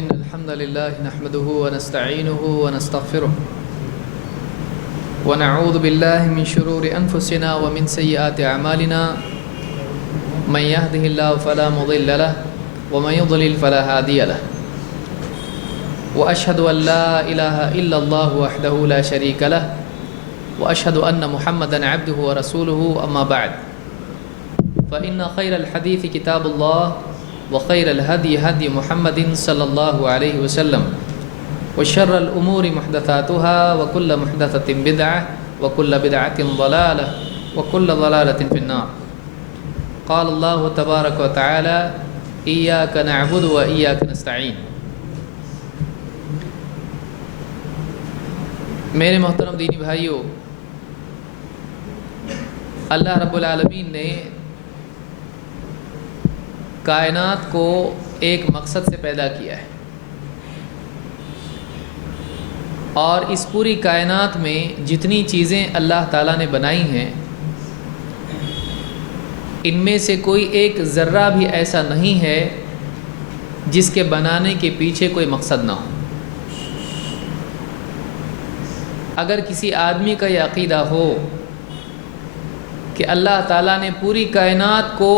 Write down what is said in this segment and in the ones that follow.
إن الحمد لله نحمده ونستعينه ونستغفره ونعوذ بالله من شرور أنفسنا ومن سيئات أعمالنا من يهده الله فلا مضل له ومن يضلل فلا هادي له وأشهد أن لا إله إلا الله وحده لا شريك له وأشهد أن محمدًا عبده ورسوله أما بعد فإن خير الحديث كتاب الله وخير الهدي هدي محمد صلى الله عليه وسلم وشر الأمور محدثاتها وكل محدثة بدعة وكل بدعة ضلالة وكل ضلالة في النار. قال الله تبارك وتعالى إياك نعبد وإياك نستعين. میرے محترم دینی بھائیوں، اللہ رب العالمین نے کائنات کو ایک مقصد سے پیدا کیا ہے، اور اس پوری کائنات میں جتنی چیزیں اللہ تعالیٰ نے بنائی ہیں ان میں سے کوئی ایک ذرہ بھی ایسا نہیں ہے جس کے بنانے کے پیچھے کوئی مقصد نہ ہو۔ اگر کسی آدمی کا یہ عقیدہ ہو کہ اللہ تعالیٰ نے پوری کائنات کو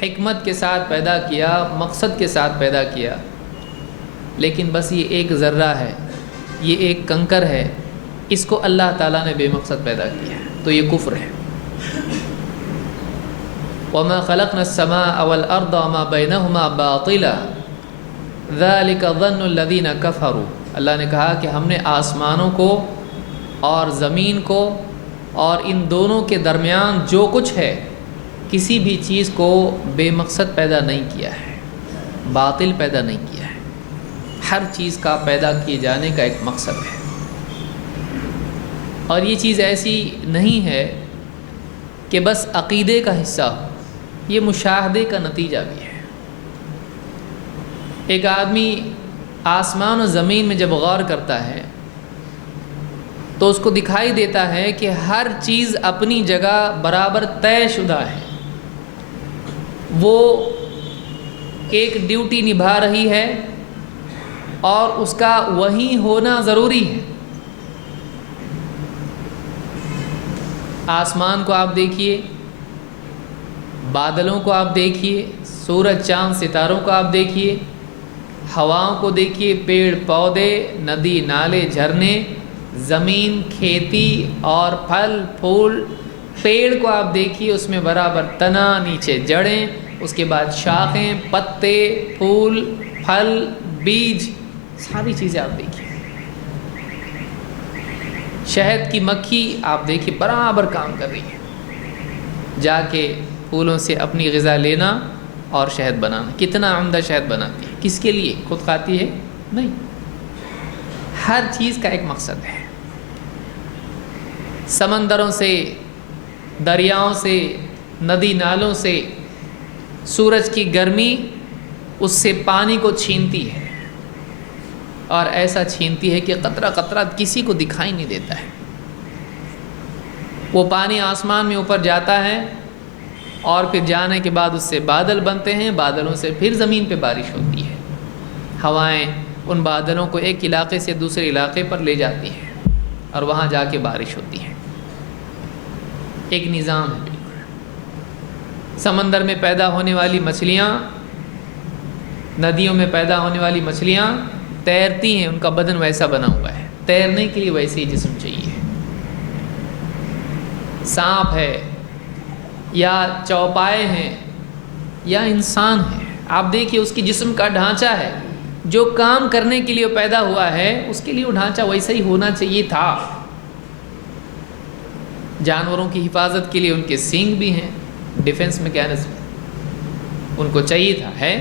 حکمت کے ساتھ پیدا کیا، مقصد کے ساتھ پیدا کیا، لیکن بس یہ ایک ذرہ ہے، یہ ایک کنکر ہے، اس کو اللہ تعالیٰ نے بے مقصد پیدا کیا ہے، تو یہ کفر ہے۔ وَمَا خَلَقْنَا السَّمَاءَ وَالْأَرْضَ وَمَا بَيْنَهُمَا بَاطِلًا ذَلِكَ ظَنُّ الَّذِينَ كَفَرُوا۔ اللہ نے کہا کہ ہم نے آسمانوں کو اور زمین کو اور ان دونوں کے درمیان جو کچھ ہے کسی بھی چیز کو بے مقصد پیدا نہیں کیا ہے، باطل پیدا نہیں کیا ہے۔ ہر چیز کا پیدا کیے جانے کا ایک مقصد ہے، اور یہ چیز ایسی نہیں ہے کہ بس عقیدے کا حصہ ہو، یہ مشاہدے کا نتیجہ بھی ہے۔ ایک آدمی آسمان و زمین میں جب غور کرتا ہے تو اس کو دکھائی دیتا ہے کہ ہر چیز اپنی جگہ برابر طے شدہ ہے، وہ ایک ڈیوٹی نبھا رہی ہے اور اس کا وہیں ہونا ضروری ہے۔ آسمان کو آپ دیکھیے، بادلوں کو آپ دیکھیے، سورج چاند ستاروں کو آپ دیکھیے، ہواؤں کو دیکھیے، پیڑ پودے، ندی نالے جھرنے، زمین کھیتی اور پھل پھول۔ پیڑ کو آپ دیکھیے، اس میں برابر تنا، نیچے جڑیں، اس کے بعد شاخیں، پتے، پھول، پھل، بیج، ساری چیزیں آپ دیکھیے۔ شہد کی مکھی آپ دیکھیے برابر کام کر رہی ہے، جا کے پھولوں سے اپنی غذا لینا اور شہد بنانا۔ کتنا عمدہ شہد بناتی ہے، کس کے لیے؟ خود کھاتی ہے؟ نہیں، ہر چیز کا ایک مقصد ہے۔ سمندروں سے، دریاؤں سے، ندی نالوں سے سورج کی گرمی اس سے پانی کو چھینتی ہے، اور ایسا چھینتی ہے کہ قطرہ قطرہ کسی کو دکھائی نہیں دیتا ہے۔ وہ پانی آسمان میں اوپر جاتا ہے، اور پھر جانے کے بعد اس سے بادل بنتے ہیں، بادلوں سے پھر زمین پہ بارش ہوتی ہے۔ ہوائیں ان بادلوں کو ایک علاقے سے دوسرے علاقے پر لے جاتی ہیں، اور وہاں جا کے بارش ہوتی ہے۔ ایک نظام ہے۔ سمندر میں پیدا ہونے والی مچھلیاں، ندیوں میں پیدا ہونے والی مچھلیاں تیرتی ہیں، ان کا بدن ویسا بنا ہوا ہے، تیرنے کے لیے ویسے ہی جسم چاہیے۔ سانپ ہے یا چوپائے ہیں یا انسان ہے، آپ دیکھیے اس کی جسم کا ڈھانچہ ہے، جو کام کرنے کے لیے پیدا ہوا ہے اس کے لیے وہ ڈھانچہ ویسا ہی ہونا چاہیے تھا۔ جانوروں کی حفاظت کے لیے ان کے سینگ بھی ہیں، ڈیفنس میکینزم ان کو چاہیے تھا، ہے۔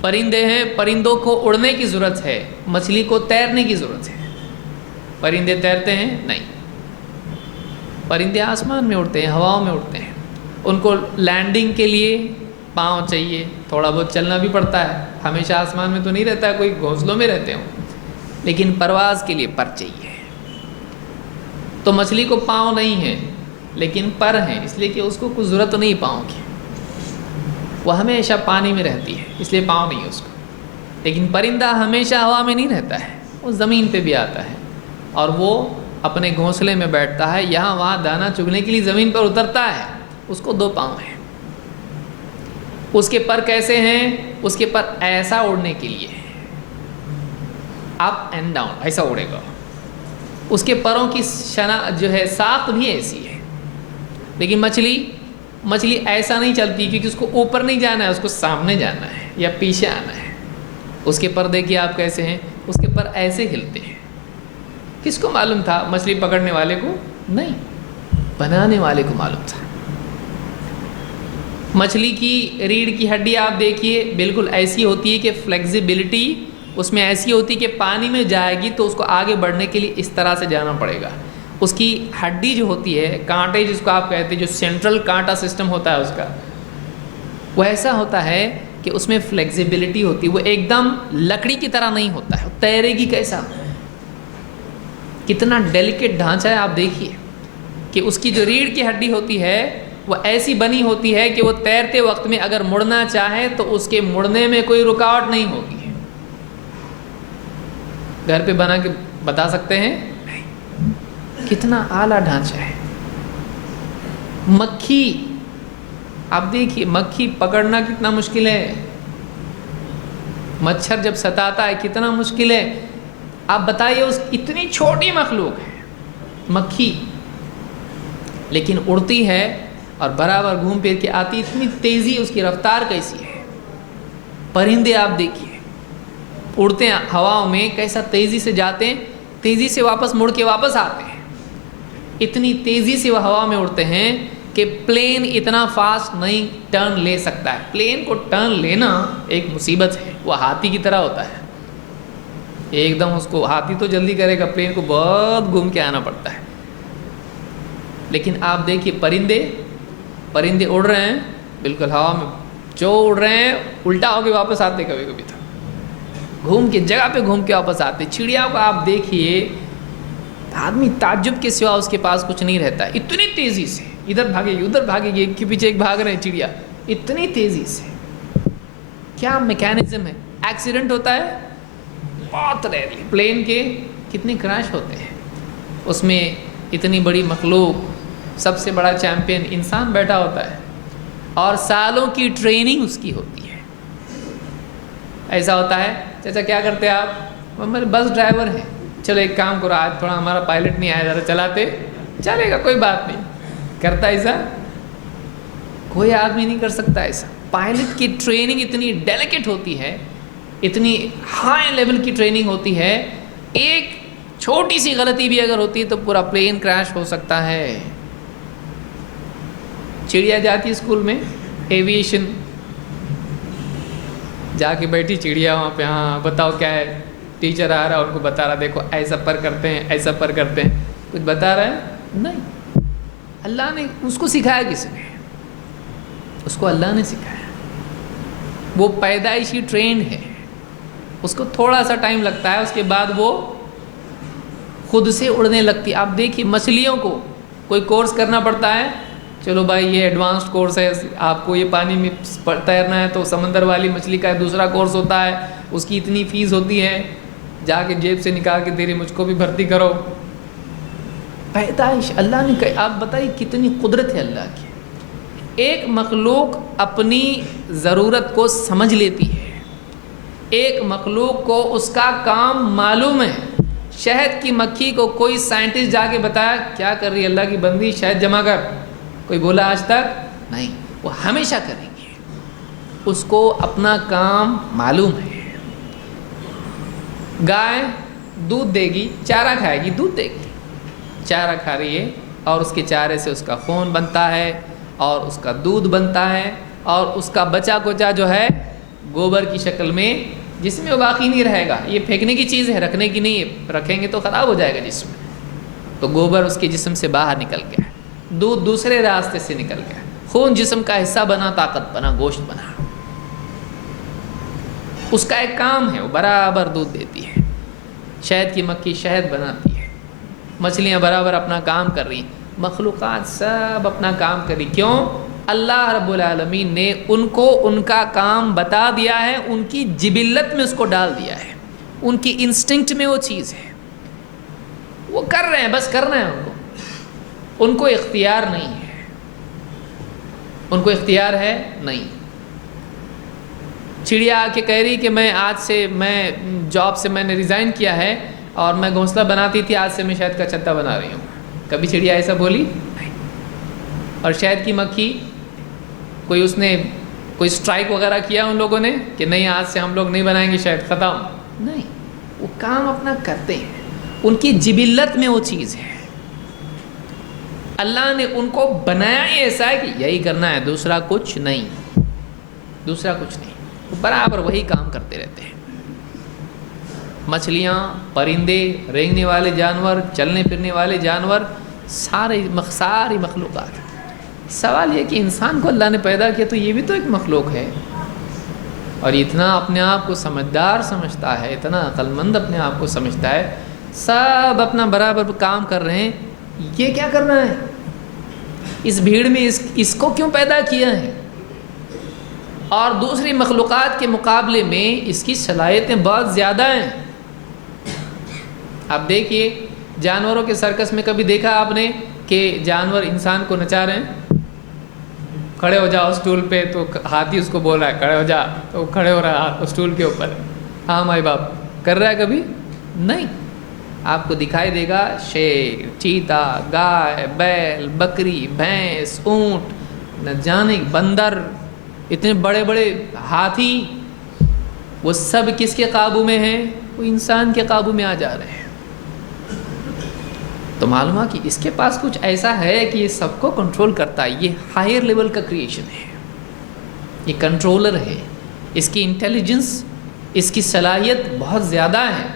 پرندے ہیں، پرندوں کو اڑنے کی ضرورت ہے، مچھلی کو تیرنے کی ضرورت ہے۔ پرندے تیرتے ہیں؟ نہیں، پرندے آسمان میں اڑتے ہیں، ہواؤں میں اڑتے ہیں۔ ان کو لینڈنگ کے لیے پاؤں چاہیے، تھوڑا بہت چلنا بھی پڑتا ہے، ہمیشہ آسمان میں تو نہیں رہتا ہے، کوئی گھونسلوں میں رہتے ہوں، لیکن پرواز کے لیے پر چاہیے۔ تو مچھلی کو پاؤں نہیں ہے لیکن پر ہیں، اس لیے کہ اس کو کچھ ضرورت نہیں پاؤں کی، وہ ہمیشہ پانی میں رہتی ہے، اس لیے پاؤں نہیں ہے اس کو۔ لیکن پرندہ ہمیشہ ہوا میں نہیں رہتا ہے، وہ زمین پہ بھی آتا ہے اور وہ اپنے گھونسلے میں بیٹھتا ہے، یہاں وہاں دانہ چگنے کے لیے زمین پر اترتا ہے۔ اس کو 2 پاؤں ہیں۔ اس کے پر کیسے ہیں؟ اس کے پر ایسا اڑنے کے لیے اپ اینڈ ڈاؤن ایسا اڑے گا۔ اس کے پروں کی جو ہے ساخت بھی ایسی ہے۔ لیکن مچھلی ایسا نہیں چلتی، کیونکہ اس کو اوپر نہیں جانا ہے، اس کو سامنے جانا ہے یا پیچھے آنا ہے۔ اس کے پر دیکھیے آپ کیسے ہیں، اس کے پر ایسے ہلتے ہیں۔ کس کو معلوم تھا؟ مچھلی پکڑنے والے کو نہیں، بنانے والے کو معلوم تھا۔ مچھلی کی ریڑھ کی ہڈی آپ دیکھیے بالکل ایسی ہوتی ہے کہ فلیکسیبلٹی اس میں ایسی ہوتی ہے کہ پانی میں جائے گی تو اس کو آگے بڑھنے کے لیے اس طرح سے جانا پڑے گا۔ اس کی ہڈی جو ہوتی ہے، کانٹے جس کو آپ کہتے ہیں، جو سینٹرل کانٹا سسٹم ہوتا ہے اس کا، وہ ایسا ہوتا ہے کہ اس میں فلیکسیبلٹی ہوتی ہے، وہ ایک دم لکڑی کی طرح نہیں ہوتا ہے، تیرے گی کیسا، کتنا ڈیلیکیٹ ڈھانچہ ہے آپ دیکھیے کہ اس کی جو ریڑھ کی ہڈی ہوتی ہے وہ ایسی بنی ہوتی ہے کہ وہ تیرتے وقت میں اگر مڑنا چاہے تو اس کے مڑنے میں کوئی رکاوٹ نہیں ہوگی۔ گھر پہ بنا کے بتا سکتے ہیں؟ کتنا اعلیٰ ڈھانچہ ہے۔ مکھی آپ دیکھیے، مکھی پکڑنا کتنا مشکل ہے، مچھر جب ستاتا ہے کتنا مشکل ہے۔ آپ بتائیے، اس اتنی چھوٹی مخلوق ہے مکھی، لیکن اڑتی ہے اور برابر گھوم پھر کے آتی، اتنی تیزی اس کی رفتار کیسی ہے۔ پرندے آپ دیکھیے اڑتے ہیں ہواؤں میں، کیسا تیزی سے جاتے ہیں، تیزی سے واپس مڑ کے واپس آتے ہیں، اتنی تیزی سے وہ ہوا میں اڑتے ہیں کہ پلین اتنا فاسٹ نہیں ٹرن لے سکتا ہے۔ پلین کو ٹرن لینا ایک مصیبت ہے، وہ ہاتھی کی طرح ہوتا ہے، ایک دم اس کو، ہاتھی تو جلدی کرے گا، پلین کو بہت گھوم کے آنا پڑتا ہے۔ لیکن آپ دیکھیے پرندے اڑ رہے ہیں بالکل ہوا میں، جو اڑ رہے ہیں الٹا ہو کے واپس آتے، کبھی کبھی تو گھوم کے جگہ پہ گھوم کے واپس آتے۔ چڑیا کو آپ دیکھیے، آدمی تعجب کے سوا اس کے پاس کچھ نہیں رہتا ہے، اتنی تیزی سے ادھر بھاگے گی ادھر بھاگے گی، ایک کے پیچھے ایک بھاگ رہے ہیں چڑیا، اتنی تیزی سے۔ کیا میکینزم ہے؟ ایکسیڈنٹ ہوتا ہے بہت ریئرلی، پلین کے کتنے کریش ہوتے ہیں، اس میں اتنی بڑی مخلوق، سب سے بڑا چیمپئن انسان بیٹھا ہوتا ہے اور سالوں کی ٹریننگ اس کی ہوتی ہے۔ ایسا ہوتا ہے، چچا کیا کرتے آپ؟ ہمارے بس ڈرائیور ہیں، چلو ایک کام کرو، آج تھوڑا ہمارا پائلٹ نہیں آیا، ذرا چلاتے، چلے گا کوئی بات نہیں۔ کرتا ایسا کوئی آدمی نہیں کر سکتا ایسا۔ پائلٹ کی ٹریننگ اتنی ڈیلیکیٹ ہوتی ہے، اتنی ہائی لیول کی ٹریننگ ہوتی ہے، ایک چھوٹی سی غلطی بھی اگر ہوتی ہے تو پورا پلین کریش ہو سکتا ہے۔ چڑیا جاتی اسکول میں، ایویشن، جا کے بیٹھی چڑیا وہاں پہ، ہاں بتاؤ کیا ہے، ٹیچر آ رہا ہے ان کو بتا رہا، دیکھو ایسا پر کرتے ہیں، ایسا پر کرتے ہیں، کچھ بتا رہا ہے نہیں۔ اللہ نے اس کو سکھایا، کس نے؟ اس کو اللہ نے سکھایا، وہ پیدائشی ٹرینڈ ہے، اس کو تھوڑا سا ٹائم لگتا ہے، اس کے بعد وہ خود سے اڑنے لگتی۔ آپ دیکھیے مچھلیوں کو کوئی کورس کرنا پڑتا ہے، چلو بھائی یہ ایڈوانسڈ کورس ہے، آپ کو یہ پانی میں تیرنا ہے تو سمندر والی مچھلی کا دوسرا کورس ہوتا ہے، اس کی اتنی فیس ہوتی ہے، جا کے جیب سے نکال کے تیری مجھ کو بھی بھرتی کرو۔ پیدائش اللہ نے آپ بتائیے کتنی قدرت ہے اللہ کی۔ ایک مخلوق اپنی ضرورت کو سمجھ لیتی ہے، ایک مخلوق کو اس کا کام معلوم ہے۔ شہد کی مکھی کو کوئی سائنٹسٹ جا کے بتایا کیا کر رہی ہے اللہ کی بندی، شہد جمع کر، کوئی بولا آج تک نہیں، وہ ہمیشہ کریں گے، اس کو اپنا کام معلوم ہے۔ گائے دودھ دے گی، چارہ کھائے گی، دودھ دے گی، چارہ کھا رہی ہے اور اس کے چارے سے اس کا خون بنتا ہے اور اس کا دودھ بنتا ہے، اور اس کا بچا کچا جو ہے گوبر کی شکل میں، جس میں وہ باقی نہیں رہے گا، یہ پھینکنے کی چیز ہے، رکھنے کی نہیں ہے، رکھیں گے تو خراب ہو جائے گا جسم، تو گوبر اس کے جسم سے باہر نکل گیا، دودھ دوسرے راستے سے نکل گیا، خون جسم کا حصہ بنا، طاقت بنا، گوشت بنا، اس کا ایک کام ہے، وہ برابر دودھ دیتی ہے۔ شہد کی مکھی شہد بناتی ہے، مچھلیاں برابر اپنا کام کر رہی ہیں، مخلوقات سب اپنا کام کر رہی، کیوں؟ اللہ رب العالمین نے ان کو ان کا کام بتا دیا ہے، ان کی جبلت میں اس کو ڈال دیا ہے، ان کی انسٹنکٹ میں وہ چیز ہے، وہ کر رہے ہیں، بس کرنا ہے ان کو اختیار نہیں ہے، ان کو اختیار ہے نہیں۔ چڑیا آ کے کہہ رہی کہ میں آج سے میں جاب سے میں نے ریزائن کیا ہے اور میں گھونسلہ بناتی تھی، آج سے میں شہد کا چتا بنا رہی ہوں۔ کبھی چڑیا ایسا بولی؟ نہیں۔ اور شہد کی مکھی کوئی اس نے کوئی اسٹرائک وغیرہ کیا ان لوگوں نے کہ نہیں آج سے ہم لوگ نہیں بنائیں گے شہد، ختم؟ نہیں، وہ کام اپنا کرتے ہیں، ان کی جبلت میں وہ چیز ہے۔ اللہ نے ان کو بنایا ہی ایسا ہے کہ یہی کرنا ہے، دوسرا کچھ نہیں، دوسرا کچھ نہیں، وہ برابر وہی کام کرتے رہتے ہیں۔ مچھلیاں، پرندے، رینگنے والے جانور، چلنے پھرنے والے جانور، ساری مخلوقات۔ سوال یہ کہ انسان کو اللہ نے پیدا کیا تو یہ بھی تو ایک مخلوق ہے، اور اتنا اپنے آپ کو سمجھدار سمجھتا ہے، اتنا عقل مند اپنے آپ کو سمجھتا ہے، سب اپنا برابر کام کر رہے ہیں، یہ کیا کرنا ہے؟ اس بھیڑ میں اس کو کیوں پیدا کیا ہے؟ اور دوسری مخلوقات کے مقابلے میں اس کی صلاحیتیں بہت زیادہ ہیں۔ آپ دیکھیے جانوروں کے سرکس میں کبھی دیکھا آپ نے کہ جانور انسان کو نچا رہے ہیں؟ کھڑے ہو جاؤ اسٹول پہ، تو ہاتھی اس کو بول رہا ہے کھڑے ہو جا، تو وہ کھڑے ہو رہا ہے اسٹول کے اوپر۔ ہاں مائی باپ کر رہا ہے کبھی؟ نہیں۔ آپ کو دکھائی دے گا شیر، چیتا، گائے، بیل، بکری، بھینس، اونٹ، نہ جانے بندر، اتنے بڑے بڑے ہاتھی، وہ سب کس کے قابو میں ہیں؟ وہ انسان کے قابو میں آ جا رہے ہیں۔ تو معلوم ہے کہ اس کے پاس کچھ ایسا ہے کہ یہ سب کو کنٹرول کرتا ہے، یہ ہائر لیول کا کریشن ہے، یہ کنٹرولر ہے، اس کی انٹیلیجنس، اس کی صلاحیت بہت زیادہ ہے،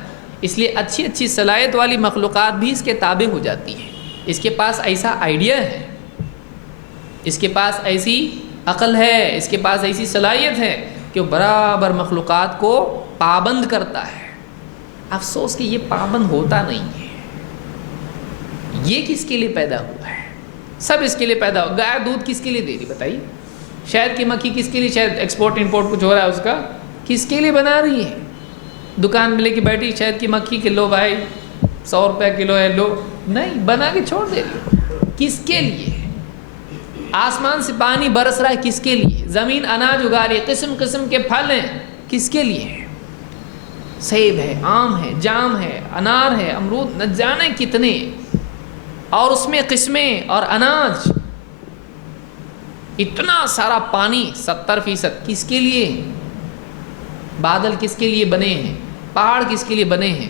اس لیے اچھی اچھی صلاحیت والی مخلوقات بھی اس کے تابع ہو جاتی ہیں۔ اس کے پاس ایسا آئیڈیا ہے، اس کے پاس ایسی عقل ہے، اس کے پاس ایسی صلاحیت ہے کہ وہ برابر مخلوقات کو پابند کرتا ہے۔ افسوس کہ یہ پابند ہوتا نہیں ہے۔ یہ کس کے لیے پیدا ہوا ہے؟ سب اس کے لیے پیدا ہوا۔ گائے دودھ کس کے لیے دے رہی بتائیے؟ شہد کی مکھی کس کے لیے، شہد ایکسپورٹ امپورٹ کچھ ہو رہا ہے اس کا، کس کے لیے بنا رہی ہے؟ دکان میں لے کے بیٹھی شہد کی مکھی کہ لو بھائی 100 روپے کلو ہے، لو، نہیں، بنا کے چھوڑ دے رہی۔ کس کے لیے؟ آسمان سے پانی برس رہا ہے، کس کے لیے؟ زمین اناج اگا رہی ہے، قسم قسم کے پھل ہیں، کس کے لیے؟ سیب ہے، آم ہے، جام ہے، انار ہے، امرود، نہ جانے کتنے، اور اس میں قسمیں اور اناج، اتنا سارا پانی 70%، کس کے لیے؟ بادل کس کے لیے بنے ہیں؟ پہاڑ کس کے لیے بنے ہیں؟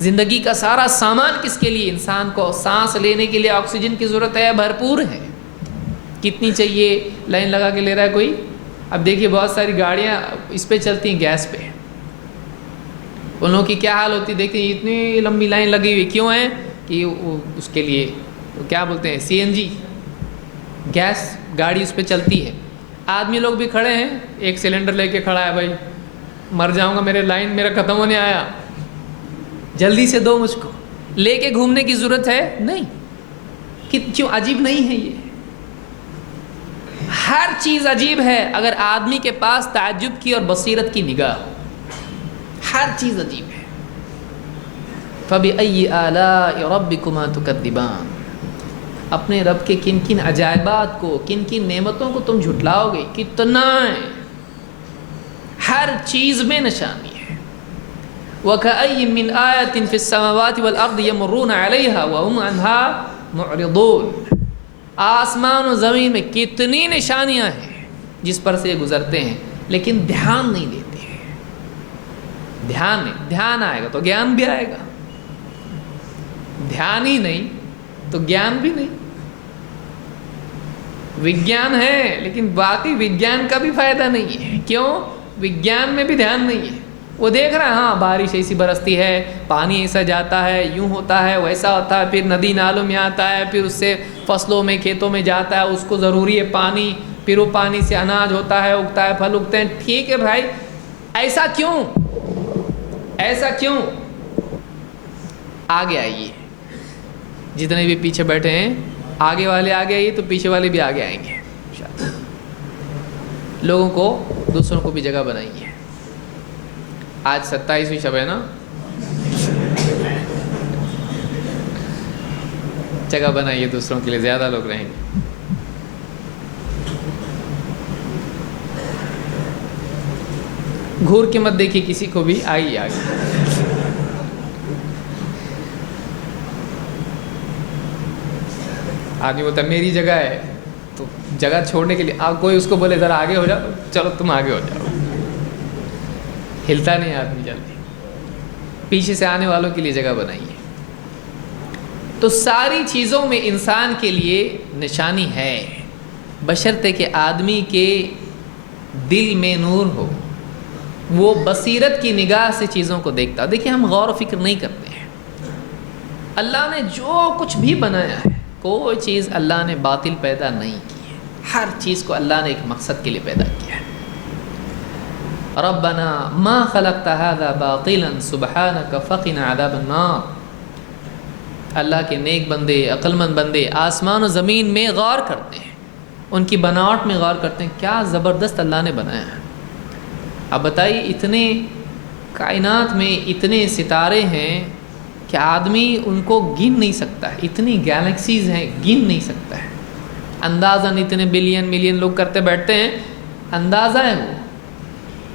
زندگی کا سارا سامان کس کے لیے؟ انسان کو سانس لینے کے لیے آکسیجن کی ضرورت ہے، بھرپور ہے، کتنی چاہیے؟ لائن لگا کے لے رہا ہے کوئی۔ اب دیکھیے بہت ساری گاڑیاں اس پہ چلتی ہیں، گیس پہ، ان لوگوں کی کیا حال ہوتی ہے؟ دیکھتے ہیں اتنی لمبی لائن لگی ہوئی کیوں ہے؟ کہ اس کے لیے کیا بولتے ہیں، CNG گیس گاڑی اس پہ چلتی ہے۔ آدمی لوگ بھی کھڑے ہیں، ایک سلنڈر لے کے کھڑا ہے، بھائی مر جاؤں گا، میرا ختم ہونے آیا، جلدی سے دو مجھ کو، لے کے گھومنے کی ضرورت ہے نہیں؟ کیوں عجیب نہیں ہے؟ یہ ہر چیز عجیب ہے اگر آدمی کے پاس تعجب کی اور بصیرت کی نگاہ، ہر چیز عجیب ہے۔ فَبِأَيِّ آلَاءِ رَبِّكُمَا تُكَذِّبَانِ، اپنے رب کے کن کن عجائبات کو، کن کن نعمتوں کو تم جھٹلاؤ گے؟ کتنا ہے، ہر چیز میں نشانی ہے۔ وَكَأَيٍّ مِّنْ آيَةٍ فِي السَّمَاوَاتِ وَالْأَرْضِ يَمُرُّونَ عَلَيْهَا وَهُمْ عَنْهَا مُعْرِضُونَ، آسمان و زمین میں کتنی نشانیاں ہیں جس پر سے یہ گزرتے ہیں، لیکن دھیان نہیں دیتے ہیں۔ دھیان نہیں، دھیان آئے گا تو گیان بھی آئے گا، دھیان ہی نہیں تو گیان بھی نہیں۔ وگیان ہے لیکن باقی وگیان کا بھی فائدہ نہیں ہے، کیوں؟ وگیان میں بھی دھیان نہیں ہے۔ وہ دیکھ رہا ہے ہاں بارش ایسی برستی ہے، پانی ایسا جاتا ہے، یوں ہوتا ہے، ویسا ہوتا ہے، پھر ندی نالوں میں آتا ہے، پھر اس سے فصلوں میں، کھیتوں میں جاتا ہے، اس کو ضروری ہے پانی، پھر وہ پانی سے اناج ہوتا ہے، اگتا ہے، پھل اگتے ہیں۔ ٹھیک ہے بھائی، ایسا کیوں؟ ایسا کیوں؟ آگے آئیے، جتنے بھی پیچھے بیٹھے ہیں، آگے والے آگے آئیے تو پیچھے والے بھی آگے آئیں گے انشاءاللہ۔ لوگوں کو دوسروں کو بھی جگہ بنائیے. آج 27ویں شب ہے نا, جگہ بنائیے دوسروں کے لیے, زیادہ لوگ رہیں گے. گھور کے مت دیکھیے کسی کو بھی, آئیے آگے. آدمی بولتا ہے میری جگہ ہے, تو جگہ چھوڑنے کے لیے آپ کوئی اس کو بولے ذرا آگے ہو جاؤ, چلو تم آگے ہو جاؤ. ہلتا نہیں آدمی جلدی. پیچھے سے آنے والوں کے لیے جگہ بنائیے. تو ساری چیزوں میں انسان کے لیے نشانی ہے, بشرطے کہ آدمی کے دل میں نور ہو, وہ بصیرت کی نگاہ سے چیزوں کو دیکھتا. دیکھیے ہم غور و فکر نہیں کرتے ہیں. اللہ نے جو کچھ بھی بنایا ہے, کوئی چیز اللہ نے باطل پیدا نہیں کی ہے. ہر چیز کو اللہ نے ایک مقصد کے لیے پیدا کیا ہے. ربنا ما خلقت هذا باطلا سبحانك فقنا عذاب النار. اللہ کے نیک بندے, عقل مند بندے آسمان و زمین میں غور کرتے ہیں, ان کی بناوٹ میں غور کرتے ہیں, کیا زبردست اللہ نے بنایا ہے. اب بتائیے اتنے کائنات میں اتنے ستارے ہیں کہ آدمی ان کو گن نہیں سکتا ہے. اتنی گیلیکسیز ہیں, گن نہیں سکتا ہے. اندازاً اتنے بلین ملین لوگ کرتے بیٹھتے ہیں, اندازہ ہے, وہ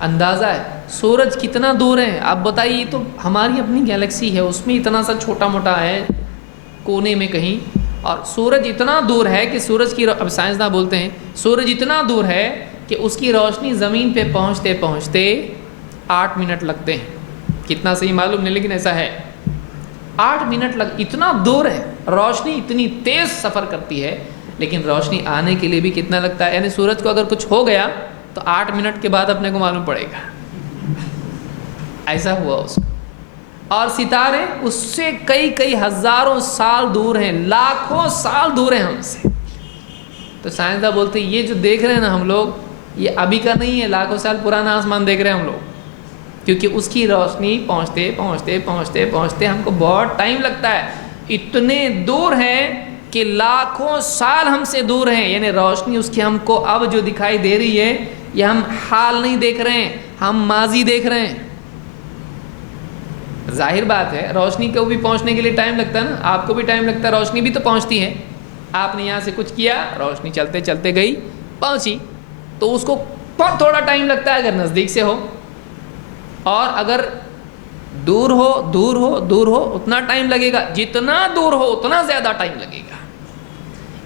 اندازہ ہے. سورج کتنا دور ہے آپ بتائیے. تو ہماری اپنی گیلیکسی ہے, اس میں اتنا سا چھوٹا موٹا ہے کونے میں کہیں, اور سورج اتنا دور ہے کہ سورج کی, اب سائنسداں بولتے ہیں سورج اتنا دور ہے کہ اس کی روشنی زمین پہ پہنچتے پہنچتے 8 منٹ لگتے ہیں. کتنا صحیح معلوم نہیں, لیکن ایسا ہے. 8 منٹ اتنا دور ہے. روشنی اتنی تیز سفر کرتی ہے, لیکن روشنی آنے کے لیے بھی کتنا لگتا ہے. یعنی سورج کو اگر کچھ ہو گیا تو 8 منٹ کے بعد اپنے کو معلوم پڑے گا. ایسا ہوا اس کو. اور ستارے اس سے کئی ہزاروں سال دور ہیں, لاکھوں سال دور ہیں ہم سے. تو سائنسداں بولتے ہیں یہ جو دیکھ رہے ہیں نا ہم لوگ, یہ ابھی کا نہیں ہے, لاکھوں سال پرانا آسمان دیکھ رہے ہیں ہم لوگ. کیونکہ اس کی روشنی پہنچتے پہنچتے پہنچتے پہنچتے ہم کو بہت ٹائم لگتا ہے. اتنے دور ہیں کہ لاکھوں سال ہم سے دور ہیں. یعنی روشنی اس کی ہم کو اب جو دکھائی دے رہی ہے, یہ ہم حال نہیں دیکھ رہے ہیں, ہم ماضی دیکھ رہے ہیں. ظاہر بات ہے روشنی کو بھی پہنچنے کے لیے ٹائم لگتا ہے نا, آپ کو بھی ٹائم لگتا ہے, روشنی بھی تو پہنچتی ہے. آپ نے یہاں سے کچھ کیا, روشنی چلتے چلتے گئی, پہنچی, تو اس کو بہت تھوڑا ٹائم لگتا ہے اگر نزدیک سے ہو, اور اگر دور ہو دور ہو دور ہو اتنا ٹائم لگے گا. جتنا دور ہو اتنا زیادہ ٹائم لگے گا.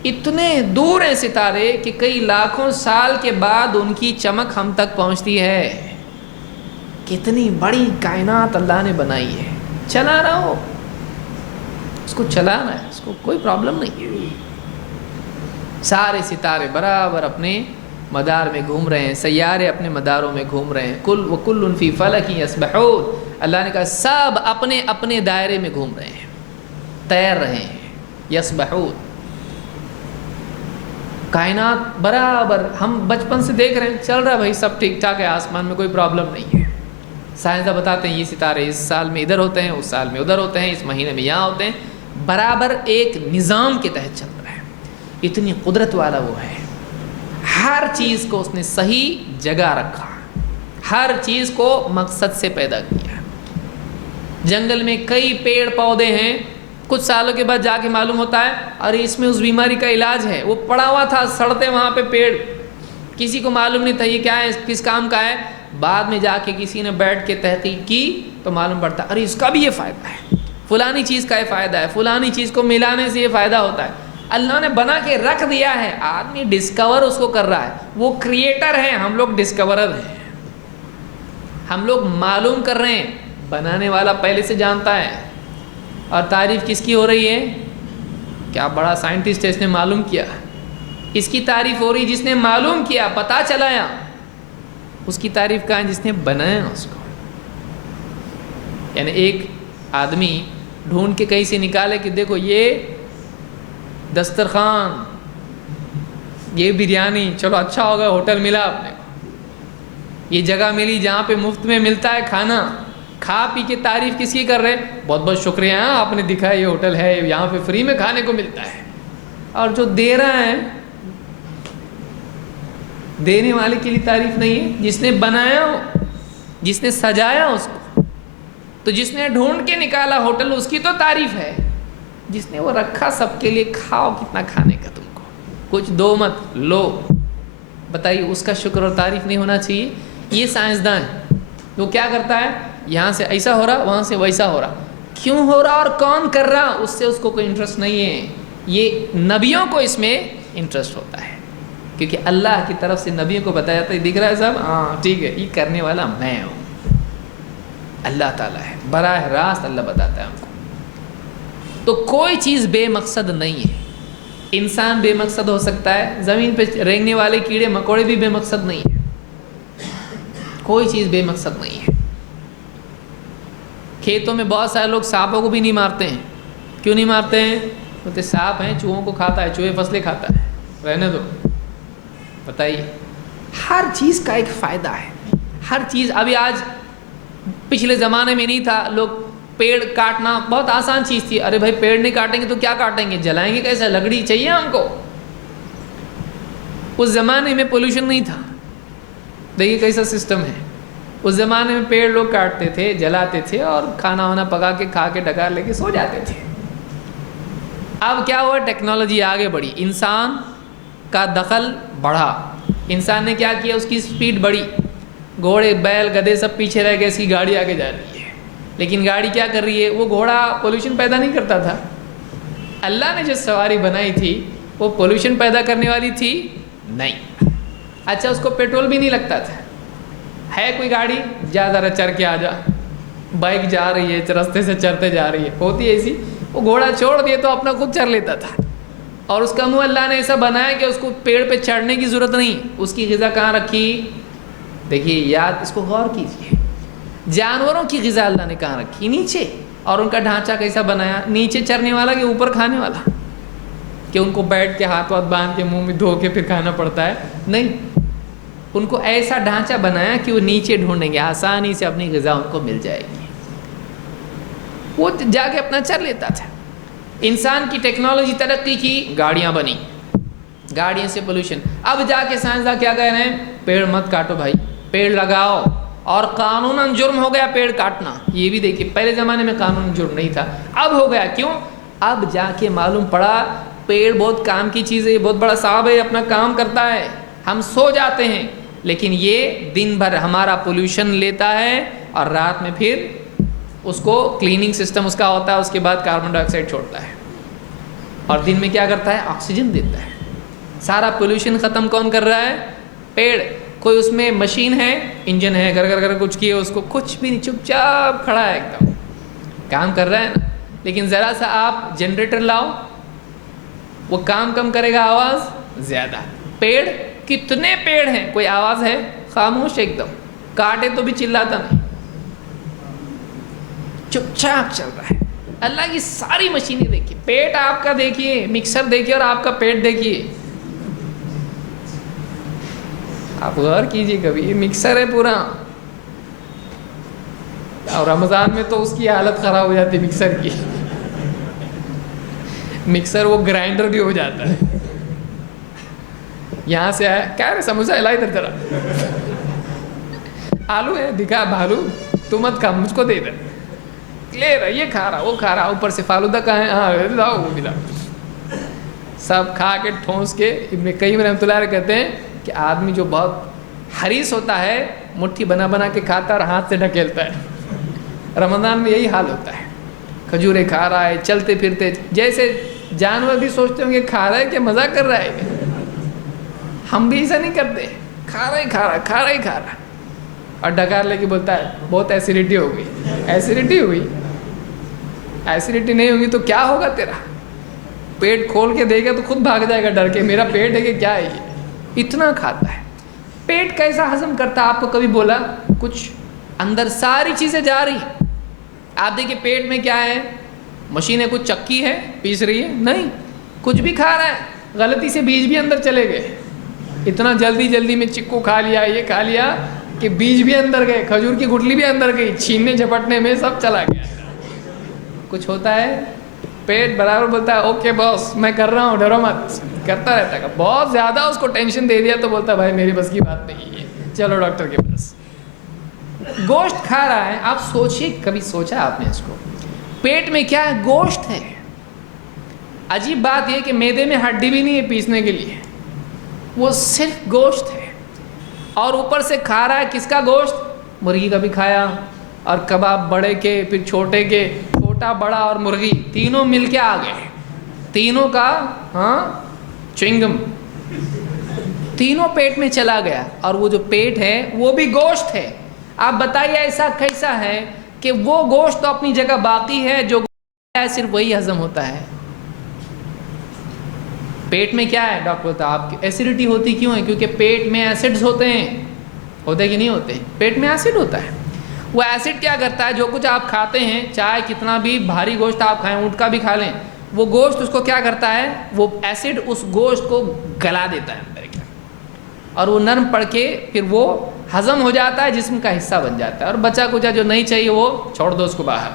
اتنے دور ہیں ستارے کہ کئی لاکھوں سال کے بعد ان کی چمک ہم تک پہنچتی ہے. کتنی بڑی کائنات اللہ نے بنائی ہے. چلا رہا ہو, اس کو چلانا ہے, اس کو کوئی پرابلم نہیں ہے. سارے ستارے برابر اپنے مدار میں گھوم رہے ہیں, سیارے اپنے مداروں میں گھوم رہے ہیں. کل وکل فی فلک یسبحون. اللہ نے کہا سب اپنے اپنے دائرے میں گھوم رہے ہیں, تیر رہے ہیں. یسبحون, کائنات برابر ہم بچپن سے دیکھ رہے ہیں, چل رہا ہے بھائی, سب ٹھیک ٹھاک ہے, آسمان میں کوئی پرابلم نہیں ہے. سائنسداں بتاتے ہیں یہ ستارے اس سال میں ادھر ہوتے ہیں, اس سال میں ادھر ہوتے ہیں, اس مہینے میں یہاں ہوتے ہیں. برابر ایک نظام کے تحت چل رہا ہے. اتنی قدرت والا وہ ہے. ہر چیز کو اس نے صحیح جگہ رکھا, ہر چیز کو مقصد سے پیدا کیا. جنگل میں کئی پیڑ پودے ہیں, کچھ سالوں کے بعد جا کے معلوم ہوتا ہے ارے اس میں اس بیماری کا علاج ہے. وہ پڑا ہوا تھا سڑتے وہاں پہ پیڑ, کسی کو معلوم نہیں تھا یہ کیا ہے, کس کام کا ہے. بعد میں جا کے کسی نے بیٹھ کے تحقیق کی تو معلوم پڑتا ارے اس کا بھی یہ فائدہ ہے, فلانی چیز کا یہ فائدہ ہے, فلانی چیز کو ملانے سے یہ فائدہ ہوتا ہے. اللہ نے بنا کے رکھ دیا ہے, آدمی ڈسکور اس کو کر رہا ہے. وہ کریٹر ہے, ہم لوگ ڈسکورر ہیں. ہم لوگ معلوم کر رہے ہیں, بنانے والا پہلے سے جانتا ہے. اور تعریف کس کی ہو رہی ہے, کیا بڑا سائنٹسٹ ہے اس نے معلوم کیا. اس کی تعریف ہو رہی جس نے معلوم کیا, پتہ چلایا. اس کی تعریف کہاں, جس نے بنایا اس کو. یعنی ایک آدمی ڈھونڈ کے کہیں سے نکالے کہ دیکھو یہ دسترخوان, یہ بریانی, چلو اچھا ہوگا ہوٹل ملا آپ نے, یہ جگہ ملی جہاں پہ مفت میں ملتا ہے کھانا. کھا پی کے تعریف کس کی کر رہے, بہت بہت شکریہ آپ نے دکھایا یہ ہوٹل ہے, یہاں پہ فری میں کھانے کو ملتا ہے. اور جو دے رہا ہے دینے والے کے لیے تعریف نہیں ہے؟ جس نے بنایا ہو، جس نے سجایا اس کو، تو جس نے ڈھونڈ کے نکالا ہوٹل، اس کی تو تعریف ہے۔ جس نے وہ رکھا سب کے لیے، کھاؤ کتنا کھانے کا تم کو، کچھ دو مت لو، بتائیے اس کا شکر اور تعریف نہیں ہونا چاہیے؟ یہ سائنسدان ہے، وہ کیا کرتا ہے، یہاں سے ایسا ہو رہا، وہاں سے ویسا ہو رہا، کیوں ہو رہا اور کون کر رہا، اس سے اس کو کوئی انٹرسٹ نہیں ہے۔ یہ نبیوں کو اس میں انٹرسٹ ہوتا ہے، کیونکہ اللہ کی طرف سے نبیوں کو بتایا جاتا ہے، دکھ رہا ہے صاحب، ہاں ٹھیک ہے، یہ کرنے والا میں ہوں، اللہ تعالیٰ ہے، براہ راست اللہ بتاتا ہے ہم کو۔ تو کوئی چیز بے مقصد نہیں ہے۔ انسان بے مقصد ہو سکتا ہے، زمین پہ رینگنے والے کیڑے مکوڑے بھی بے مقصد نہیں ہیں، کوئی چیز بے مقصد نہیں ہے۔ کھیتوں میں بہت سارے لوگ سانپوں کو بھی نہیں مارتے ہیں، کیوں نہیں مارتے ہیں؟ بولتے سانپ ہیں، چوہوں کو کھاتا ہے، چوہے فصلیں کھاتا ہے، رہنے دو۔ بتائیے، ہر چیز کا ایک فائدہ ہے، ہر چیز۔ ابھی آج، پچھلے زمانے میں نہیں تھا، لوگ پیڑ کاٹنا بہت آسان چیز تھی، ارے بھائی پیڑ نہیں کاٹیں گے تو کیا کاٹیں گے، جلائیں گے کیسے، لکڑی چاہیے ہم کو۔ اس زمانے میں پولوشن نہیں تھا، دیکھیے کیسا سسٹم ہے۔ اس زمانے میں پیڑ لوگ کاٹتے تھے، جلاتے تھے، اور کھانا وانا پکا کے کھا کے ڈکار لے کے سو جاتے تھے۔ اب کیا ہوا، ٹیکنالوجی آگے بڑھی، انسان کا دخل بڑھا، انسان نے کیا کیا، اس کی سپیڈ بڑھی، گھوڑے بیل گدھے سب پیچھے رہ گئے، اس کی گاڑی آگے جا رہی ہے۔ لیکن گاڑی کیا کر رہی ہے، وہ گھوڑا پولوشن پیدا نہیں کرتا تھا، اللہ نے جو سواری بنائی تھی وہ پولوشن پیدا کرنے والی تھی نہیں۔ اچھا، اس کو پیٹرول بھی نہیں لگتا تھا، ہے کوئی گاڑی، جا ذرا چر کے آ جا، بائک جا رہی ہے رستے سے چرتے جا رہی ہے، ہوتی ہے ایسی، وہ گھوڑا چھوڑ دیے تو اپنا خود چر لیتا تھا۔ اور اس کا منہ اللہ نے ایسا بنایا کہ اس کو پیڑ پہ چڑھنے کی ضرورت نہیں، اس کی غذا کہاں رکھی، دیکھیے یاد، اس کو غور کیجیے، جانوروں کی غذا اللہ نے کہاں رکھی، نیچے۔ اور ان کا ڈھانچہ کیسا بنایا، نیچے چرنے والا کہ اوپر کھانے والا، کہ ان کو بیٹھ کے ہاتھ واتھ باندھ کے منہ میں دھو کے پھر کھانا پڑتا ہے، نہیں، ان کو ایسا ڈھانچہ بنایا کہ وہ نیچے ڈھونڈیں گے، آسانی سے اپنی غذا ان کو مل جائے گی، وہ جا کے اپنا چر لیتا تھا۔ انسان کی ٹیکنالوجی ترقی کی، گاڑیاں بنی، گاڑیوں سے پولوشن۔ اب جا کے سائنسداں کیا کہہ رہے ہیں، پیڑ مت کاٹو بھائی، پیڑ لگاؤ، اور قانوناً جرم ہو گیا پیڑ کاٹنا۔ یہ بھی دیکھیے، پہلے زمانے میں قانون جرم نہیں تھا، اب ہو گیا، کیوں؟ اب جا کے معلوم پڑا پیڑ بہت کام کی چیز ہے، بہت بڑا صاحب ہے، اپنا کام کرتا ہے، ہم سو جاتے ہیں لیکن یہ دن بھر ہمارا پولوشن لیتا ہے، اور رات میں پھر اس کو کلیننگ سسٹم اس کا ہوتا ہے، اس کے بعد کاربن ڈائی آکسائڈ چھوڑتا ہے، اور دن میں کیا کرتا ہے، آکسیجن دیتا ہے۔ سارا پولوشن ختم کون کر رہا ہے، پیڑ۔ کوئی اس میں مشین ہے، انجن ہے، گر گر گر کچھ کیے اس کو، کچھ بھی نہیں، چپ چاپ کھڑا ہے، ایک دم کام کر رہا ہے نا۔ لیکن ذرا سا آپ جنریٹر لاؤ، وہ کام کم کرے گا، آواز زیادہ۔ پیڑ، کتنے پیڑ ہیں، کوئی آواز ہے، خاموش ایک دم، کاٹے تو بھی چلاتا نہیں، چپ چاپ چل رہا ہے۔ اللہ کی ساری مشینیں دیکھیے، پیٹ آپ کا دیکھیے، مکسر دیکھیے، اور آپ کا پیٹ دیکھیے، آپ غور کیجیے کبھی، یہ مکسر ہے پورا، اور رمضان میں تو اس کی حالت خراب ہو جاتی ہے مکسر کی، مکسر وہ گرائنڈر بھی ہو جاتا ہے۔ یہاں سے آیا، کیا ہے سموسا، لا ادھر ذرا، آلو ہے، دکھا بھالو، تو مت کھا، مجھ کو دے دے، لے رہا، یہ کھا رہا، وہ کھا رہا، اوپر سے فالودہ کہاں ہے، ہاں لاؤ وہ ملا، سب کھا کے ٹھونس کے۔ ابن قیم رحمۃ اللہ علیہ کہتے ہیں کہ آدمی جو بہت حریص ہوتا ہے، مٹھی بنا بنا کے کھاتا ہے اور ہاتھ سے ڈھکیلتا ہے، رمضان میں یہی حال ہوتا ہے، کھجورے کھا رہا ہے، چلتے پھرتے، جیسے جانور بھی سوچتے ہوں گے کھا رہا ہے کہ مزہ کر رہا ہے، ہم بھی ایسا نہیں کرتے، کھا رہا ہی کھا رہا، کھا رہا ہی کھا رہا، اور ڈکار لے کے بولتا ہے بہت ایسیڈیٹی ہو گئی، ایسیڈیٹی ہوئی، ایسیڈیٹی نہیں ہوگی تو کیا ہوگا تیرا، پیٹ کھول کے دے گا تو خود بھاگ جائے گا ڈر کے، میرا پیٹ ہے کہ کیا ہے، یہ اتنا کھاتا ہے۔ پیٹ کیسا ہضم کرتا ہے، آپ کو کبھی بولا، کچھ اندر ساری چیزیں جا رہی ہیں، آپ دیکھیں پیٹ میں کیا ہے، مشین ہے، کچھ چکی ہے پیس رہی ہے، نہیں، کچھ بھی کھا رہا ہے، غلطی سے بیج بھی اندر چلے گئے، اتنا جلدی میں چکو کھا لیا، یہ کھا لیا کہ بیج بھی اندر گئے، کھجور کی گٹلی بھی اندر گئی، چھیننے جھپٹنے میں سب چلا گیا۔ کچھ ہوتا ہے پیٹ برابر بولتا ہے اوکے باس میں کر رہا ہوں ڈرو مت، کرتا رہتا ہے. بہت زیادہ اس کو ٹینشن دے دیا تو بولتا ہے بھائی میری بس کی بات نہیں ہے، چلو ڈاکٹر کے پاس. گوشت کھا رہا ہے، آپ سوچیے، کبھی سوچا آپ نے اس کو؟ پیٹ میں کیا ہے؟ گوشت ہے. عجیب بات یہ کہ میدے میں ہڈی بھی نہیں ہے پیسنے کے لیے، وہ صرف گوشت ہے. اور اوپر سے کھا رہا ہے کس کا گوشت؟ مرغی کا بھی کھایا، اور کباب بڑے کے پھر چھوٹے کے، چھوٹا بڑا اور مرغی تینوں مل کے آ گئے، تینوں کا چنگم تینوں پیٹ میں چلا گیا. اور وہ جو پیٹ ہے وہ بھی گوشت ہے. آپ بتائیے ایسا کیسا ہے کہ وہ گوشت تو اپنی جگہ باقی ہے، جو ہے صرف وہی ہضم ہوتا ہے. پیٹ میں کیا ہے؟ ڈاکٹر بولتا ہے آپ کی ایسیڈیٹی ہوتی کیوں ہے؟ کیونکہ پیٹ میں ایسڈز ہوتے ہیں. ہوتے کہ نہیں ہوتے؟ پیٹ میں ایسڈ ہوتا ہے. وہ ایسڈ کیا کرتا ہے؟ جو کچھ آپ کھاتے ہیں، چاہے کتنا بھی بھاری گوشت آپ کھائیں، اونٹ کا بھی کھا لیں، وہ گوشت اس کو کیا کرتا ہے؟ وہ ایسڈ اس گوشت کو گلا دیتا ہے اندر کے، اور وہ نرم پڑ کے پھر وہ ہضم ہو جاتا ہے، جسم کا حصہ بن جاتا ہے. اور بچا کچا جو نہیں چاہیے وہ چھوڑ دو اس کو باہر.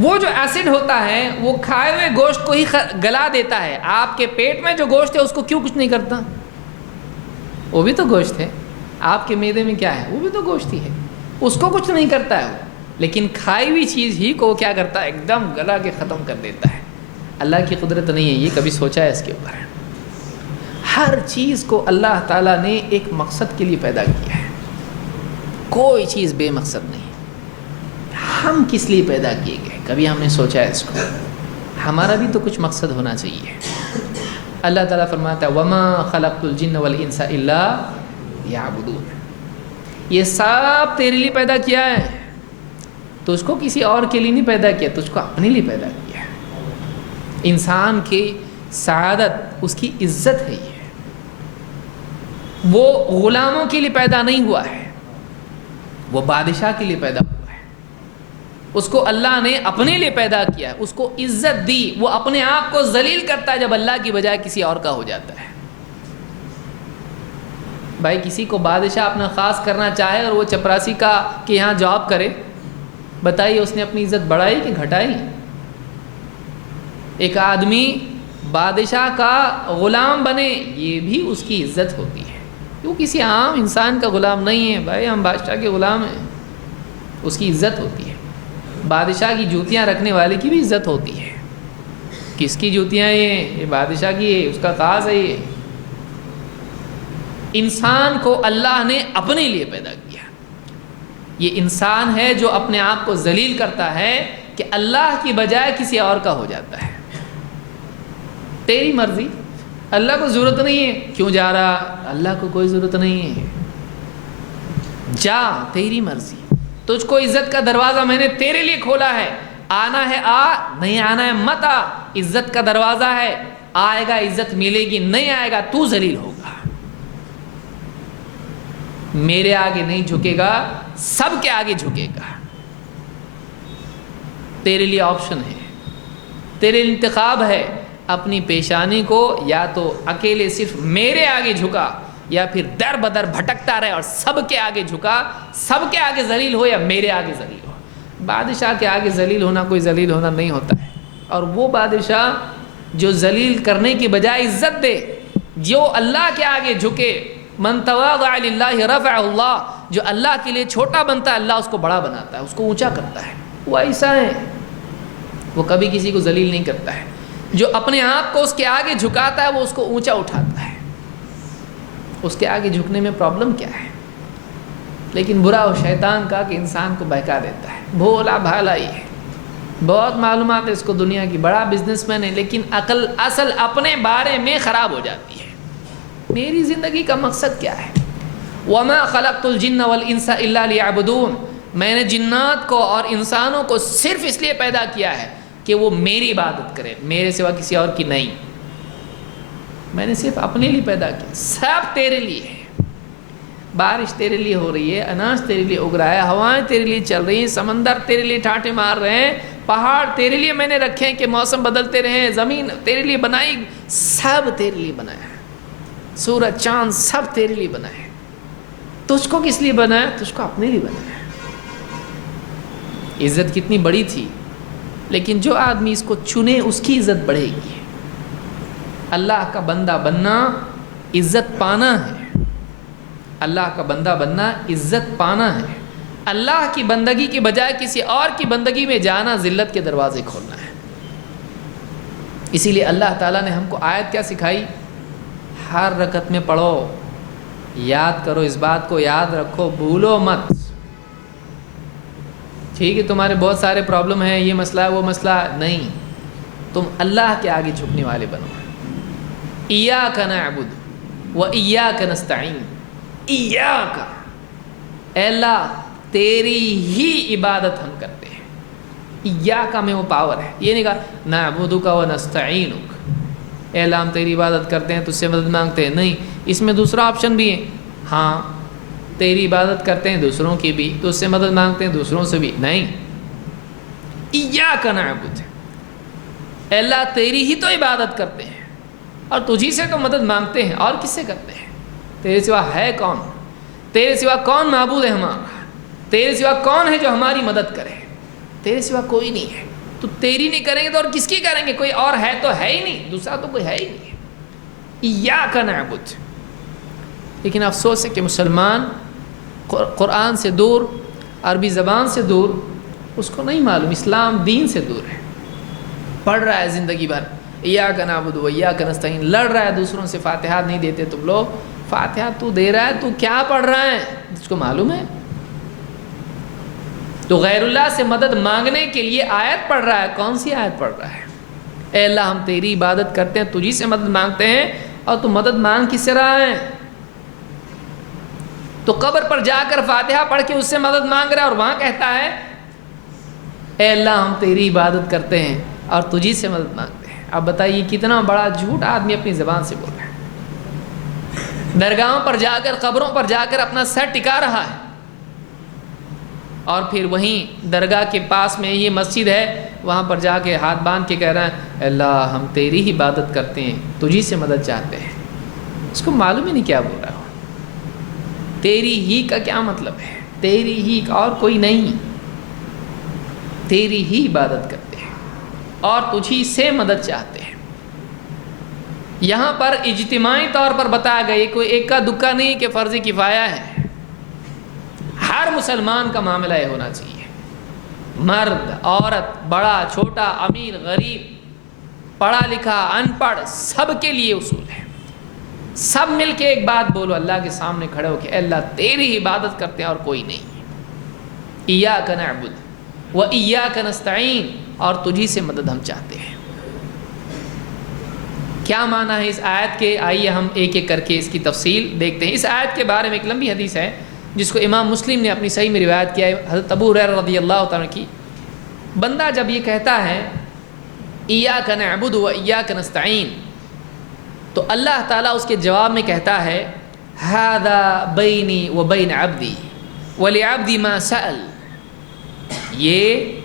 وہ جو ایسڈ ہوتا ہے وہ کھائے ہوئے گوشت کو ہی گلا دیتا ہے. آپ کے پیٹ میں جو گوشت ہے اس کو کیوں کچھ نہیں کرتا؟ وہ بھی تو گوشت ہے. آپ کے معدے میں کیا ہے؟ وہ بھی تو گوشت ہی ہے. اس کو کچھ نہیں کرتا ہے وہ، لیکن کھائی ہوئی چیز ہی کو کیا کرتا ہے؟ ایک دم گلا کے ختم کر دیتا ہے. اللہ کی قدرت نہیں ہے یہ؟ کبھی سوچا ہے اس کے اوپر؟ ہر چیز کو اللہ تعالیٰ نے ایک مقصد کے لیے پیدا کیا ہے. کوئی چیز بے مقصد نہیں. ہم کس لیے پیدا کیے گئے؟ کبھی ہم نے سوچا ہے اس کو؟ ہمارا بھی تو کچھ مقصد ہونا چاہیے. اللہ تعالیٰ فرماتا ہے وَمَا خَلَقْتُ الْجِنَّ وَالْإِنسَ إِلَّا يَعْبُدُونَ. یہ سب تیرے لیے پیدا کیا ہے. تجھ کو کسی اور کے لیے نہیں پیدا کیا، تجھ کو اپنے لیے پیدا کیا ہے. انسان کی سعادت، اس کی عزت ہے. یہ وہ غلاموں کے لیے پیدا نہیں ہوا ہے، وہ بادشاہ کے لیے پیدا ہوا ہے. اس کو اللہ نے اپنے لیے پیدا کیا ہے، اس کو عزت دی. وہ اپنے آپ کو ذلیل کرتا ہے جب اللہ کی بجائے کسی اور کا ہو جاتا ہے. بھائی کسی کو بادشاہ اپنا خاص کرنا چاہے اور وہ چپراسی کا کہ یہاں جاب کرے، بتائیے اس نے اپنی عزت بڑھائی کہ گھٹائی؟ ایک آدمی بادشاہ کا غلام بنے، یہ بھی اس کی عزت ہوتی ہے. وہ کسی عام انسان کا غلام نہیں ہے. بھائی ہم بادشاہ کے غلام ہیں، اس کی عزت ہوتی ہے. بادشاہ کی جوتیاں رکھنے والے کی بھی عزت ہوتی ہے. کس کی جوتیاں یہ بادشاہ کی ہے، اس کا خاص ہے. یہ انسان کو اللہ نے اپنے لیے پیدا کیا. یہ انسان ہے جو اپنے آپ کو ذلیل کرتا ہے کہ اللہ کی بجائے کسی اور کا ہو جاتا ہے. تیری مرضی، اللہ کو ضرورت نہیں ہے. کیوں جا رہا؟ اللہ کو کوئی ضرورت نہیں ہے. جا، تیری مرضی. تجھ کو عزت کا دروازہ میں نے تیرے لیے کھولا ہے. آنا ہے آ، نہیں آنا ہے مت آ. عزت کا دروازہ ہے، آئے گا عزت ملے گی، نہیں آئے گا تو ذلیل ہوگا. میرے آگے نہیں جھکے گا، سب کے آگے جھکے گا. تیرے لیے آپشن ہے، تیرے انتخاب ہے. اپنی پیشانی کو یا تو اکیلے صرف میرے آگے جھکا، یا پھر در بدر بھٹکتا رہے اور سب کے آگے جھکا. سب کے آگے ذلیل ہو یا میرے آگے ذلیل ہو. بادشاہ کے آگے ذلیل ہونا کوئی ذلیل ہونا نہیں ہوتا ہے. اور وہ بادشاہ جو ذلیل کرنے کی بجائے عزت دے، جو اللہ کے آگے جھکے، من تواضع للہ رفعہ اللہ، جو اللہ کے لیے چھوٹا بنتا ہے اللہ اس کو بڑا بناتا ہے، اس کو اونچا کرتا ہے. وہ ایسا ہے، وہ کبھی کسی کو ذلیل نہیں کرتا ہے. جو اپنے آپ کو اس کے آگے جھکاتا ہے وہ اس کو اونچا اٹھاتا ہے. اس کے آگے جھکنے میں پرابلم کیا ہے؟ لیکن برا ہو شیطان کا کہ انسان کو بہکا دیتا ہے. بھولا بھالا ہی ہے، بہت معلومات ہے اس کو دنیا کی، بڑا بزنس مین ہے، لیکن عقل اصل اپنے بارے میں خراب ہو جاتی ہے. میری زندگی کا مقصد کیا ہے؟ وَمَا خَلَقْتُ الْجِنَّ وَالْإِنسَ إِلَّا لِيَعْبُدُونَ. میں نے جنات کو اور انسانوں کو صرف اس لیے پیدا کیا ہے کہ وہ میری عبادت کرے، میرے سوا کسی اور کی نہیں. میں نے صرف اپنے لیے پیدا کیا. سب تیرے لیے ہے. بارش تیرے لیے ہو رہی ہے، اناج تیرے لیے اگ رہا ہے، ہوائیں تیرے لیے چل رہی ہیں، سمندر تیرے لیے ٹھاٹھے مار رہے ہیں، پہاڑ تیرے لیے میں نے رکھے ہیں کہ موسم بدلتے رہیں، زمین تیرے لیے بنائی، سب تیرے لیے بنایا ہے. سورج چاند سب تیرے لیے بنایا ہے. تجھ کو کس لیے بنایا؟ تجھ کو اپنے لیے بنایا ہے. عزت کتنی بڑی تھی لیکن جو آدمی اس کو چنے اس کی عزت بڑھے گی. اللہ کا بندہ بننا عزت پانا ہے. اللہ کا بندہ بننا عزت پانا ہے. اللہ کی بندگی کے بجائے کسی اور کی بندگی میں جانا ذلت کے دروازے کھولنا ہے. اسی لیے اللہ تعالیٰ نے ہم کو آیت کیا سکھائی؟ ہر رکعت میں پڑھو، یاد کرو، اس بات کو یاد رکھو، بھولو مت. ٹھیک ہے تمہارے بہت سارے پرابلم ہیں، یہ مسئلہ ہے وہ مسئلہ نہیں، تم اللہ کے آگے جھکنے والے بنو. ایاک نعبد و ایاک نستعین. ایاک، اے اللہ تیری ہی عبادت ہم کرتے ہیں. ایاک میں وہ پاور ہے. یہ نہیں کہا نعبدک و نستعینک، اے اللہ ہم تیری عبادت کرتے ہیں تجھ سے مدد مانگتے ہیں. نہیں، اس میں دوسرا آپشن بھی ہے. ہاں تیری عبادت کرتے ہیں دوسروں کی بھی، تجھ سے مدد مانگتے ہیں دوسروں سے بھی. نہیں، ایاک نعبد، اے اللہ تیری ہی تو عبادت کرتے ہیں اور تجھی سے تو مدد مانگتے ہیں. اور کس سے کرتے ہیں؟ تیرے سوا ہے کون؟ تیرے سوا کون معبود ہے ہمارا؟ تیرے سوا کون ہے جو ہماری مدد کرے؟ تیرے سوا کوئی نہیں ہے. تو تیری نہیں کریں گے تو اور کس کی کریں گے؟ کوئی اور ہے تو ہے ہی نہیں، دوسرا تو کوئی ہے ہی نہیں. ایاک نعبد. لیکن افسوس ہے کہ مسلمان قرآن سے دور، عربی زبان سے دور، اس کو نہیں معلوم، اسلام دین سے دور ہے. پڑھ رہا ہے زندگی بھر ایاک نعبد و ایاک نستعین، لڑ رہا ہے دوسروں سے. فاتحہ نہیں دیتے تم لوگ، فاتحہ تو دے رہا ہے، تو کیا پڑھ رہا ہے اس کو معلوم ہے؟ تو غیر اللہ سے مدد مانگنے کے لیے آیت پڑھ رہا ہے. کون سی آیت پڑھ رہا ہے؟ اے اللہ ہم تیری عبادت کرتے ہیں، تجھی سے مدد مانگتے ہیں. اور تو مدد مانگ کس سے رہا ہے؟ تو قبر پر جا کر فاتحہ پڑھ کے اس سے مدد مانگ رہا ہے اور وہاں کہتا ہے اے اللہ ہم تیری عبادت کرتے ہیں اور تجھی سے مدد مانگتے ہیں. اب بتائیے کتنا بڑا جھوٹ آدمی اپنی زبان سے بول رہا ہے. درگاہوں پر جا کر، قبروں پر جا کر اپنا سر ٹکا رہا ہے، اور پھر وہیں درگاہ کے پاس میں یہ مسجد ہے، وہاں پر جا کے ہاتھ باندھ کے کہہ رہا ہے اے اللہ ہم تیری ہی عبادت کرتے ہیں، تجھی سے مدد چاہتے ہیں. اس کو معلوم ہی نہیں کیا بول رہا ہو. تیری ہی کا کیا مطلب ہے؟ تیری ہی کا، اور کوئی نہیں. تیری ہی عبادت کرتے ہیں اور تجھی سے مدد چاہتے ہیں. یہاں پر اجتماعی طور پر بتایا گیا، یہ کوئی ایک کا دکا نہیں کہ فرض کفایہ ہے. ہر مسلمان کا معاملہ یہ ہونا چاہیے. مرد، عورت، بڑا چھوٹا، امیر غریب، پڑھا لکھا ان پڑھ، سب کے لیے اصول ہے. سب مل کے ایک بات بولو اللہ کے سامنے کھڑے ہو کہ اے اللہ تیری عبادت کرتے ہیں اور کوئی نہیں. ایاک نعبد و ایاک نستعین، اور تجھی سے مدد ہم چاہتے ہیں. کیا معنی ہے اس آیت کے؟ آئیے ہم ایک ایک کر کے اس کی تفصیل دیکھتے ہیں. اس آیت کے بارے میں ایک لمبی حدیث ہے جس کو امام مسلم نے اپنی صحیح میں روایت کیا ہے، حضرت ابو ہریرہ رضی اللہ تعالیٰ کی. بندہ جب یہ کہتا ہے ایاک نعبد و ایاک نستعین، تو اللہ تعالیٰ اس کے جواب میں کہتا ہے ھذا بینی و بین عبدی ولعبدی ما سأل. یہ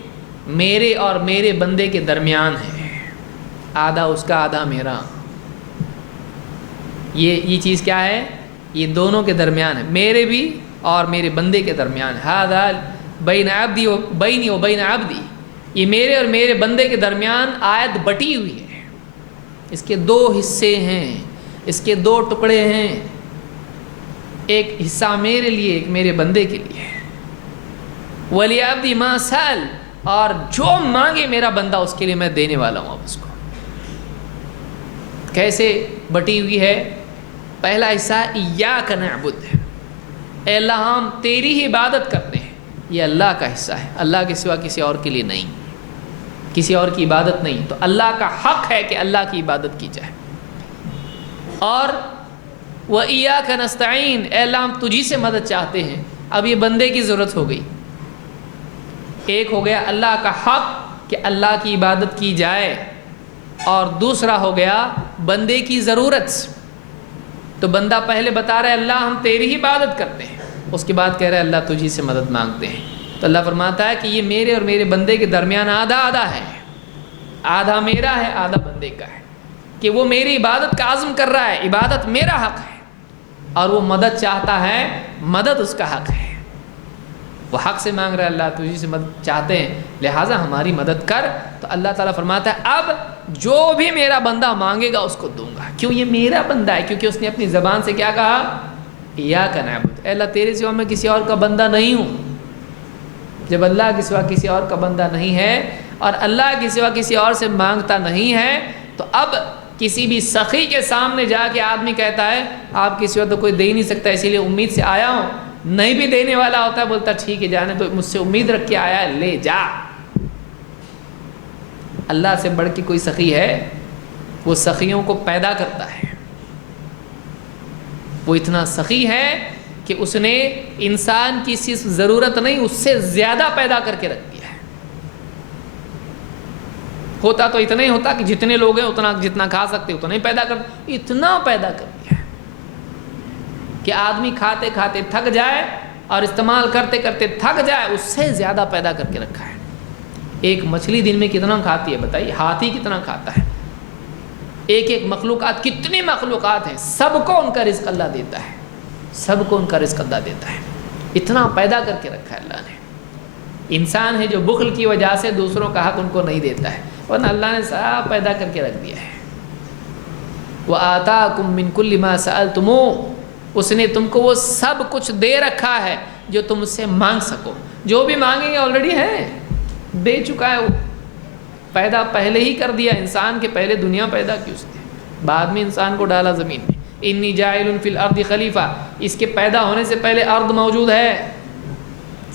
میرے اور میرے بندے کے درمیان ہے، آدھا اس کا آدھا میرا. یہ چیز کیا ہے؟ یہ دونوں کے درمیان ہے، میرے بھی اور میرے بندے کے درمیان. ھذا بین عبدی و بینی و بین عبدی، یہ میرے اور میرے بندے کے درمیان آیت بٹی ہوئی ہے. اس کے دو حصے ہیں، اس کے دو ٹکڑے ہیں. ایک حصہ میرے لیے، ایک میرے بندے کے لیے. وَلِعَبْدِ مَا سَأَلَ، اور جو مانگے میرا بندہ اس کے لیے میں دینے والا ہوں. اب اس کو کیسے بٹی ہوئی ہے؟ پہلا حصہ ایاک نعبد، اے اللہ ہم تیری ہی عبادت کرتے ہیں. یہ اللہ کا حصہ ہے، اللہ کے سوا کسی اور کے لیے نہیں، کسی اور کی عبادت نہیں. تو اللہ کا حق ہے کہ اللہ کی عبادت کی جائے. اور وَإِيَّاكَ نَسْتَعِينُ، اے اللہ ہم تجھی سے مدد چاہتے ہیں. اب یہ بندے کی ضرورت ہو گئی. ایک ہو گیا اللہ کا حق کہ اللہ کی عبادت کی جائے، اور دوسرا ہو گیا بندے کی ضرورت. تو بندہ پہلے بتا رہا ہے اللہ ہم تیری ہی عبادت کرتے ہیں، اس کے بعد کہہ رہا ہے اللہ تجھی سے مدد مانگتے ہیں. تو اللہ فرماتا ہے کہ یہ میرے اور میرے بندے کے درمیان آدھا آدھا ہے، آدھا میرا ہے آدھا بندے کا ہے. کہ وہ میری عبادت کا عزم کر رہا ہے، عبادت میرا حق ہے، اور وہ مدد چاہتا ہے، مدد اس کا حق ہے. وہ حق سے مانگ رہا ہے، اللہ تجھی سے مدد چاہتے ہیں لہٰذا ہماری مدد کر. تو اللہ تعالیٰ فرماتا ہے اب جو بھی میرا بندہ مانگے گا اس کو دوں گا. کیوں؟ یہ میرا بندہ ہے، کیونکہ اس نے اپنی زبان سے کیا کہا؟ ایاک نعبد، اے اللہ تیرے سوا میں کسی اور کا بندہ نہیں ہوں. جب اللہ کے سوا کسی اور کا بندہ نہیں ہے اور اللہ کے سوا کسی اور سے مانگتا نہیں ہے، تو اب کسی بھی سخی کے سامنے جا کے آدمی کہتا ہے آپ کے سوا تو کوئی دے ہی نہیں سکتا، اسی لیے امید سے آیا ہوں. نہیں بھی دینے والا ہوتا ہے بولتا ٹھیک ہے جانے تو، مجھ سے امید رکھ کے آیا ہے لے جا. اللہ سے بڑھ کے کوئی سخی ہے؟ وہ سخیوں کو پیدا کرتا ہے. وہ اتنا سخی ہے کہ اس نے انسان کی صرف ضرورت نہیں اس سے زیادہ پیدا کر کے رکھ دیا ہے. ہوتا تو اتنا ہی ہوتا کہ جتنے لوگ ہیں اتنا جتنا کھا سکتے اتنا ہی پیدا کر، اتنا پیدا کر دیا ہے کہ آدمی کھاتے کھاتے تھک جائے اور استعمال کرتے کرتے تھک جائے، اس سے زیادہ پیدا کر کے رکھا ہے. ایک مچھلی دن میں کتنا کھاتی ہے بتائیے؟ ہاتھی کتنا کھاتا ہے؟ ایک ایک مخلوقات، کتنی مخلوقات ہیں، سب کو ان کا رزق اللہ دیتا ہے، سب کو ان کا رزق اللہ دیتا ہے. اتنا پیدا کر کے رکھا ہے اللہ نے. انسان ہے جو بخل کی وجہ سے دوسروں کا حق ان کو نہیں دیتا ہے، ورنہ اللہ نے سب پیدا کر کے رکھ دیا ہے. وَآتَاكُم مِّن كُلِّ مَا سَأَلْتُمُوهُ، اس نے تم کو وہ سب کچھ دے رکھا ہے جو تم اس سے مانگ سکو. جو بھی مانگیں گے آلریڈی ہے، دے چکا ہے. وہ پیدا پہلے ہی کر دیا. انسان کے پہلے دنیا پیدا کی اس نے، بعد میں انسان کو ڈالا زمین میں. انی جاعل فی الارض خلیفہ، اس کے پیدا ہونے سے پہلے ارض موجود ہے،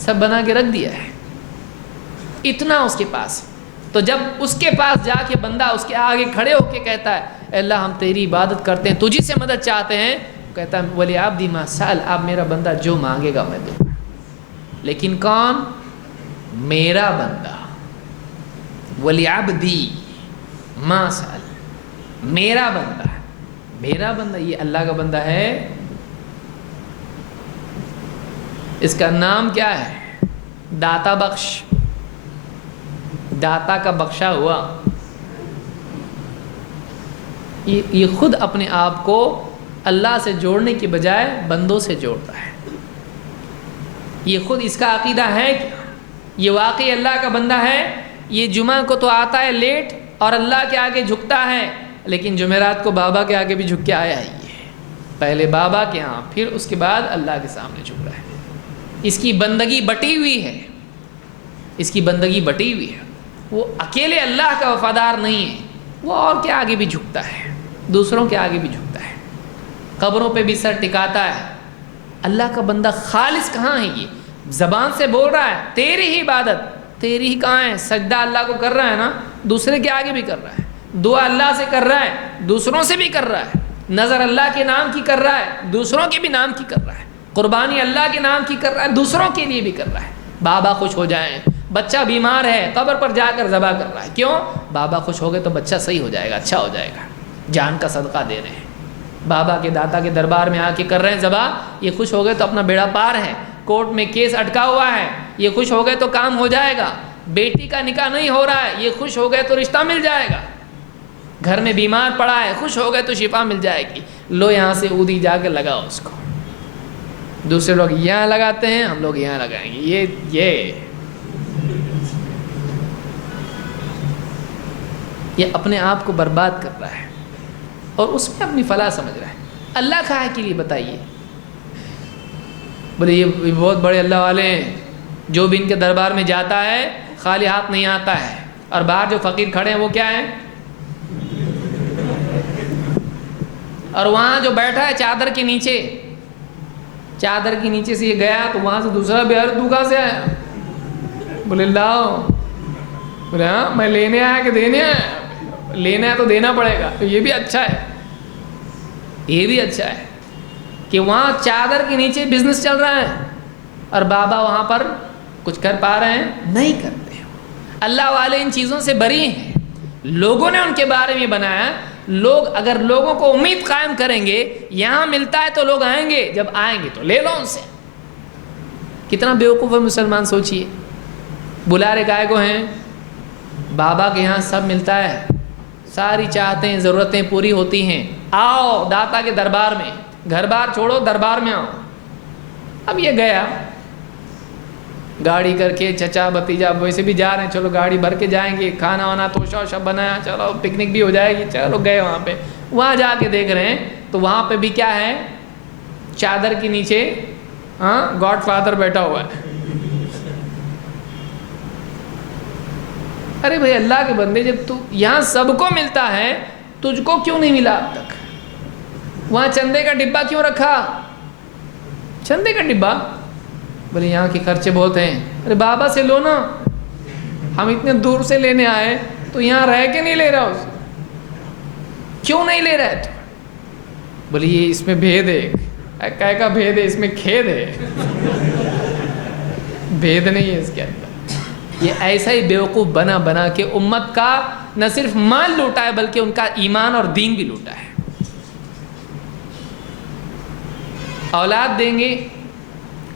سب بنا کے رکھ دیا ہے. اتنا اس کے پاس. تو جب اس کے پاس جا کے بندہ اس کے آگے کھڑے ہو کے کہتا ہے اے اللہ ہم تیری عبادت کرتے ہیں، تجھی سے مدد چاہتے ہیں، کہتا ہے وَلِعَبْدِ مَا سَأَلَ، اب میرا بندہ جو مانگے گا میں دوں گا. لیکن کون؟ میرا بندہ. وَلِعَبْدِ مَا سَأَلَ، میرا بندہ. میرا بندہ یہ اللہ کا بندہ ہے. اس کا نام کیا ہے؟ داتا بخش. داتا کا بخشا ہوا. یہ خود اپنے آپ کو اللہ سے جوڑنے کی بجائے بندوں سے جوڑتا ہے. یہ خود اس کا عقیدہ ہے کہ یہ واقعی اللہ کا بندہ ہے. یہ جمعہ کو تو آتا ہے لیٹ اور اللہ کے آگے جھکتا ہے، لیکن جمعرات کو بابا کے آگے بھی جھک کے آیا ہے. یہ پہلے بابا کے ہاں، پھر اس کے بعد اللہ کے سامنے جھک رہا ہے. اس کی بندگی بٹی ہوئی ہے، اس کی بندگی بٹی ہوئی ہے. وہ اکیلے اللہ کا وفادار نہیں ہے، وہ اور کے آگے بھی جھکتا ہے، دوسروں کے آگے بھی جھکتا ہے، قبروں پہ بھی سر ٹکاتا ہے. اللہ کا بندہ خالص کہاں ہے؟ یہ زبان سے بول رہا ہے تیری ہی عبادت، تیری ہی کہاں ہے؟ سجدہ اللہ کو کر رہا ہے نا، دوسرے کے آگے بھی کر رہا ہے. دعا اللہ سے کر رہا ہے، دوسروں سے بھی کر رہا ہے. نظر اللہ کے نام کی کر رہا ہے، دوسروں کے بھی نام کی کر رہا ہے. قربانی اللہ کے نام کی کر رہا ہے، دوسروں کے لیے بھی کر رہا ہے. بابا خوش ہو جائیں، بچہ بیمار ہے قبر پر جا کر ذبح کر رہا ہے. کیوں؟ بابا خوش ہو گئے تو بچہ صحیح ہو جائے گا، اچھا ہو جائے گا. جان کا صدقہ دے رہے ہیں، بابا کے داتا کے دربار میں آ کے کر رہے ہیں ذبح. یہ خوش ہو گئے تو اپنا بیڑا پار ہے. کورٹ میں کیس اٹکا ہوا ہے، یہ خوش ہو گئے تو کام ہو جائے گا. بیٹی کا نکاح نہیں ہو رہا ہے، یہ خوش ہو گئے تو رشتہ مل جائے گا. گھر میں بیمار پڑا ہے، خوش ہو گئے تو شفا مل جائے گی. لو یہاں سے اودی جا کے لگاؤ اس کو. دوسرے لوگ یہاں لگاتے ہیں، ہم لوگ یہاں لگائیں گے. یہ اپنے آپ کو برباد کر رہا ہے اور اس میں اپنی فلاح سمجھ رہا ہے. اللہ کہا کے لیے بتائیے؟ بولے یہ بہت بڑے اللہ والے ہیں، جو بھی ان کے دربار میں جاتا ہے خالی ہاتھ نہیں آتا ہے. اور باہر جو فقیر کھڑے ہیں وہ کیا ہیں؟ اور وہاں جو بیٹھا ہے چادر کے نیچے، چادر کے نیچے سے یہ گیا تو وہاں سے دوسرا بہار تو کہاں سے آیا؟ بولے لاؤ. بولے ہاں میں لینے آیا کہ دینے آیا؟ لینا ہے تو دینا پڑے گا. تو یہ بھی اچھا ہے، یہ بھی اچھا ہے کہ وہاں چادر کے نیچے بزنس چل رہا ہے اور بابا وہاں پر کچھ کر پا رہے ہیں؟ نہیں کرتے. اللہ والے ان چیزوں سے بری ہیں، لوگوں نے ان کے بارے میں بنایا. لوگ اگر لوگوں کو امید قائم کریں گے یہاں ملتا ہے تو لوگ آئیں گے، جب آئیں گے تو لے لو ان سے. کتنا بیوقوف ہے مسلمان، سوچئے. بلارے گائے کو ہیں، بابا کے یہاں سب ملتا ہے، ساری چاہتیں ضرورتیں پوری ہوتی ہیں. آؤ داتا کے دربار میں، گھر بار چھوڑو دربار میں آؤ. اب یہ گیا گاڑی کر کے چچا بھتیجا ویسے بھی جا رہے ہیں، چلو گاڑی بھر کے جائیں گے، کھانا وانا توشہ ووشہ بنایا، چلو پکنک بھی ہو جائے گی، چلو گئے وہاں پہ. وہاں جا کے دیکھ رہے ہیں تو وہاں پہ بھی کیا ہے، چادر کے نیچے گاڈ فادر بیٹھا ہوا ہے. ارے بھائی اللہ کے بندے، جب تو یہاں سب کو ملتا ہے تجھ کو کیوں نہیں ملا اب تک؟ وہاں چندے کا ڈبہ کیوں رکھا؟ چندے کا ڈبہ؟ بولے یہاں کے خرچے بہت ہیں. ارے بابا سے لو نا، ہم اتنے دور سے لینے آئے تو یہاں رہ کے نہیں لے رہا اس. کیوں نہیں لے رہا ہے تو؟ بولے یہ اس میں بھید ہے. کہے کا بھید ہے؟ اس میں کھید ہے. بھید نہیں ہے اس کے اندر. یہ ایسا ہی بیوقوف بنا بنا کے امت کا نہ صرف مال لوٹا ہے بلکہ ان کا ایمان اور دین بھی لوٹا ہے. اولاد دیں گے،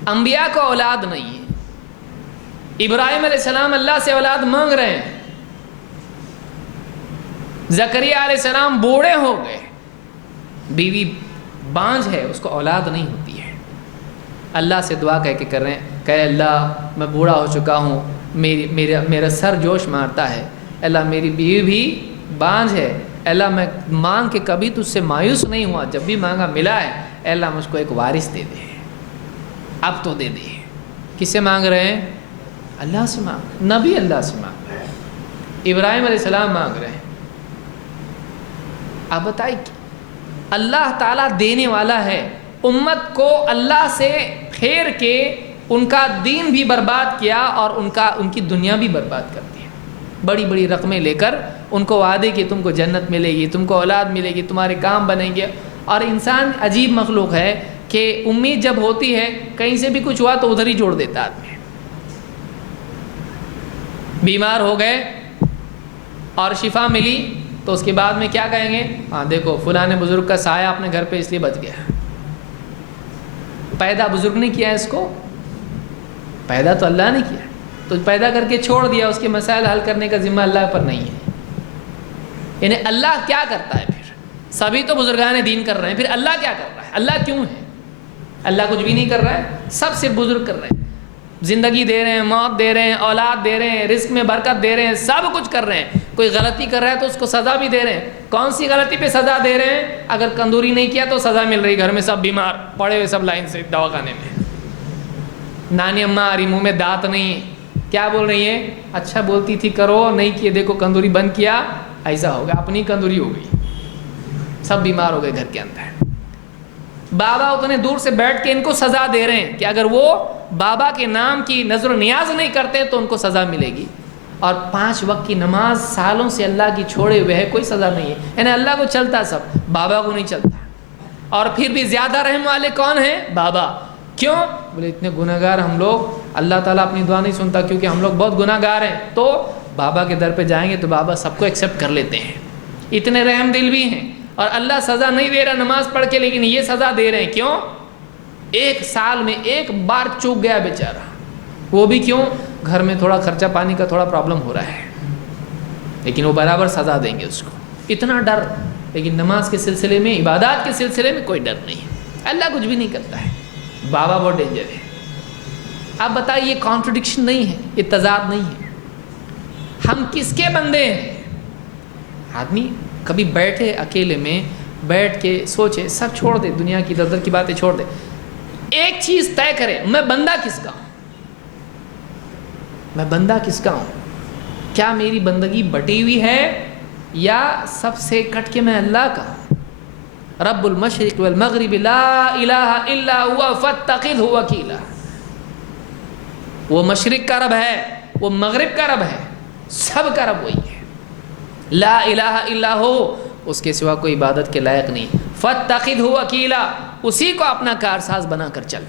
انبیاء کو اولاد نہیں ہے. ابراہیم علیہ السلام اللہ سے اولاد مانگ رہے ہیں. زکریا علیہ السلام بوڑھے ہو گئے، بیوی بانجھ ہے، اس کو اولاد نہیں ہوتی ہے. اللہ سے دعا کہہ کے کر رہے ہیں کہ اللہ میں بوڑھا ہو چکا ہوں، میرا سر جوش مارتا ہے، اللہ میری بیوی بھی بانجھ ہے، اللہ میں مانگ کے کبھی تجھ سے مایوس نہیں ہوا، جب بھی مانگا ملا ہے، اللہ مجھ کو ایک وارث دے دے، اب تو دے دے. کس سے مانگ رہے ہیں؟ اللہ سے مانگ. نبی اللہ سے مانگ رہے ہیں، ابراہیم علیہ السلام مانگ رہے ہیں. آپ بتائیں اللہ تعالیٰ دینے والا ہے. امت کو اللہ سے پھیر کے ان کا دین بھی برباد کیا اور ان کی دنیا بھی برباد کر دی. بڑی بڑی رقمیں لے کر ان کو وعدے کہ تم کو جنت ملے گی، تم کو اولاد ملے گی، تمہارے کام بنیں گے. اور انسان عجیب مخلوق ہے کہ امید جب ہوتی ہے کہیں سے بھی کچھ ہوا تو ادھر ہی جوڑ دیتا آدمی. بیمار ہو گئے اور شفا ملی تو اس کے بعد میں کیا کہیں گے؟ ہاں دیکھو فلاں بزرگ کا سایہ اپنے گھر پہ اس لیے بچ گیا. پیدا بزرگ نے کیا اس کو، پیدا تو اللہ نے کیا، تو پیدا کر کے چھوڑ دیا، اس کے مسائل حل کرنے کا ذمہ اللہ پر نہیں ہے. یعنی اللہ کیا کرتا ہے پھر؟ سبھی تو بزرگان دین کر رہے ہیں، پھر اللہ کیا کر رہا ہے؟ اللہ کیوں ہے؟ اللہ کچھ بھی نہیں کر رہا ہے، سب سے بزرگ کر رہے ہیں. زندگی دے رہے ہیں، موت دے رہے ہیں، اولاد دے رہے ہیں، رزق میں برکت دے رہے ہیں، سب کچھ کر رہے ہیں. کوئی غلطی کر رہا ہے تو اس کو سزا بھی دے رہے ہیں. کون سی غلطی پہ سزا دے رہے ہیں؟ اگر کندوری نہیں کیا تو سزا مل رہی، گھر میں سب بیمار پڑے ہوئے، سب لائن سے دواخانے میں. نانی اماں آ رہی، منہ میں دانت نہیں، کیا بول رہی ہیں؟ اچھا بولتی تھی کرو، نہیں کیے دیکھو کندوری بند کیا، ایسا ہو گیا، اپنی کندوری ہو گئی، سب بیمار ہو گئے گھر کے اندر. بابا اتنے دور سے بیٹھ کے ان کو سزا دے رہے ہیں کہ اگر وہ بابا کے نام کی نظر و نیاز نہیں کرتے تو ان کو سزا ملے گی. اور 5 وقت کی نماز سالوں سے اللہ کی چھوڑے ہوئے ہے، کوئی سزا نہیں ہے. یعنی اللہ کو چلتا سب، بابا کو نہیں چلتا. اور پھر بھی زیادہ رحم والے کون ہیں؟ بابا. کیوں؟ بولے اتنے گناہ گار ہم لوگ، اللہ تعالیٰ اپنی دعا نہیں سنتا کیونکہ ہم لوگ بہت گناہ گار ہیں. تو بابا کے در پہ جائیں گے تو بابا سب کو ایکسیپٹ کر لیتے ہیں، اتنے رحم دل بھی ہیں. اور اللہ سزا نہیں دے رہا نماز پڑھ کے، لیکن یہ سزا دے رہے ہیں. کیوں؟ 1 سال میں 1 بار چوک گیا بیچارہ، وہ بھی کیوں؟ گھر میں تھوڑا خرچہ پانی کا تھوڑا پرابلم ہو رہا ہے، لیکن وہ برابر سزا دیں گے اس کو. اتنا ڈر، لیکن نماز کے سلسلے میں، عبادات کے سلسلے میں کوئی ڈر نہیں ہے. اللہ کچھ بھی نہیں کرتا ہے، بابا بہت ڈینجر ہے. آپ بتائیے، یہ کانٹرڈکشن نہیں ہے، یہ تضاد نہیں ہے. ہم کس کے بندے ہیں؟ آدمی کبھی بیٹھے اکیلے میں بیٹھ کے سوچے، سب چھوڑ دے، دنیا کی ادھر کی باتیں چھوڑ دے، ایک چیز طے کرے، میں بندہ کس کا ہوں؟ میں بندہ کس کا ہوں؟ کیا میری بندگی بٹی ہوئی ہے یا سب سے کٹ کے میں اللہ کا ہوں؟ رب المشرق والمغرب لا الہ الا ہوا فاتخذہ وکیلا. وہ مشرق کا رب ہے، وہ مغرب کا رب ہے، سب کا رب وہی ہے. لا الہ الا ہو، اس کے سوا کوئی عبادت کے لائق نہیں. فاتخذہ وکیلا، اسی کو اپنا کارساز بنا کر چل،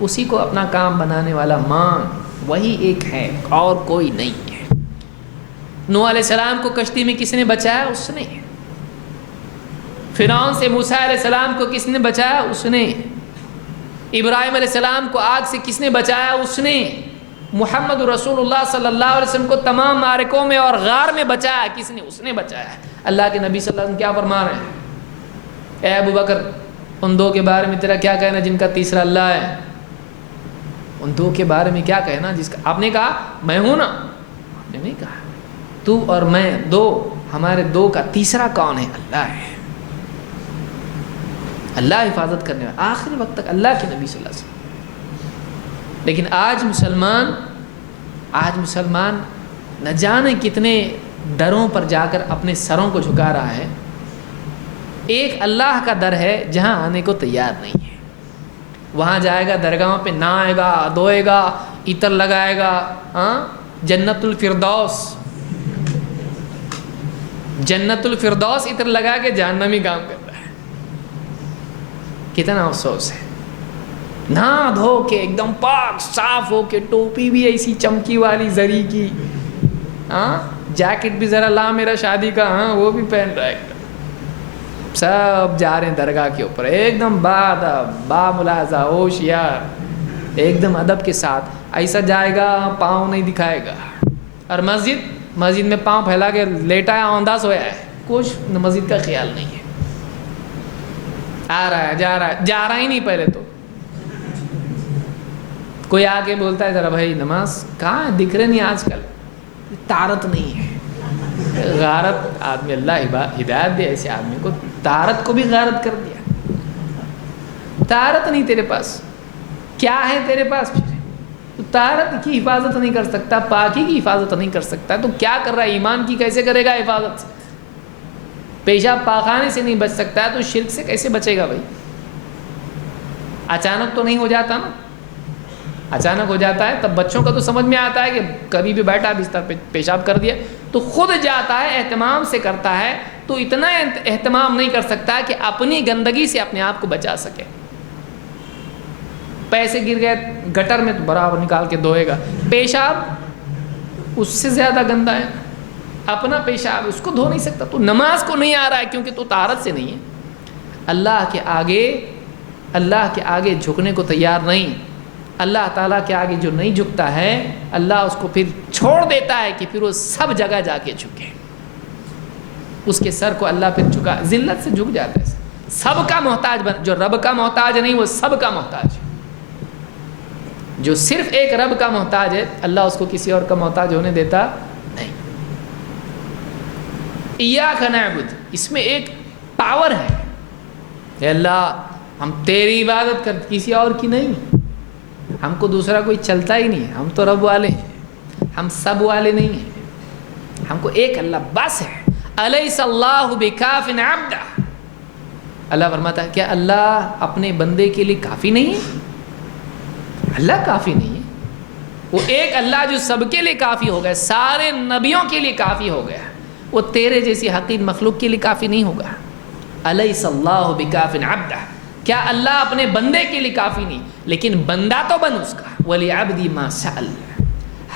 اسی کو اپنا کام بنانے والا مان، وہی ایک ہے اور کوئی نہیں ہے. نوح علیہ السلام کو کشتی میں کس نے بچایا؟ اس نے. فرعون سے موسیٰ علیہ السلام کو کس نے بچایا؟ اس نے. ابراہیم علیہ السلام کو آگ سے کس نے بچایا؟ اس نے. محمد رسول اللہ صلی اللہ علیہ وسلم کو تمام معرکوں میں اور غار میں بچایا کس نے؟ اس نے بچایا. اللہ کے نبی صلی اللہ علیہ وسلم کیا فرما رہے ہیں؟ اے ابو بکر، ان 2 کے بارے میں تیرا کیا کہنا جن کا تیسرا اللہ ہے؟ ان دو کے بارے میں کیا کہنا جس کا آپ نے کہا میں ہوں نا، آپ نے نہیں کہا تو اور میں دو، ہمارے دو کا تیسرا کون ہے؟ اللہ ہے، اللہ حفاظت کرنے والا، آخری وقت تک اللہ کے نبی صلی اللہ علیہ وسلم۔ لیکن آج مسلمان نہ جانے کتنے دروں پر جا کر اپنے سروں کو جھکا رہا ہے۔ ایک اللہ کا در ہے جہاں آنے کو تیار نہیں ہے، وہاں جائے گا درگاہوں پہ نہائے گا، دھوئے گا، عطر لگائے گا، جنت الفردوس عطر لگا کے جہنمی کام کر رہا ہے۔ کتنا افسوس ہے، نہا دھو کے ایک دم پاک صاف ہو کے، ٹوپی بھی ایسی چمکی والی زری کی، جیکٹ بھی ذرا لا میرا شادی کا، وہ بھی پہن رہا ہے، سب جا رہے ہیں درگاہ کے اوپر ایک دم با ملاحظہ ہوشیار، ایک دم ادب کے ساتھ۔ ایسا جائے گا پاؤں نہیں دکھائے گا، اور مسجد میں پاؤں پھیلا کے لیٹا ہے، اونداز ہویا ہے، کچھ مسجد کا خیال نہیں ہے، آ رہا ہے جا رہا ہی نہیں۔ پہلے تو کوئی آ کے بولتا ہے ذرا بھائی نماز کہاں ہے، دکھ رہے نہیں آج کل، طہارت نہیں ہے، غارت آدمی، اللہ ہدایت دے ایسے آدمی کو، طہارت کو بھی غارت کر دیا، طہارت نہیں تیرے پاس، کیا ہے تیرے پاس؟ پھر تو طہارت کی حفاظت نہیں کر سکتا، پاکی کی حفاظت نہیں کر سکتا، تو کیا کر رہا ہے؟ ایمان کی کیسے کرے گا حفاظت؟ پیشاب پاخانے سے نہیں بچ سکتا ہے تو شرک سے کیسے بچے گا بھائی؟ اچانک تو نہیں ہو جاتا نا، اچانک ہو جاتا ہے تب بچوں کا تو سمجھ میں آتا ہے کہ کبھی بھی بیٹھا بستر پہ پیشاب کر دیا تو خود جاتا ہے، اہتمام سے کرتا ہے، تو اتنا اہتمام نہیں کر سکتا کہ اپنی گندگی سے اپنے آپ کو بچا سکے۔ پیسے گر گئے گٹر میں تو برابر نکال کے دھوئے گا، پیشاب اس سے زیادہ گندا ہے، اپنا پیشاب اس کو دھو نہیں سکتا، تو نماز کو نہیں آ رہا ہے کیونکہ تو طہارت سے نہیں ہے، اللہ کے آگے جھکنے کو تیار نہیں۔ اللہ تعالیٰ کے آگے جو نہیں جھکتا ہے، اللہ اس کو پھر چھوڑ دیتا ہے کہ پھر وہ سب جگہ جا کے جھکے، اس کے سر کو اللہ پھر جھکا، ذلت سے جھک جاتا ہے، سب کا محتاج جو رب کا محتاج نہیں وہ سب کا محتاج ہے، جو صرف ایک رب کا محتاج ہے اللہ اس کو کسی اور کا محتاج ہونے دیتا نہیں۔ ایاک نعبد، اس میں ایک پاور ہے، اے اللہ ہم تیری عبادت کرتے کسی اور کی نہیں، ہم کو دوسرا کوئی چلتا ہی نہیں، ہم تو رب والے ہیں، ہم سب والے نہیں ہیں، ہم کو ایک اللہ بس ہے۔ الیس اللہ بکاف عبدہ، اللہ فرماتا ہے کیا اللہ اپنے بندے کے لیے کافی نہیں ہے؟ اللہ کافی نہیں ہے، وہ ایک اللہ جو سب کے لیے کافی ہو گیا، سارے نبیوں کے لیے کافی ہو گیا، وہ تیرے جیسی حقیر مخلوق کے لیے کافی نہیں ہوگا۔ الیس اللہ بکاف عبدہ، کیا اللہ اپنے بندے کے لیے کافی نہیں؟ لیکن بندہ تو بن اس کا، وَلِعَبْدِي مَا سَأَلَ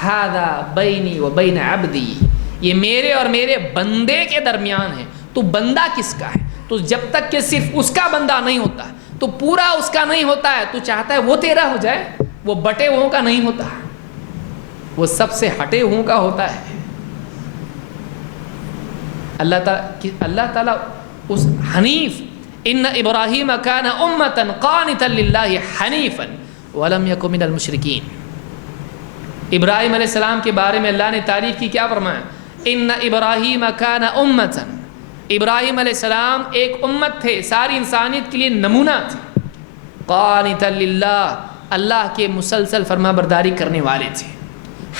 هَذَا بَيْنِي وَبَيْنَ عَبْدِي، یہ میرے اور میرے بندے کے درمیان ہے، تو بندہ کس کا ہے؟ تو جب تک کہ صرف اس کا بندہ نہیں ہوتا تو پورا اس کا نہیں ہوتا ہے، تو چاہتا ہے وہ تیرا ہو جائے، وہ بٹے ہووں کا نہیں ہوتا، وہ سب سے ہٹے ہووں کا ہوتا ہے۔ اللہ تعالیٰ اس حنیف، ان ابراہیم کان امۃ قانتا للہ حنیفا ولم یک من المشرکین، ابراہیم علیہ السلام کے بارے میں اللہ نے تعریف کی، کیا فرمایا؟ ان ابراہیم کان امۃ، ابراہیم علیہ السلام ایک امت تھے، ساری انسانیت کے لیے نمونہ تھے، قانتا للہ، اللہ کے مسلسل فرما برداری کرنے والے تھے،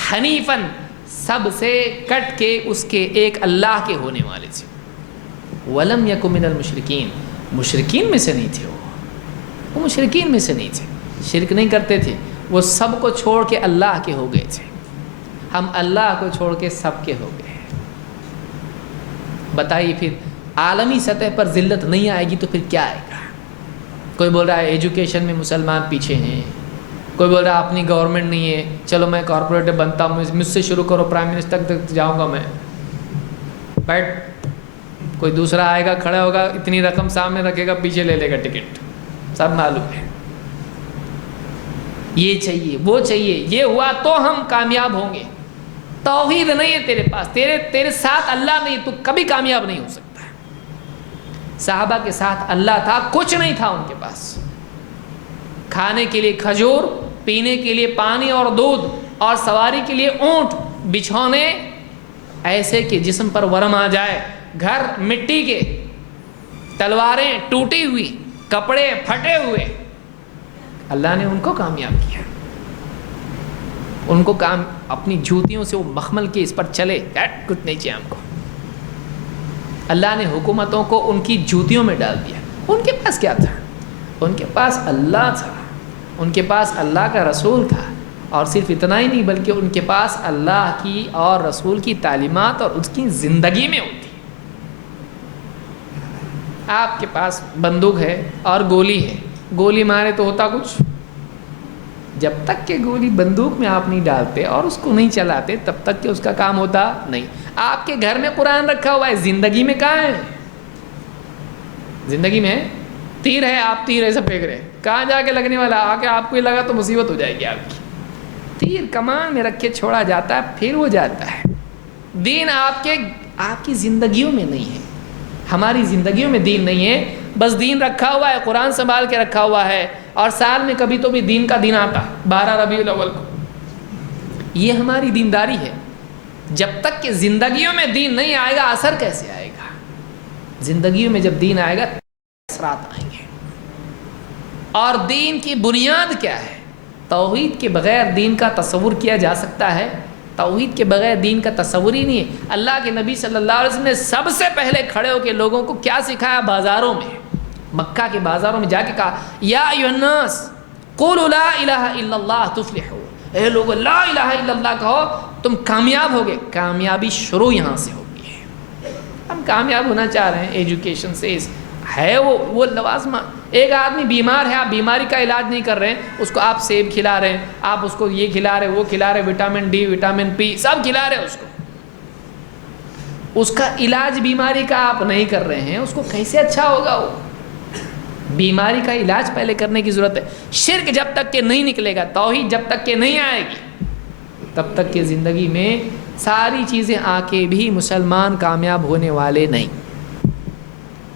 حنیفاً، سب سے کٹ کے اس کے ایک اللہ کے ہونے والے تھے، ولم یک من المشرکین، مشرکین میں سے نہیں تھے، وہ مشرکین میں سے نہیں تھے، شرک نہیں کرتے تھے، وہ سب کو چھوڑ کے اللہ کے ہو گئے تھے، ہم اللہ کو چھوڑ کے سب کے ہو گئے۔ بتائیے پھر عالمی سطح پر ذلت نہیں آئے گی تو پھر کیا آئے گا؟ کوئی بول رہا ہے ایجوکیشن میں مسلمان پیچھے ہیں، کوئی بول رہا ہے اپنی گورنمنٹ نہیں ہے، چلو میں کارپوریٹر بنتا ہوں، مجھ سے شروع کرو، پرائم منسٹر تک جاؤں گا میں، بیٹھ، کوئی دوسرا آئے گا، کھڑا ہوگا، اتنی رقم سامنے رکھے گا، پیچھے لے لے گا ٹکٹ، سب معلوم ہے، یہ چاہیے وہ چاہیے، یہ ہوا تو ہم کامیاب ہوں گے۔ توحید نہیں ہے تیرے پاس، تیرے ساتھ اللہ نہیں، تو کبھی کامیاب نہیں ہو سکتا۔ صحابہ کے ساتھ اللہ تھا، کچھ نہیں تھا ان کے پاس، کھانے کے لیے کھجور پینے کے لیے پانی اور دودھ، اور سواری کے لیے اونٹ، بچھونے ایسے کہ جسم پر ورم آ جائے، گھر مٹی کے، تلواریں ٹوٹی ہوئی، کپڑے پھٹے ہوئے، اللہ نے ان کو کامیاب کیا. ان کو اپنی جوتیوں سے وہ مخمل کے اس پر چلے، کچھ نہیں چاہیے ہم کو. اللہ نے حکومتوں کو ان کی جوتیوں میں ڈال دیا. ان کے پاس کیا تھا؟ ان کے پاس اللہ تھا، ان کے پاس اللہ کا رسول تھا، اور صرف اتنا ہی نہیں بلکہ ان کے پاس اللہ کی اور رسول کی تعلیمات اور اس کی زندگی میں ہوتی. آپ کے پاس بندوق ہے اور گولی ہے، گولی مارے تو ہوتا کچھ، جب تک کہ گولی بندوق میں آپ نہیں ڈالتے اور اس کو نہیں چلاتے تب تک کہ اس کا کام ہوتا نہیں. آپ کے گھر میں قرآن رکھا ہوا ہے، زندگی میں کہاں ہے؟ زندگی میں تیر ہے، آپ تیر ایسا پھینک رہے ہیں، کہاں جا کے لگنے والا؟ آ کے آپ کو یہ لگا تو مصیبت ہو جائے گی آپ کی. تیر کمان میں رکھ کے چھوڑا جاتا ہے، پھر وہ جاتا ہے. دین آپ کی زندگیوں میں نہیں ہے، ہماری زندگیوں میں دین نہیں ہے. بس دین رکھا ہوا ہے، قرآن سنبھال کے رکھا ہوا ہے، اور سال میں کبھی تو بھی دین کا دن آتا 12 ربیع الاول کو. یہ ہماری دینداری ہے. جب تک کہ زندگیوں میں دین نہیں آئے گا، اثر کیسے آئے گا؟ زندگیوں میں جب دین آئے گا اثرات آئیں گے. اور دین کی بنیاد کیا ہے؟ توحید کے بغیر دین کا تصور کیا جا سکتا ہے؟ توحید کے بغیر دین کا تصور ہی نہیں ہے. اللہ کے نبی صلی اللہ علیہ وسلم نے سب سے پہلے کھڑے ہو کے لوگوں کو کیا سکھایا؟ بازاروں میں، مکہ کے بازاروں میں جا کے کہا، یا ایھا الناس قولوا لا الہ الا اللہ تفلحوا. اے لوگو لا الہ الا اللہ کہو تم کامیاب ہوگے. کامیابی شروع یہاں سے ہوگی ہے. ہم کامیاب ہونا چاہ رہے ہیں ایجوکیشن سے، ہے وہ لوازمہ. ایک آدمی بیمار ہے، آپ بیماری کا علاج نہیں کر رہے ہیں، اس کو آپ سیب کھلا رہے ہیں، آپ اس کو یہ کھلا رہے وہ کھلا رہے، وٹامن ڈی وٹامن پی سب کھلا رہے ہیں اس کو. اس کا علاج بیماری کا آپ نہیں کر رہے ہیں، اس کو کیسے اچھا ہوگا؟ وہ بیماری کا علاج پہلے کرنے کی ضرورت ہے. شرک جب تک کہ نہیں نکلے گا، توحید جب تک کہ نہیں آئے گی، تب تک کہ زندگی میں ساری چیزیں آ کے بھی مسلمان کامیاب ہونے والے نہیں.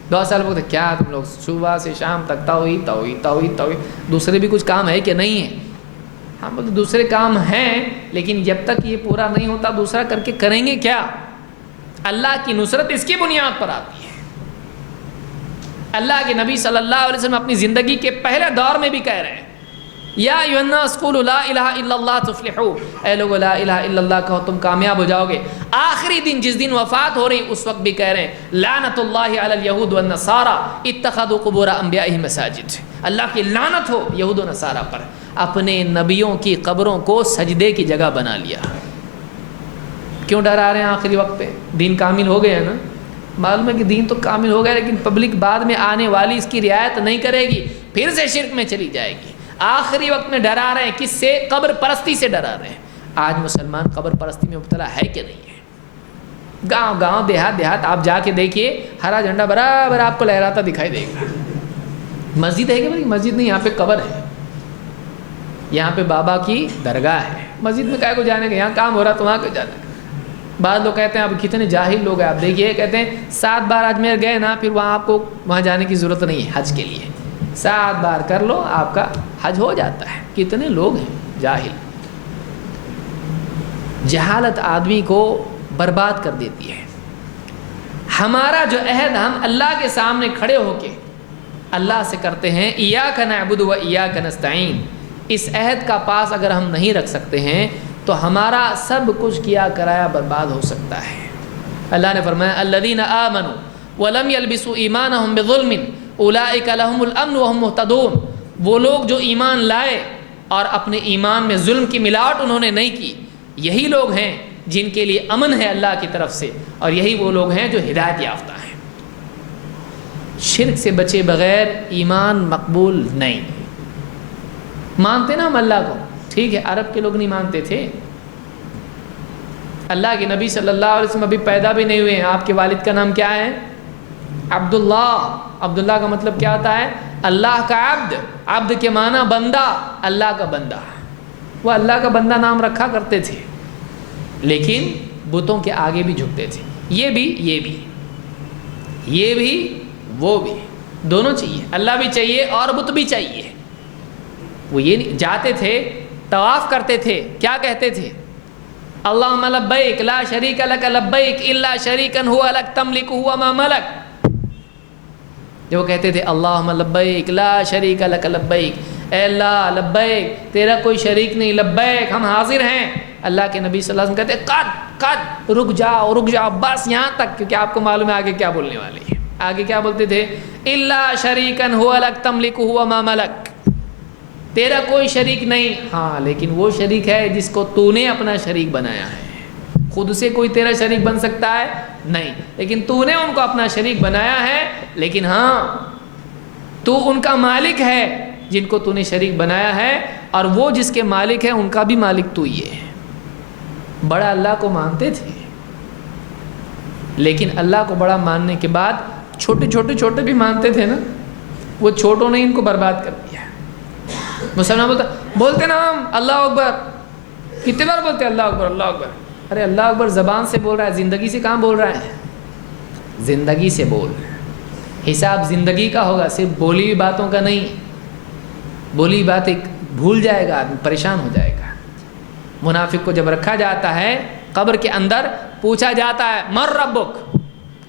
2 سال بولتے کیا تم لوگ صبح سے شام تک توحید توحید توحید توحید، دوسرے بھی کچھ کام ہے کہ نہیں ہے؟ ہم بولتے دوسرے کام ہیں، لیکن جب تک یہ پورا نہیں ہوتا دوسرا کر کے کریں گے کیا؟ اللہ کی نصرت اس کی بنیاد پر آتی ہے. اللہ کے نبی صلی اللہ علیہ وسلم اپنی زندگی کے پہلے دور میں بھی کہہ رہے ہیں، یا ایھا الناس قولوا لا الہ الا اللہ تفلحوا. اے لوگو لا الہ الا اللہ کہو تم کامیاب ہو جاؤ گے. آخری دن جس دن وفات ہو رہی اس وقت بھی کہہ رہے ہیں، لعنت اللہ علی الیہود والنصارى اتخذوا قبور انبیائہم مساجد. اللہ کی لعنت ہو یہود و نصارہ پر، اپنے نبیوں کی قبروں کو سجدے کی جگہ بنا لیا. کیوں ڈرا رہے ہیں آخری وقت پہ؟ دین کامل ہو گیا ہے نا. معلوم ہے کہ دین تو کامل ہو گیا، لیکن پبلک بعد میں آنے والی اس کی رعایت نہیں کرے گی، پھر سے شرک میں چلی جائے گی. آخری وقت میں ڈرا رہے ہیں، کس سے؟ قبر پرستی سے ڈرا رہے ہیں. آج مسلمان قبر پرستی میں مبتلا ہے کہ نہیں ہے؟ گاؤں گاؤں دیہات دیہات آپ جا کے دیکھیے، ہرا جھنڈا برابر آپ کو لہراتا دکھائی دے گا. مسجد ہے کہ بھائی؟ مسجد نہیں، یہاں پہ قبر ہے، یہاں پہ بابا کی درگاہ ہے. مسجد میں کائے کو جانے کا؟ یہاں کام ہو رہا تو وہاں کو جانا. بعض لوگ کہتے ہیں اب کتنے جاہل لوگ ہیں، آپ دیکھیے کہتے ہیں 7 بار اجمیر گئے نا، پھر وہاں آپ کو وہاں جانے کی ضرورت نہیں ہے حج کے لیے. 7 بار کر لو آپ کا حج ہو جاتا ہے. کتنے لوگ ہیں جاہل. جہالت آدمی کو برباد کر دیتی ہے. ہمارا جو عہد ہم اللہ کے سامنے کھڑے ہو کے اللہ سے کرتے ہیں، ایاک نعبد و ایاک نستعین، اس عہد کا پاس اگر ہم نہیں رکھ سکتے ہیں تو ہمارا سب کچھ کیا کرایا برباد ہو سکتا ہے. اللہ نے فرمایا الذین آمنوا ولم یلبسوا ایمانہم بظلم اولئک لہم الامن وہم مہتدون. وہ لوگ جو ایمان لائے اور اپنے ایمان میں ظلم کی ملاوٹ انہوں نے نہیں کی، یہی لوگ ہیں جن کے لیے امن ہے اللہ کی طرف سے، اور یہی وہ لوگ ہیں جو ہدایت یافتہ ہیں. شرک سے بچے بغیر ایمان مقبول نہیں. مانتے نا ہم اللہ کو، ٹھیک ہے، عرب کے لوگ نہیں مانتے تھے. اللہ کے نبی صلی اللہ علیہ وسلم ابھی پیدا بھی نہیں ہوئے ہیں. آپ کے والد کا نام کیا ہے؟ عبداللہ. عبداللہ کا مطلب کیا ہوتا ہے؟ اللہ کا عبد. عبد کے معنی بندہ، اللہ کا بندہ. وہ اللہ کا بندہ نام رکھا کرتے تھے، لیکن بتوں کے آگے بھی جھکتے تھے. یہ بھی یہ بھی وہ بھی، دونوں چاہیے. اللہ بھی چاہیے اور بت بھی چاہیے. وہ یہ نہیں جاتے تھے طواف کرتے تھے کیا کہتے تھے اللہم لبیک لا شریک لک لبیک الا شریکا ہوا لک تملک ہوا ما ملک. جو وہ کہتے تھے اللہم لبیک لا شریک لک لبیک، اے اللہ لبیک تیرا کوئی شریک نہیں، لبیک ہم حاضر ہیں. اللہ کے نبی صلی اللہ علیہ وسلم کہتے قد رک جاؤ بس یہاں تک، کیونکہ آپ کو معلوم ہے آگے کیا بولنے والے ہیں. آگے کیا بولتے تھے الا شریکا ہوا لک تملک ہوا ما ملک، تیرا کوئی شریک نہیں، ہاں لیکن وہ شریک ہے جس کو تو نے اپنا شریک بنایا ہے. خود سے کوئی تیرا شریک بن سکتا ہے نہیں، لیکن تو نے ان کو اپنا شریک بنایا ہے. لیکن ہاں تو ان کا مالک ہے جن کو تو نے شریک بنایا ہے، اور وہ جس کے مالک ہے ان کا بھی مالک تو ہی ہے. بڑا اللہ کو مانتے تھے، لیکن اللہ کو بڑا ماننے کے بعد چھوٹے بھی مانتے تھے نا، وہ چھوٹوں نے ان کو برباد کر دیا. مسلمان بولتے نا ہم اللہ اکبر، کتنے بار بولتے اللہ اکبر اللہ اکبر. ارے اللہ اکبر زبان سے بول رہا ہے، زندگی سے کہاں بول رہا ہے؟ زندگی سے بول. حساب زندگی کا ہوگا، صرف بولی ہوئی باتوں کا نہیں. بولی باتیں بھول جائے گا آدمی، پریشان ہو جائے گا. منافق کو جب رکھا جاتا ہے قبر کے اندر، پوچھا جاتا ہے مر ربک،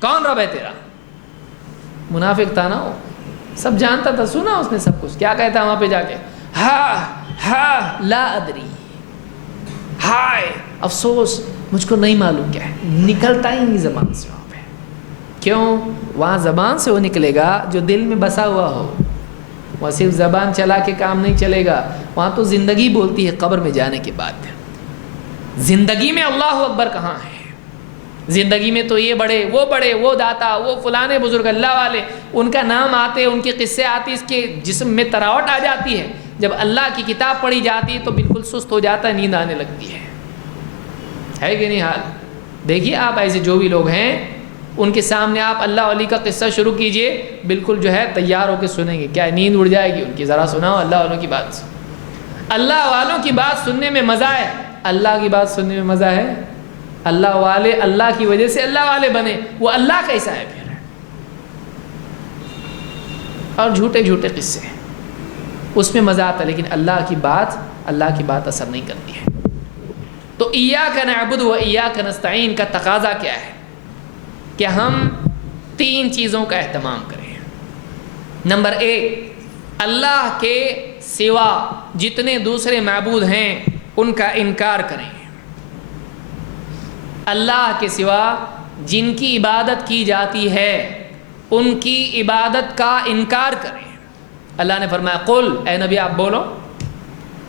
کون رب ہے تیرا؟ منافق تھا نا وہ، سب جانتا تھا، سنا اس نے سب کچھ. کیا کہتا ہے وہاں پہ جا کے؟ ہاں لا ادری، ہائے افسوس مجھ کو نہیں معلوم کیا ہے. نکلتا ہی نہیں زبان سے وہاں پہ. کیوں؟ وہاں زبان سے وہ نکلے گا جو دل میں بسا ہوا ہو. وہاں صرف زبان چلا کے کام نہیں چلے گا، وہاں تو زندگی بولتی ہے. قبر میں جانے کے بعد زندگی میں اللہ اکبر کہاں ہے؟ زندگی میں تو یہ بڑے وہ داتا، وہ فلانے بزرگ اللہ والے، ان کا نام آتے، ان کے قصے آتے، اس کے جسم میں تراوٹ آ جاتی ہے. جب اللہ کی کتاب پڑھی جاتی ہے تو بالکل سست ہو جاتا ہے، نیند آنے لگتی ہے کہ نہیں حال؟ دیکھیے آپ ایسے جو بھی لوگ ہیں ان کے سامنے آپ اللہ علی کا قصہ شروع کیجئے، بالکل جو ہے تیار ہو کے سنیں گے. کیا نیند اڑ جائے گی ان کی؟ ذرا سناؤ اللہ والوں کی بات. اللہ والوں کی بات سننے میں مزہ ہے، اللہ کی بات سننے میں مزہ ہے. اللہ والے اللہ کی وجہ سے اللہ والے بنے، وہ اللہ کیسا ہے پھر؟ اور جھوٹے قصے اس میں مزہ آتا ہے، لیکن اللہ کی بات اثر نہیں کرتی ہے. تو ایاک نعبد و ایاک نستعین کا تقاضا کیا ہے کہ ہم 3 چیزوں کا اہتمام کریں. نمبر 1، اللہ کے سوا جتنے دوسرے معبود ہیں ان کا انکار کریں. اللہ کے سوا جن کی عبادت کی جاتی ہے ان کی عبادت کا انکار کریں. اللہ نے فرمایا قل، اے نبی آپ بولو،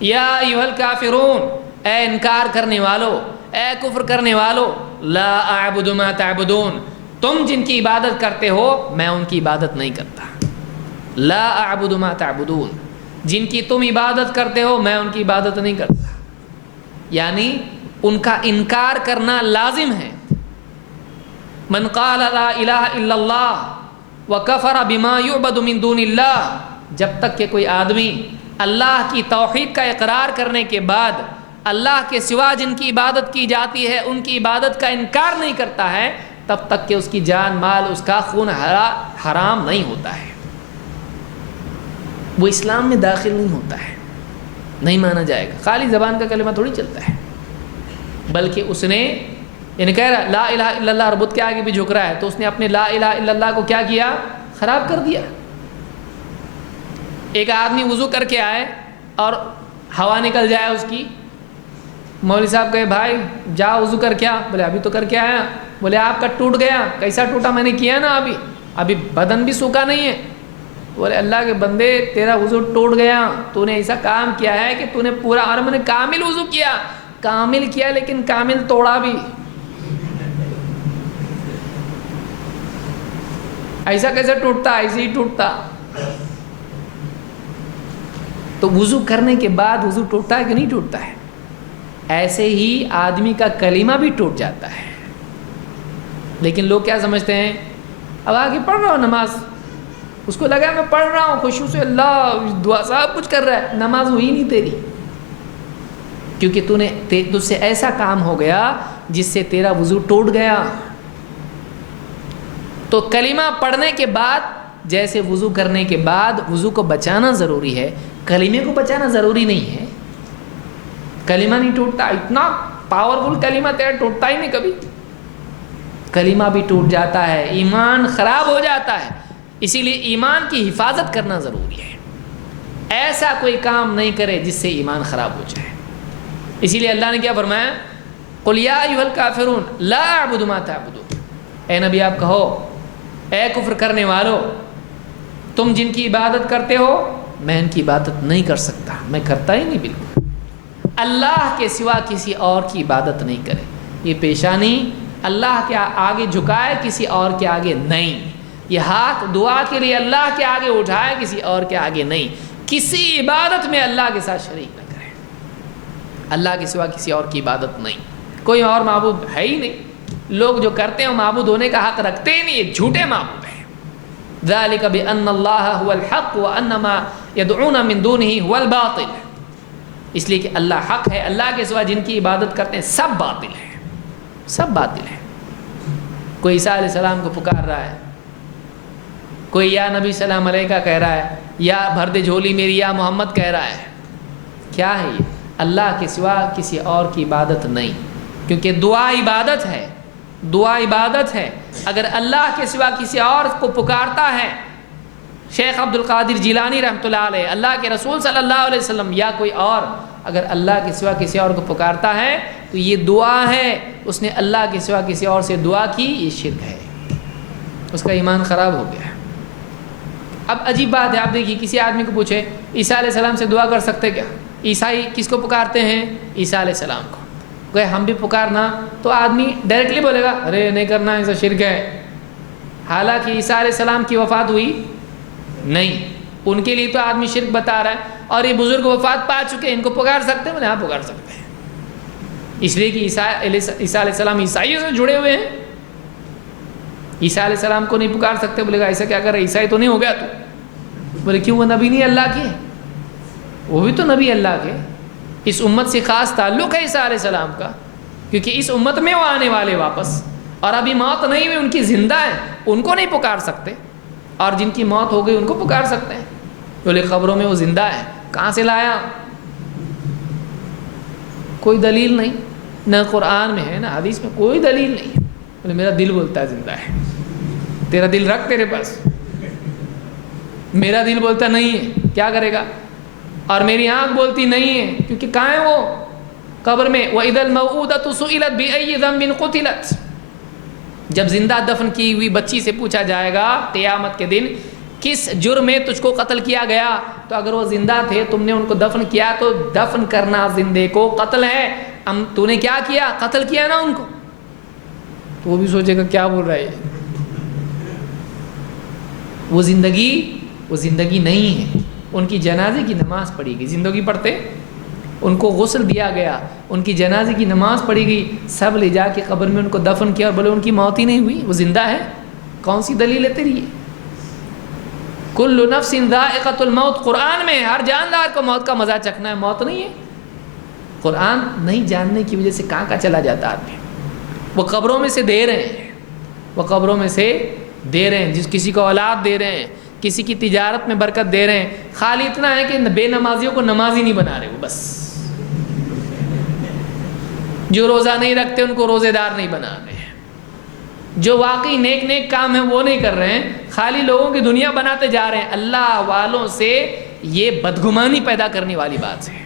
یا ایھا الکافرون، اے انکار کرنے والو، اے کفر کرنے والو، لا اعبد ما تعبدون، تم جن کی عبادت کرتے ہو میں ان کی عبادت نہیں کرتا. لا اعبد ما تعبدون، جن کی تم عبادت کرتے ہو میں ان کی عبادت نہیں کرتا. یعنی ان کا انکار کرنا لازم ہے. من قال لا الہ الا اللہ وکفر بما یعبد من دون اللہ، جب تک کہ کوئی آدمی اللہ کی توحید کا اقرار کرنے کے بعد اللہ کے سوا جن کی عبادت کی جاتی ہے ان کی عبادت کا انکار نہیں کرتا ہے، تب تک کہ اس کی جان مال، اس کا خون حرام نہیں ہوتا ہے. وہ اسلام میں داخل نہیں ہوتا ہے، نہیں مانا جائے گا. خالی زبان کا کلمہ تھوڑی چلتا ہے، بلکہ اس نے یعنی کہہ رہا لا الہ الا اللہ، ربط کے آگے بھی جھک رہا ہے، تو اس نے اپنے لا الہ الا اللہ کو کیا کیا؟ خراب کر دیا. ایک آدمی وضو کر کے آئے اور ہوا نکل جائے اس کی، مولوی صاحب کہے بھائی جا وضو کر کے آ. بولے ابھی تو کر کے آیا. بولے آپ کا ٹوٹ گیا. کیسا ٹوٹا؟ میں نے کیا نا ابھی بدن بھی سوکھا نہیں ہے. بولے اللہ کے بندے تیرا وضو ٹوٹ گیا، تو نے ایسا کام کیا ہے کہ تو نے پورا، اور میں نے کامل وضو کیا، کامل کیا لیکن کامل توڑا بھی. ایسا کیسے ٹوٹتا؟ ایسے ہی ٹوٹتا. تو وضو کرنے کے بعد وضو ٹوٹتا ہے کہ نہیں ٹوٹتا ہے؟ ایسے ہی آدمی کا کلمہ بھی ٹوٹ جاتا ہے. لیکن لوگ کیا سمجھتے ہیں؟ اب آگے پڑھ رہا ہوں نماز، اس کو لگا میں پڑھ رہا ہوں خوشبو سے، اللہ دعا سب کچھ کر رہا ہے، نماز ہوئی نہیں تیری، کیونکہ تجھ سے ایسا کام ہو گیا جس سے تیرا وضو ٹوٹ گیا. تو کلمہ پڑھنے کے بعد جیسے وضو کرنے کے بعد وضو کو بچانا ضروری ہے، کلمے کو بچانا ضروری نہیں ہے۔ کلمہ نہیں ٹوٹتا، اتنا پاورفل کلمہ تیرا ٹوٹتا ہی نہیں کبھی، کلمہ بھی ٹوٹ جاتا ہے، ایمان خراب ہو جاتا ہے۔ اسی لیے ایمان کی حفاظت کرنا ضروری ہے، ایسا کوئی کام نہیں کرے جس سے ایمان خراب ہو جائے۔ اسی لیے اللہ نے کیا فرمایا، قل یا ایھا الکافرون لا اعبد ما تعبدون، اے نبی آپ کہو اے کفر کرنے والو، تم جن کی عبادت کرتے ہو میں ان کی عبادت نہیں کر سکتا، میں کرتا ہی نہیں، بالکل اللہ کے سوا کسی اور کی عبادت نہیں کرے۔ یہ پیشانی اللہ کے آگے جھکائے، کسی اور کے آگے نہیں، یہ ہاتھ دعا کے لیے اللہ کے آگے اٹھائے، کسی اور کے آگے نہیں، کسی عبادت میں اللہ کے ساتھ شریک نہ کرے، اللہ کے سوا کسی اور کی عبادت نہیں، کوئی اور معبود ہے ہی نہیں۔ لوگ جو کرتے ہیں وہ معبود ہونے کا حق رکھتے ہی نہیں، یہ جھوٹے معبود ہیں۔ ذالک بان اللہ هو الحق وان ما يدعون من دونه هو الباطل، اس لیے کہ اللہ حق ہے، اللہ کے سوا جن کی عبادت کرتے ہیں سب باطل ہے، سب باطل ہے۔ کوئی عیسیٰ علیہ السلام کو پکار رہا ہے، کوئی یا نبی سلام علیکہ کہہ رہا ہے، یا بھر دے جھولی میری یا محمد کہہ رہا ہے، کیا ہے یہ؟ اللہ کے سوا کسی اور کی عبادت نہیں، کیونکہ دعا عبادت ہے، دعا عبادت ہے۔ اگر اللہ کے سوا کسی اور کو پکارتا ہے، شیخ عبد القادر جیلانی رحمۃ اللہ علیہ، اللہ کے رسول صلی اللہ علیہ وسلم یا کوئی اور، اگر اللہ کے سوا کسی اور کو پکارتا ہے تو یہ دعا ہے، اس نے اللہ کے سوا کسی اور سے دعا کی، یہ شرک ہے، اس کا ایمان خراب ہو گیا۔ اب عجیب بات ہے، آپ دیکھیے کسی آدمی کو پوچھے عیسیٰ علیہ السلام سے دعا کر سکتے کیا؟ عیسائی کس کو پکارتے ہیں؟ عیسیٰ علیہ السلام کو، کہ ہم بھی پکارنا، تو آدمی ڈائریکٹلی بولے گا ارے نہیں کرنا، ایسا شرک ہے۔ حالانکہ عیسیٰ علیہ السلام کی وفات ہوئی نہیں، ان کے لیے تو آدمی شرک بتا رہا ہے، اور یہ بزرگ وفات پا چکے، ان کو پکار سکتے ہیں؟ بولے ہاں پکار سکتے ہیں، اس لیے کہ عیسیٰ علیہ السلام عیسائیوں سے جڑے ہوئے ہیں۔ عیسیٰ علیہ السلام کو نہیں پکار سکتے؟ بولے گا ایسا کیا کر رہا ہے، عیسائی تو نہیں ہو گیا تو؟ بولے کیوں، وہ نبی نہیں اللہ کے؟ وہ بھی تو نبی اللہ کے، اس امت سے خاص تعلق ہے عیسیٰ علیہ السلام کا، کیونکہ اس امت میں وہ آنے والے واپس، اور ابھی موت نہیں ہوئی، ان کی زندہ ہے، ان کو نہیں پکار سکتے، اور جن کی موت ہو گئی ان کو پکار سکتے ہیں۔ بولے قبروں میں وہ زندہ ہے، کہاں سے لایا؟ کوئی دلیل نہیں، نہ قرآن میں ہے نہ حدیث میں، کوئی دلیل نہیں۔ بولے میرا دل بولتا ہے زندہ ہے، تیرا دل رکھ تیرے پاس، میرا دل بولتا نہیں ہے، کیا کرے گا؟ اور میری آنکھ بولتی نہیں ہے، کیونکہ کہاں ہے وہ؟ قبر میں۔ وَإِذَا الْمَوْءُودَةُ سُئِلَتْ بِأَيِّ ذَنبٍ قُتِلَتْ، جب زندہ دفن کی ہوئی بچی سے پوچھا جائے گا قیامت کے دن کس جرم میں تجھ کو قتل کیا گیا، تو اگر وہ زندہ تھے تم نے ان کو دفن کیا تو دفن کرنا زندے کو قتل ہے، تو نے کیا کیا؟ قتل کیا نا ان کو۔ تو وہ بھی سوچے گا کیا بول رہا ہے، وہ زندگی نہیں ہے۔ ان کی جنازے کی نماز پڑھی گئی، زندگی پڑھتے، ان کو غسل دیا گیا، ان کی جنازے کی نماز پڑھی گئی، سب لے جا کے قبر میں ان کو دفن کیا، اور بولے ان کی موت ہی نہیں ہوئی، وہ زندہ ہے۔ کون سی دلیل ہے تیری؟ کل نفس ذائقۃ الموت، قرآن میں ہر جاندار کو موت کا مزہ چکھنا ہے، موت نہیں ہے۔ قرآن نہیں جاننے کی وجہ سے کہاں کا چلا جاتا آدمی۔ وہ قبروں میں سے دے رہے ہیں، وہ قبروں میں سے دے رہے ہیں، جس کسی کو اولاد دے رہے ہیں، کسی کی تجارت میں برکت دے رہے ہیں، خالی اتنا ہے کہ بے نمازیوں کو نمازی نہیں بنا رہے، وہ بس جو روزہ نہیں رکھتے ان کو روزے دار نہیں بنا رہے ہیں، جو واقعی نیک کام ہیں وہ نہیں کر رہے ہیں، خالی لوگوں کی دنیا بناتے جا رہے ہیں۔ اللہ والوں سے یہ بدگمانی پیدا کرنے والی بات ہے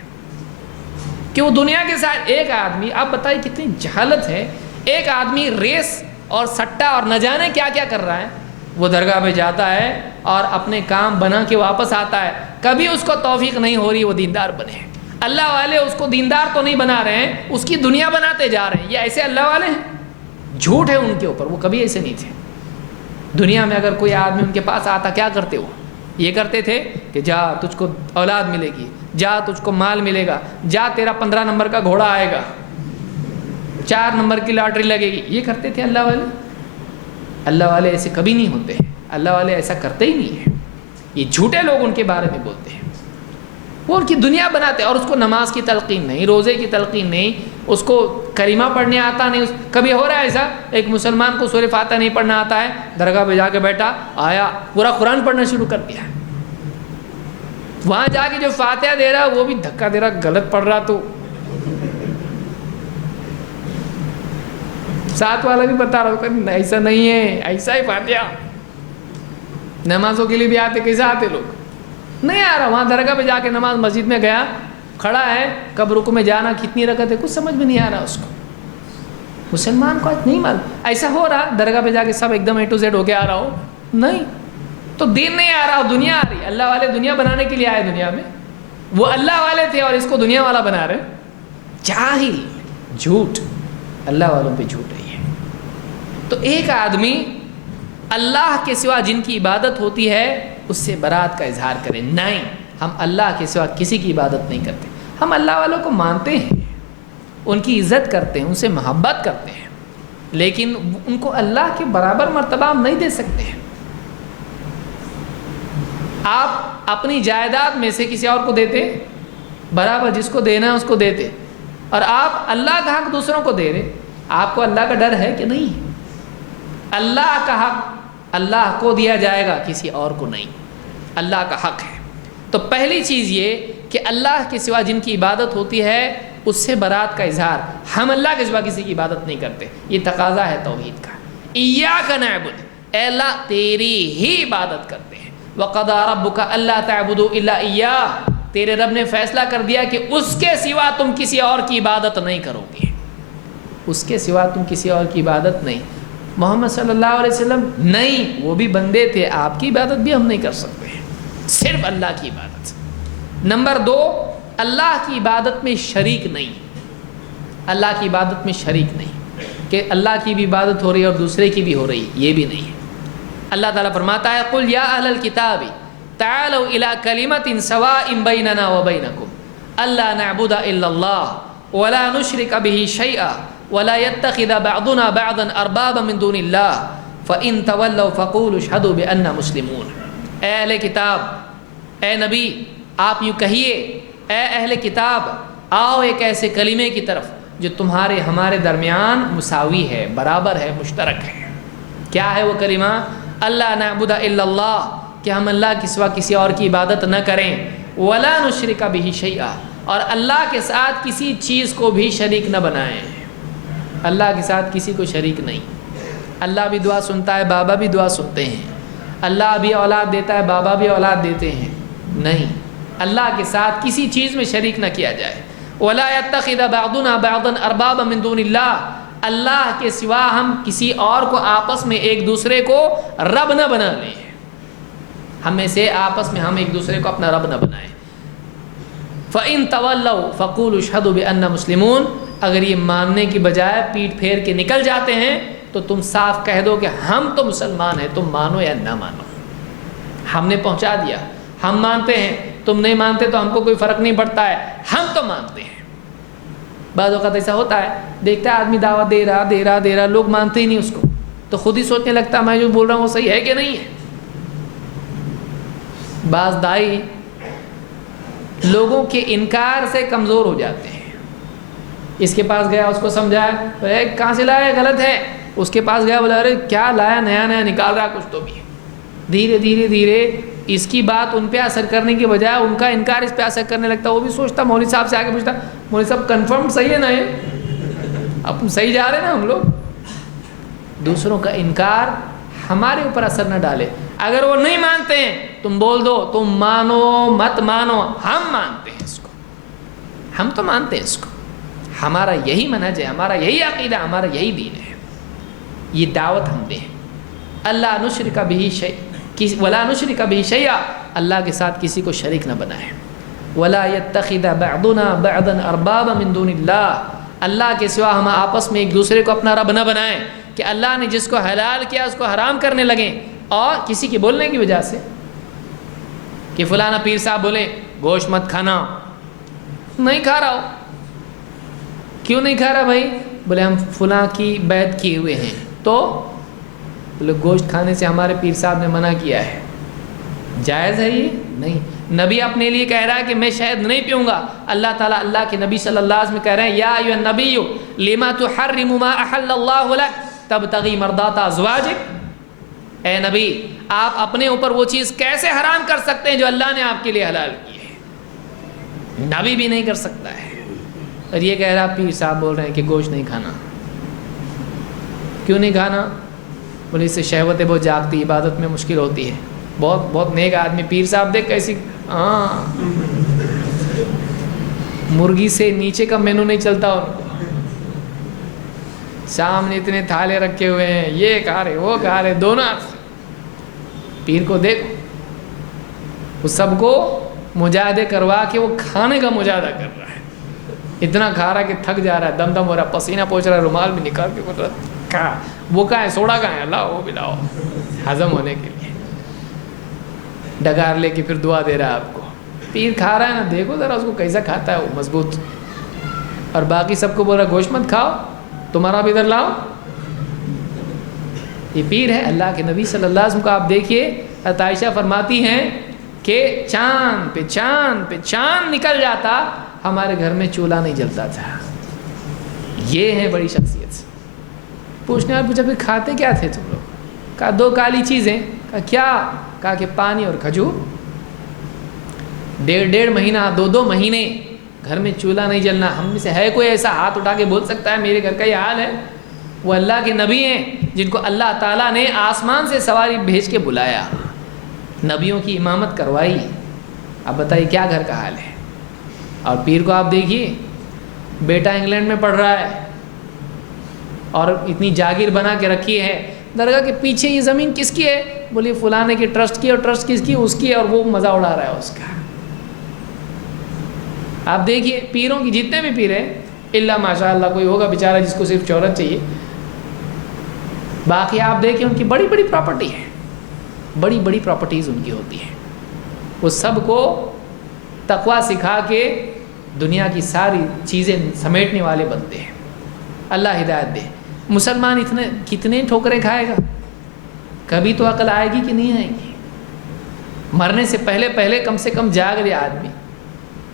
کہ وہ دنیا کے ساتھ ایک آدمی، آپ بتائیے کتنی جہالت ہے، ایک آدمی ریس اور سٹا اور نہ جانے کیا کیا کر رہا ہے، وہ درگاہ پہ جاتا ہے اور اپنے کام بنا کے واپس آتا ہے، کبھی اس کو توفیق نہیں ہو رہی وہ دیندار بنے۔ اللہ والے اس کو دیندار تو نہیں بنا رہے ہیں، اس کی دنیا بناتے جا رہے ہیں۔ یہ ایسے اللہ والے ہیں؟ جھوٹ ہے ان کے اوپر، وہ کبھی ایسے نہیں تھے۔ دنیا میں اگر کوئی آدمی ان کے پاس آتا کیا کرتے وہ؟ یہ کرتے تھے کہ جا تجھ کو اولاد ملے گی، جا تجھ کو مال ملے گا، جا تیرا 15 نمبر کا گھوڑا آئے گا، 4 نمبر کی لاٹری لگے گی، یہ کرتے تھے اللہ والے۔ اللہ والے ایسے کبھی نہیں ہوتے ہیں، اللہ والے ایسا کرتے ہی نہیں ہیں، یہ جھوٹے لوگ ان کے بارے میں بولتے ہیں۔ وہ ان کی دنیا بناتے ہیں، اور اس کو نماز کی تلقین نہیں، روزے کی تلقین نہیں، اس کو کلمہ پڑھنے آتا نہیں. کبھی ہو رہا ہے ایسا ایک مسلمان کو سورہ فاتحہ نہیں پڑھنا آتا ہے، درگاہ پہ جا کے بیٹھا، آیا پورا قرآن پڑھنا شروع کر دیا. وہاں جا کے جو فاتحہ دے رہا وہ بھی دھکا دے رہا، غلط پڑھ رہا، تو ساتھ والا بھی بتا رہا کہ ایسا نہیں ہے، ایسا ہی فاتحہ. نمازوں کے لیے بھی آتے، کیسے آتے لوگ؟ نہیں آ رہا. وہاں درگاہ پہ جا کے نماز مسجد میں گیا، کھڑا ہے، کب رکوع میں جانا، کتنی رکعت ہے، کچھ سمجھ میں نہیں آ رہا اس کو. مسلمان کو آج نہیں معلوم. ایسا ہو رہا درگاہ پہ جا کے سب ایک دم اے ٹو زیڈ ہو کے آ رہا ہو؟ نہیں. تو دین نہیں آ رہا، دنیا آ رہی. اللہ والے دنیا بنانے کے لیے آئے دنیا میں، وہ اللہ والے تھے اور اس کو دنیا والا بنا رہے. جاہل، جھوٹ، اللہ والوں پہ جھوٹ ہے یہ. تو ایک آدمی اللہ کے سوا جن کی عبادت ہوتی ہے اس سے برات کا اظہار کرے. نہیں، ہم اللہ کے سوا کسی کی عبادت نہیں کرتے. ہم اللہ والوں کو مانتے ہیں، ان کی عزت کرتے ہیں، ان سے محبت کرتے ہیں، لیکن ان کو اللہ کے برابر مرتبہ ہم نہیں دے سکتے ہیں. آپ اپنی جائیداد میں سے کسی اور کو دیتے، برابر جس کو دینا ہے اس کو دیتے، اور آپ اللہ کا حق دوسروں کو دے رہے. آپ کو اللہ کا ڈر ہے کہ نہیں؟ اللہ کا حق اللہ کو دیا جائے گا، کسی اور کو نہیں. اللہ کا حق ہے. تو پہلی چیز یہ کہ اللہ کے سوا جن کی عبادت ہوتی ہے اس سے برات کا اظہار. ہم اللہ کے سوا کسی کی عبادت نہیں کرتے، یہ تقاضا ہے توحید کا. ایاک نعبد، اے اللہ تیری ہی عبادت کرتے ہیں. وقضى ربک الا تعبدوا الا ایاہ، تیرے رب نے فیصلہ کر دیا کہ اس کے سوا تم کسی اور کی عبادت نہیں کرو گے. اس کے سوا تم کسی اور کی عبادت نہیں. محمد صلی اللہ علیہ وسلم نہیں، وہ بھی بندے تھے، آپ کی عبادت بھی ہم نہیں کر سکتے ہیں، صرف اللہ کی عبادت. نمبر 2، اللہ کی عبادت میں شریک نہیں. اللہ کی عبادت میں شریک نہیں کہ اللہ کی بھی عبادت ہو رہی ہے اور دوسرے کی بھی ہو رہی ہے، یہ بھی نہیں ہے. اللہ تعالیٰ فرماتا ہے قُلْ يَا أَهْلَ الْكِتَابِ تَعَالَوْا إِلَىٰ كَلِمَةٍ سَوَاءٍ بَيْنَنَا وَبَيْنَكُمْ أَلَّا نَعْبُدَ إِلَّا اللَّهَ وَلَا نُشْرِكَ بِهِ شَيْئًا وَلَا يَتَّخِذَ بَعْضُنَا بَعْضًا أَرْبَابًا مِّن دُونِ اللَّهِ فَإِن تَوَلَّوْا فَقُولُوا اشْهَدُوا بِأَنَّا مُسْلِمُونَ. اے اہل کتاب، اے نبی، آپ یوں کہیے، اے اہل کتاب، آؤ ایک ایسے کلمے کی طرف جو تمہارے ہمارے درمیان مساوی ہے، برابر ہے، مشترک ہے. کیا ہے وہ کلمہ؟ اللہ نعبد الا اللہ، کہ ہم اللہ کے سوا کسی اور کی عبادت نہ کریں. ولا نشرک بہ شیئا، اور اللہ کے ساتھ کسی چیز کو بھی شریک نہ بنائیں. اللہ کے ساتھ کسی کو شریک نہیں. اللہ بھی دعا سنتا ہے، بابا بھی دعا سنتے ہیں. اللہ بھی اولاد دیتا ہے، بابا بھی اولاد دیتے ہیں. نہیں، اللہ کے ساتھ کسی چیز میں شریک نہ کیا جائے. ولا يتخذ بعضنا بعضا اربابا من دون اللہ، اللہ کے سوا ہم کسی اور کو آپس میں ایک دوسرے کو رب نہ بنا لیں. ہم میں سے آپس میں ہم ایک دوسرے کو اپنا رب نہ بنائیں. فَإِن تَوَلَّوْا فَقُولُوا اشْهَدُوا بِأَنَّا مُسْلِمُونَ، اگر یہ ماننے کی بجائے پیٹ پھیر کے نکل جاتے ہیں تو تم صاف کہہ دو کہ ہم تو مسلمان ہیں، تم مانو یا نہ مانو. ہم نے پہنچا دیا، ہم مانتے ہیں، تم نہیں مانتے تو ہم کو کوئی فرق نہیں پڑتا ہے، ہم تو مانتے ہیں. بعض اوقات ایسا ہوتا ہے، دیکھتا ہے آدمی دعوت دے رہا، لوگ مانتے ہی نہیں اس کو، تو خود ہی سوچنے لگتا میں جو بول رہا ہوں وہ صحیح ہے کہ نہیں ہے. بعض دائی لوگوں کے انکار سے کمزور ہو جاتے ہیں. اس کے پاس گیا، اس کو سمجھایا، کہاں سے لایا، غلط ہے. اس کے پاس گیا، بولا ارے کیا لایا، نیا نکال رہا کچھ تو بھی. دھیرے دھیرے اس کی بات ان پہ اثر کرنے کی بجائے ان کا انکار اس پہ اثر کرنے لگتا. وہ بھی سوچتا، مولوی صاحب سے آگے پوچھتا، مولوی صاحب کنفرم صحیح ہے نا، اب صحیح جا رہے ہیں نا ہم لوگ. دوسروں کا انکار ہمارے اوپر اثر نہ ڈالے. اگر وہ نہیں مانتے ہیں تم بول دو، تم مانو مت مانو، ہم مانتے ہیں اس کو، ہم تو مانتے ہیں اس کو، ہمارا یہی منہج ہے، ہمارا یہی عقیدہ، ہمارا یہی دین ہے. یہ دعوت ہم دیں. اللہ نشرک بہ شیئا، ولا نشرک بہ شیئا، اللہ کے ساتھ کسی کو شریک نہ بنائیں. ولا يتخذ بعضنا بعضا اربابا من دون اللہ، اللہ کے سوا ہم آپس میں ایک دوسرے کو اپنا رب نہ بنائیں کہ اللہ نے جس کو حلال کیا اس کو حرام کرنے لگیں. اور کسی کے بولنے کی وجہ سے کہ فلانا پیر صاحب بولے گوشت مت کھانا، نہیں کھا رہا ہو. کیوں نہیں کھا رہا بھائی؟ بولے ہم فلاں کی بیعت کیے ہوئے ہیں. تو بولے گوشت کھانے سے ہمارے پیر صاحب نے منع کیا ہے. جائز ہے یہ نہیں. نبی اپنے لیے کہہ رہا ہے کہ میں شہد نہیں پیوں گا. اللہ تعالیٰ اللہ کے نبی صلی اللہ علیہ وسلم کہہ رہے ہیں یا ایھا النبی لما تحرم ما احل اللہ لک تبتغی مرضات ازواجک. اے نبی آپ اپنے اوپر وہ چیز کیسے حرام کر سکتے ہیں جو اللہ نے آپ کے لیے حلال کی ہے؟ نبی بھی نہیں کر سکتا ہے. اور یہ کہہ رہا پیر صاحب بول رہے ہیں کہ گوشت نہیں کھانا. کیوں نہیں کھانا؟ بولے اس سے شہوتیں بہت جاگتی, عبادت میں مشکل ہوتی ہے. بہت نیک آدمی. پیر صاحب دیکھ کیسی مرغی سے نیچے کا مینو نہیں چلتا ان کو. سامنے اتنے تھالے رکھے ہوئے ہیں, یہ کھا رہے وہ کھا رہے دونوں. پیر کو دیکھو, وہ سب کو مجاہدے کروا کے وہ کھانے کا مجاہدہ کر رہا ہے. اتنا کھا رہا ہے کہ تھک جا رہا ہے, دم دم ہو رہا ہے, پسینہ پہنچ رہا ہے, رومال بھی نکال کے بول رہا کھا. وہ کہاں ہے, سوڈا کہاں ہے, لاؤ وہ بھی لاؤ, ہضم ہونے کے لیے ڈگار لے کے پھر دعا دے رہا ہے آپ کو. پیر کھا رہا ہے نا, دیکھو ذرا اس کو کیسا کھاتا ہے وہ مضبوط. اور باقی سب کو بول رہا گوشت مت کھاؤ, تمہارا بھی ادھر لاؤ. یہ پیر ہے. اللہ کے نبی صلی اللہ علیہ وسلم کو آپ دیکھیے, حضرت عائشہ فرماتی ہیں کہ چاند پہ چاند پہ چاند نکل جاتا, ہمارے گھر میں چولہا نہیں جلتا تھا. یہ ہے بڑی شخصیت. پوچھنے آپ پوچھا پھر کھاتے کیا تھے تم لوگ؟ کہا 2 کالی چیزیں. کہا کیا؟ کہا کہ پانی اور کھجور. 1.5 مہینہ 2 مہینے گھر میں چولہا نہیں جلنا. ہم میں سے ہے کوئی ایسا ہاتھ اٹھا کے بول سکتا ہے میرے گھر کا یہ حال ہے؟ وہ اللہ کے نبی ہیں جن کو اللہ تعالیٰ نے آسمان سے سواری بھیج کے بلایا, نبیوں کی امامت کروائی. اب بتائیے کیا گھر کا حال ہے؟ اور پیر کو آپ دیکھیے, بیٹا انگلینڈ میں پڑھ رہا ہے اور اتنی جاگیر بنا کے رکھی ہے. درگاہ کے پیچھے یہ زمین کس کی ہے؟ بولی فلانے کی ٹرسٹ کی, اور ٹرسٹ کس کی؟ اس کی ہے, اور وہ مزہ اڑا رہا ہے اس کا. آپ دیکھیے پیروں کی جتنے بھی پیر ہیں, اللہ ماشاء اللہ کوئی ہوگا بیچارہ جس کو صرف شہرت چاہیے, باقی آپ دیکھیں ان کی بڑی بڑی پراپرٹی ہے, بڑی بڑی پراپرٹیز ان کی ہوتی ہیں. وہ سب کو تقویٰ سکھا کے دنیا کی ساری چیزیں سمیٹنے والے بنتے ہیں. اللہ ہدایت دے. مسلمان اتنے کتنے ٹھوکریں کھائے گا؟ کبھی تو عقل آئے گی کہ نہیں آئے گی؟ مرنے سے پہلے کم سے کم جاگ لے آدمی.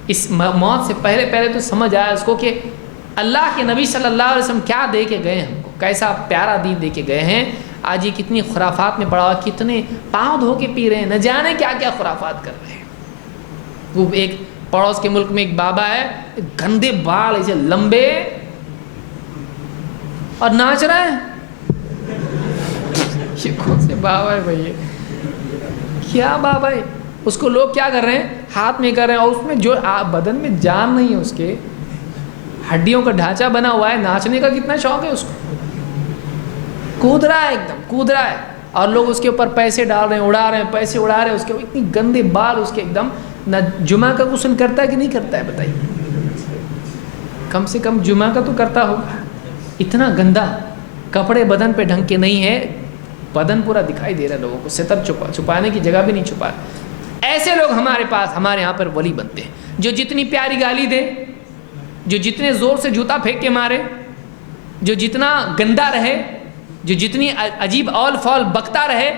اس موت سے پہلے تو سمجھ آیا اس کو کہ اللہ کے نبی صلی اللہ علیہ وسلم کیا دے کے گئے ہم کو, کیسا پیارا دین دے کے گئے ہیں. آج یہ کتنی خرافات میں پڑا ہوا, کتنے پاؤں دھو کے پی رہے ہیں, نہ جانے کیا کیا خرافات کر رہے ہیں. وہ ایک پڑوس کے ملک میں ایک بابا ہے, گندے بال ایسے لمبے, اور ناچ رہا ہے. یہ کون سے بابا ہے بھائی, کیا بابا ہے؟ اس کو لوگ کیا کر رہے ہیں, ہاتھ میں کر رہے ہیں, اور اس میں جو بدن میں جان نہیں ہے, اس کے ہڈیوں کا ڈھانچہ بنا ہوا ہے, ناچنے کا کتنا شوق ہے اس کو, کود رہا ہے, ایک دم کود رہا ہے, اور لوگ اس کے اوپر پیسے ڈال رہے ہیں, اڑا رہے ہیں, پیسے اڑا رہے ہیں اس کے. اتنی گندے بال اس کے ایک دم. نہ جمعہ کا غسل کرتا ہے کہ نہیں کرتا ہے بتائیے؟ کم سے کم جمعہ کا تو کرتا ہوگا. اتنا گندا, کپڑے بدن پہ ڈھنگ کے نہیں ہے, بدن پورا دکھائی دے رہا ہے لوگوں کو, ستر چھپانے کی جگہ بھی نہیں چھپا. ایسے لوگ ہمارے پاس, ہمارے یہاں پر ولی بنتے ہیں, جو جتنی پیاری گالی دے, جو جتنے زور سے جوتا پھینک کے مارے, جو جتنا گندا رہے, جو جتنی عجیب اول فول بکتا رہے,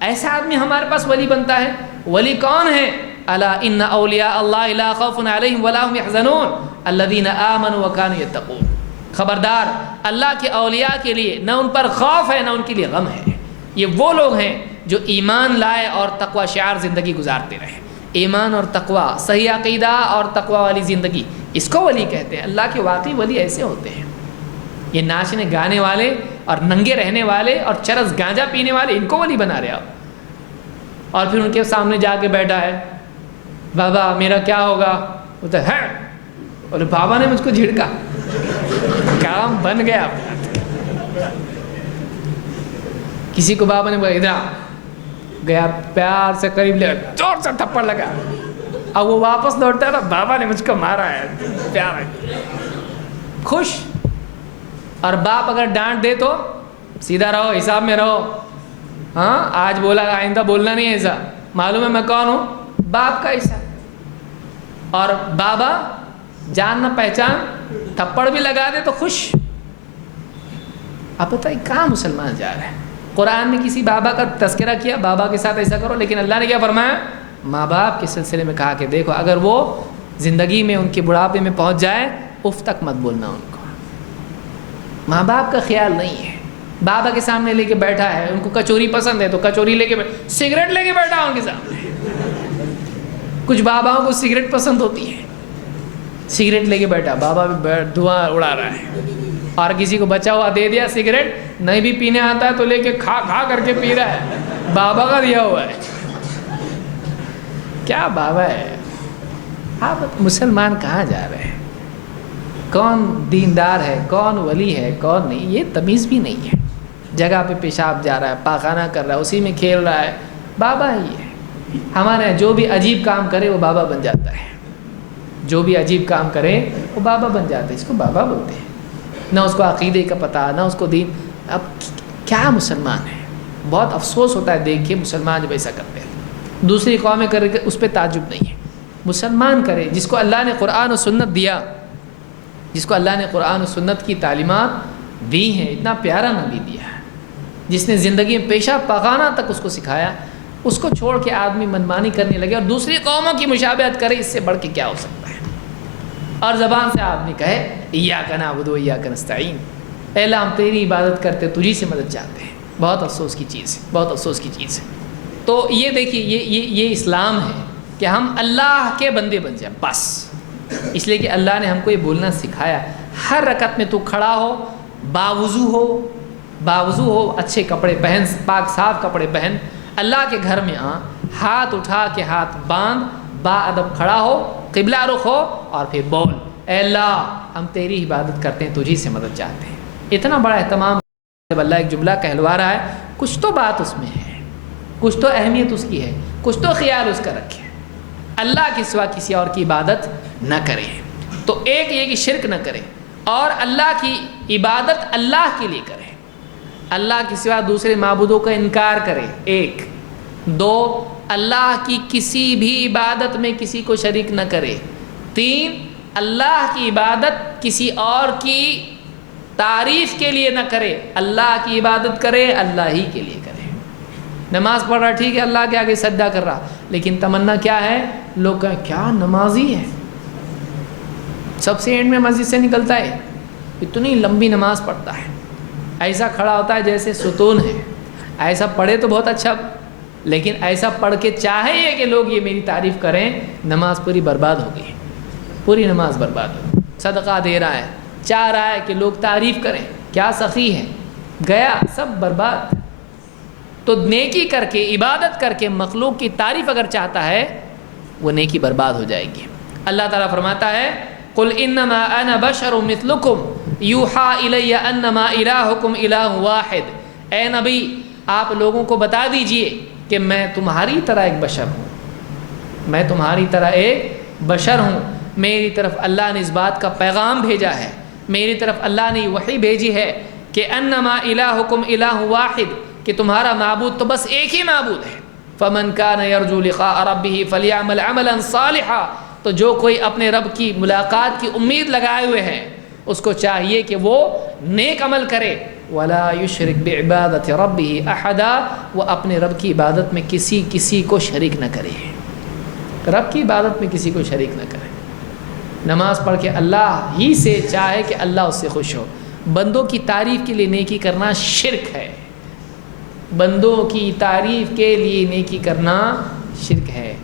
ایسا آدمی ہمارے پاس ولی بنتا ہے. ولی کون ہے؟ الا ان اولیاء اللہ لا خوف علیہم ولا هم يحزنون الذین آمنوا وكانوا يتقون. خبردار, اللہ کے اولیاء کے لیے نہ ان پر خوف ہے نہ ان کے لیے غم ہے. یہ وہ لوگ ہیں جو ایمان لائے اور تقوی شعار زندگی گزارتے رہے. ایمان اور تقوی, صحیح عقیدہ اور تقوی والی زندگی, اس کو ولی کہتے ہیں. اللہ کے واقعی ولی ایسے ہوتے ہیں. یہ ناچنے گانے والے اور ننگے رہنے والے اور چرس گانجا پینے والے, ان کو ولی بنا رہے آپ. اور پھر ان کے سامنے جا کے بیٹھا ہے, بابا میرا کیا ہوگا؟ بولتا ہے اور بابا نے مجھ کو جھڑکا, کام بن گیا. کسی کو بابا نے بولا ادھر گیا, پیار سے قریب لے, زور سے تھپڑ لگا. اب وہ واپس لوٹتا ہے نا, بابا نے مجھ کو مارا ہے, پیار ہے, خوش. اور باپ اگر ڈانٹ دے تو سیدھا رہو, حساب میں رہو. ہاں آج بولا, آئندہ بولنا نہیں ایسا, معلوم ہے میں کون ہوں, باپ کا حصہ. اور بابا جان نہ پہچان, تھپڑ بھی لگا دے تو خوش. آپ بتائیے کہاں مسلمان جا رہے ہیں؟ قرآن نے کسی بابا کا تذکرہ کیا، بابا کے ساتھ ایسا کرو، لیکن اللہ نے کیا فرمایا؟ ماں باپ کے سلسلے میں کہا کہ دیکھو اگر وہ زندگی میں ان کے بڑھاپے میں پہنچ جائے اف تک مت بولنا ان کو۔ ماں باپ کا خیال نہیں ہے، بابا کے سامنے لے کے بیٹھا ہے، ان کو کچوری پسند ہے تو کچوری لے کے سگریٹ لے کے بیٹھا ہے ان کے سامنے۔ کچھ باباؤں کو سگریٹ پسند ہوتی ہے، سگریٹ لے کے بیٹھا، بابا بھی دھواں اڑا رہا ہے، اور کسی کو بچا ہوا دے دیا سگریٹ، نہیں بھی پینے آتا ہے تو لے کے کھا کھا کر کے پی رہا ہے، بابا کا دیا ہوا ہے۔ کیا بابا ہے؟ آپ مسلمان کہاں جا رہے ہیں؟ کون دیندار ہے، کون ولی ہے، کون نہیں، یہ تمیز بھی نہیں ہے۔ جگہ پہ پیشاب جا رہا ہے، پاخانہ کر رہا ہے، اسی میں کھیل رہا ہے، بابا ہی ہے۔ ہمارے جو بھی عجیب کام کرے وہ بابا بن جاتا ہے، جو بھی عجیب کام کرے وہ بابا بن جاتا ہے، اس کو بابا بولتے ہیں۔ نہ اس کو عقیدے کا پتہ، نہ اس کو دین۔ اب کیا مسلمان ہے؟ بہت افسوس ہوتا ہے دیکھ کے مسلمان جب ایسا کرتے ہیں۔ دوسری قومیں کرے کہ اس پہ تعجب نہیں ہے، مسلمان کرے جس کو اللہ نے قرآن و سنت دیا، جس کو اللہ نے قرآن و سنت کی تعلیمات دی ہیں، اتنا پیارا نبی دیا ہے، جس نے زندگی میں پیشاب پاخانہ تک اس کو سکھایا، اس کو چھوڑ کے آدمی منمانی کرنے لگے اور دوسری قوموں کی مشابہت کرے، اس سے بڑھ کے کیا ہو سکتا ہے؟ اور زبان سے آدمی کہے ایاک نعبد و ایاک نستعین، اے اللہ ہم تیری عبادت کرتے تجھی سے مدد چاہتے ہیں۔ بہت افسوس کی چیز ہے، بہت افسوس کی چیز ہے۔ تو یہ دیکھیے یہ اسلام ہے کہ ہم اللہ کے بندے بن جائیں بس، اس لیے کہ اللہ نے ہم کو یہ بولنا سکھایا۔ ہر رکعت میں تو کھڑا ہو، باوضو ہو، اچھے کپڑے پہن، پاک صاف کپڑے پہن، اللہ کے گھر میں ہاتھ اٹھا کے ہاتھ باندھ، با ادب کھڑا ہو، قبلہ رخ ہو، اور پھر بول اے اللہ ہم تیری عبادت کرتے ہیں، تجھی سے مدد چاہتے ہیں۔ اتنا بڑا اہتمام جب اللہ ایک جملہ کہلوا رہا ہے، کچھ تو بات اس میں ہے، کچھ تو اہمیت اس کی ہے، کچھ تو خیال اس کا رکھے۔ اللہ کے سوا کسی اور کی عبادت نہ کرے، تو ایک یہ کہ شرک نہ کرے، اور اللہ کی عبادت اللہ کے لیے کرے، اللہ کے سوا دوسرے معبودوں کا انکار کرے، ایک۔ دو، اللہ کی کسی بھی عبادت میں کسی کو شریک نہ کرے۔ تین، اللہ کی عبادت کسی اور کی تعریف کے لیے نہ کرے، اللہ کی عبادت کرے اللہ ہی کے لیے کرے۔ نماز پڑھ رہا ٹھیک ہے، اللہ کے آگے سجدہ کر رہا، لیکن تمنا کیا ہے؟ لوگ کہیں کیا نمازی ہے، سب سے اینڈ میں مسجد سے نکلتا ہے، اتنی لمبی نماز پڑھتا ہے، ایسا کھڑا ہوتا ہے جیسے ستون ہے، ایسا پڑھے تو بہت اچھا، لیکن ایسا پڑھ کے چاہے یہ کہ لوگ یہ میری تعریف کریں، نماز پوری برباد ہو گئی، پوری نماز برباد ہو۔ صدقہ دے رہا ہے، چاہ رہا ہے کہ لوگ تعریف کریں، کیا سخی ہے، گیا سب برباد۔ تو نیکی کر کے، عبادت کر کے مخلوق کی تعریف اگر چاہتا ہے، وہ نیکی برباد ہو جائے گی۔ اللہ تعالیٰ فرماتا ہے قُلْ إِنَّمَا أَنَا بَشَرٌ مِثْلُكُمْ يُوحَىٰ إِلَيَّ أَنَّمَا إِلَٰهُكُمْ إِلَٰهٌ وَاحِدٌ۔ اے نبی آپ لوگوں کو بتا دیجئے کہ میں تمہاری طرح ایک بشر ہوں، میں تمہاری طرح ایک بشر ہوں، میری طرف اللہ نے اس بات کا پیغام بھیجا ہے، میری طرف اللہ نے وحی بھیجی ہے کہ انما الہکم الہ واحد، کہ تمہارا معبود تو بس ایک ہی معبود ہے۔ فمن کان یرجو لقاء ربہ فلیعمل عملا صالحا، تو جو کوئی اپنے رب کی ملاقات کی امید لگائے ہوئے ہیں اس کو چاہیے کہ وہ نیک عمل کرے، ولا یشرک بعبادۃ ربہ احدا، وہ اپنے رب کی عبادت میں کسی کو شریک نہ کرے، رب کی عبادت میں کسی کو شریک نہ کرے۔ نماز پڑھ کے اللہ ہی سے چاہے کہ اللہ اس سے خوش ہو۔ بندوں کی تعریف کے لیے نیکی کرنا شرک ہے، بندوں کی تعریف کے لیے نیکی کرنا شرک ہے،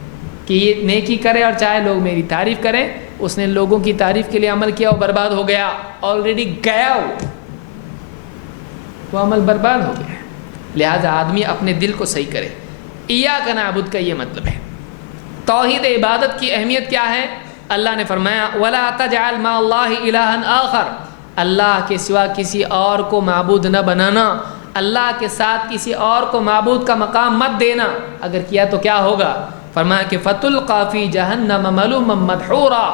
کہ یہ نیکی کرے اور چاہے لوگ میری تعریف کریں، اس نے لوگوں کی تعریف کے لیے عمل کیا، وہ برباد ہو گیا، آلریڈی گیا وہ عمل برباد ہو گیا۔ لہذا آدمی اپنے دل کو صحیح کرے۔ ایاک نعبد کا یہ مطلب ہے۔ توحید عبادت کی اہمیت کیا ہے؟ اللہ نے فرمایا وَلَا تَجْعَلْ مَعَ اللَّهِ إِلَٰهًا آخَرَ، اللہ کے سوا کسی اور کو معبود نہ بنانا، اللہ کے ساتھ کسی اور کو معبود کا مقام مت دینا، اگر کیا تو کیا ہوگا؟ فرمایا کہ فَتُلْقَىٰ فِي جَهَنَّمَ مَلُومًا مَدْحُورًا،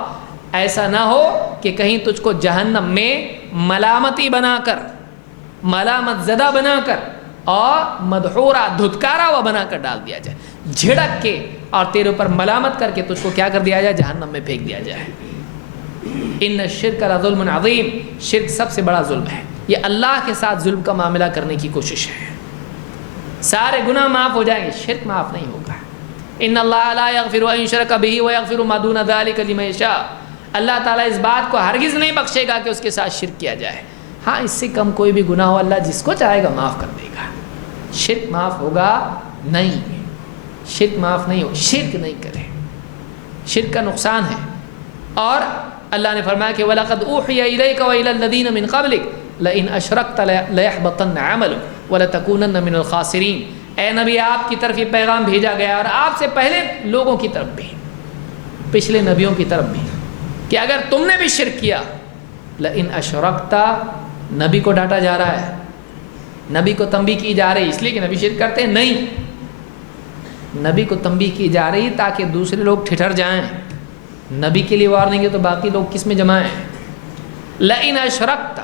ایسا نہ ہو کہ کہیں تجھ کو جہنم میں ملامتی بنا کر، ملامت زدہ بنا کر، اور مدحورا دھتکارا ہوا بنا کر ڈال دیا جائے، جھڑک کے اور تیرے اوپر ملامت کر کے تجھ کو کیا کر دیا جائے؟ جہنم میں پھینک دیا جائے۔ ان الشرک لظلم عظیم، شرک سب سے بڑا ظلم ہے، یہ اللہ کے ساتھ ظلم کا معاملہ کرنے کی کوشش ہے۔ سارے گناہ معاف ہو جائیں گے، شرک معاف نہیں ہوگا۔ ان اللہ لا یغفر ان یشرک بہ ویغفر ما دون ذلک لمن یشاء، اللہ تعالیٰ اس بات کو ہرگز نہیں بخشے گا کہ اس کے ساتھ شرک کیا جائے۔ ہاں اس سے کم کوئی بھی گناہ ہو اللہ جس کو چاہے گا معاف کر دے گا، شرک معاف ہوگا نہیں، شرک معاف نہیں ہو، شرک نہیں کرے، شرک کا نقصان ہے۔ اور اللہ نے فرمایا کہ وَلَقَدْ أُوحِيَ إِلَيْكَ وَإِلَى الَّذِينَ مِنْ قَبْلِكَ لَئِنْ أَشْرَكْتَ لَيَحْبَطَنَّ عَمَلُكَ وَلَتَكُونَنَّ مِنَ الْخَاسِرِينَ۔ اے نبی آپ کی طرف یہ پیغام بھیجا گیا اور آپ سے پہلے لوگوں کی طرف بھی، پچھلے نبیوں کی طرف بھی، کہ اگر تم نے بھی شرک کیا، لَئِنْ أَشْرَكْتَ، نبی کو ڈانٹا جا رہا ہے، نبی کو تنبیہ کی جا رہی، اس لیے کہ نبی شرک کرتے ہیں نہیں، نبی کو تنبیہ کی جا رہی تاکہ دوسرے لوگ ٹھٹر جائیں، نبی کے لیے وارننگ ہے تو باقی لوگ کس میں جمائیں۔ لَئِنْ أَشْرَكْتَ،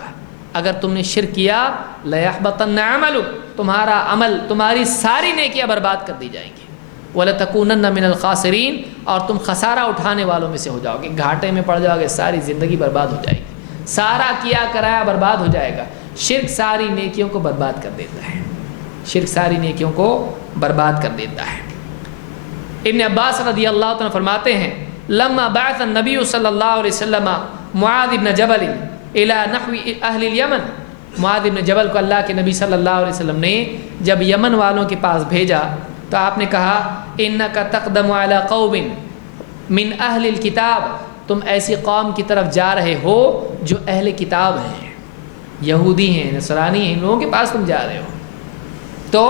اگر تم نے شرک کیا، لَيَحْبَطَنَّ عَمَلُكَ، تمہارا عمل، تمہاری ساری نیکیاں برباد کر دی جائیں گی، وَلَتَكُونَنَّ مِنَ الْخَاسِرِينَ، اور تم خسارہ اٹھانے والوں میں سے ہو جاؤ گے، گھاٹے میں پڑ جاؤ گے، ساری زندگی برباد ہو جائے گی، سارا کیا کرایا برباد ہو جائے گا۔ شرک ساری نیکیوں کو برباد کر دیتا ہے، شرک ساری نیکیوں کو برباد کر دیتا ہے۔ ابن عباس رضی اللہ عنہ فرماتے ہیں لما بعث النبی صلی اللہ علیہ وسلم معاذ بن جبل الى نحو اہل الیمن، معاذ بن جبل کو اللہ کے نبی صلی اللہ علیہ وسلم نے جب یمن والوں کے پاس بھیجا تو آپ نے کہا انک تقدم علی قوم من اہل الکتاب، تم ایسی قوم کی طرف جا رہے ہو جو اہل کتاب ہیں، یہودی ہیں، نصرانی ہیں، ان لوگوں کے پاس تم جا رہے ہو، تو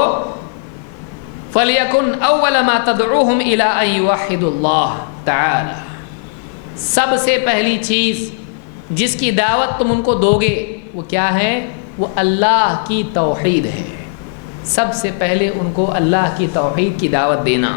فَلْيَكُنْ أَوَّلَ مَا تَدْعُوهُمْ إِلَىٰ أَن يُوَحِّدُوا اللَّهَ تَعَالَى، سب سے پہلی چیز جس کی دعوت تم ان کو دو گے وہ کیا ہے؟ وہ اللہ کی توحید ہے، سب سے پہلے ان کو اللہ کی توحید کی دعوت دینا۔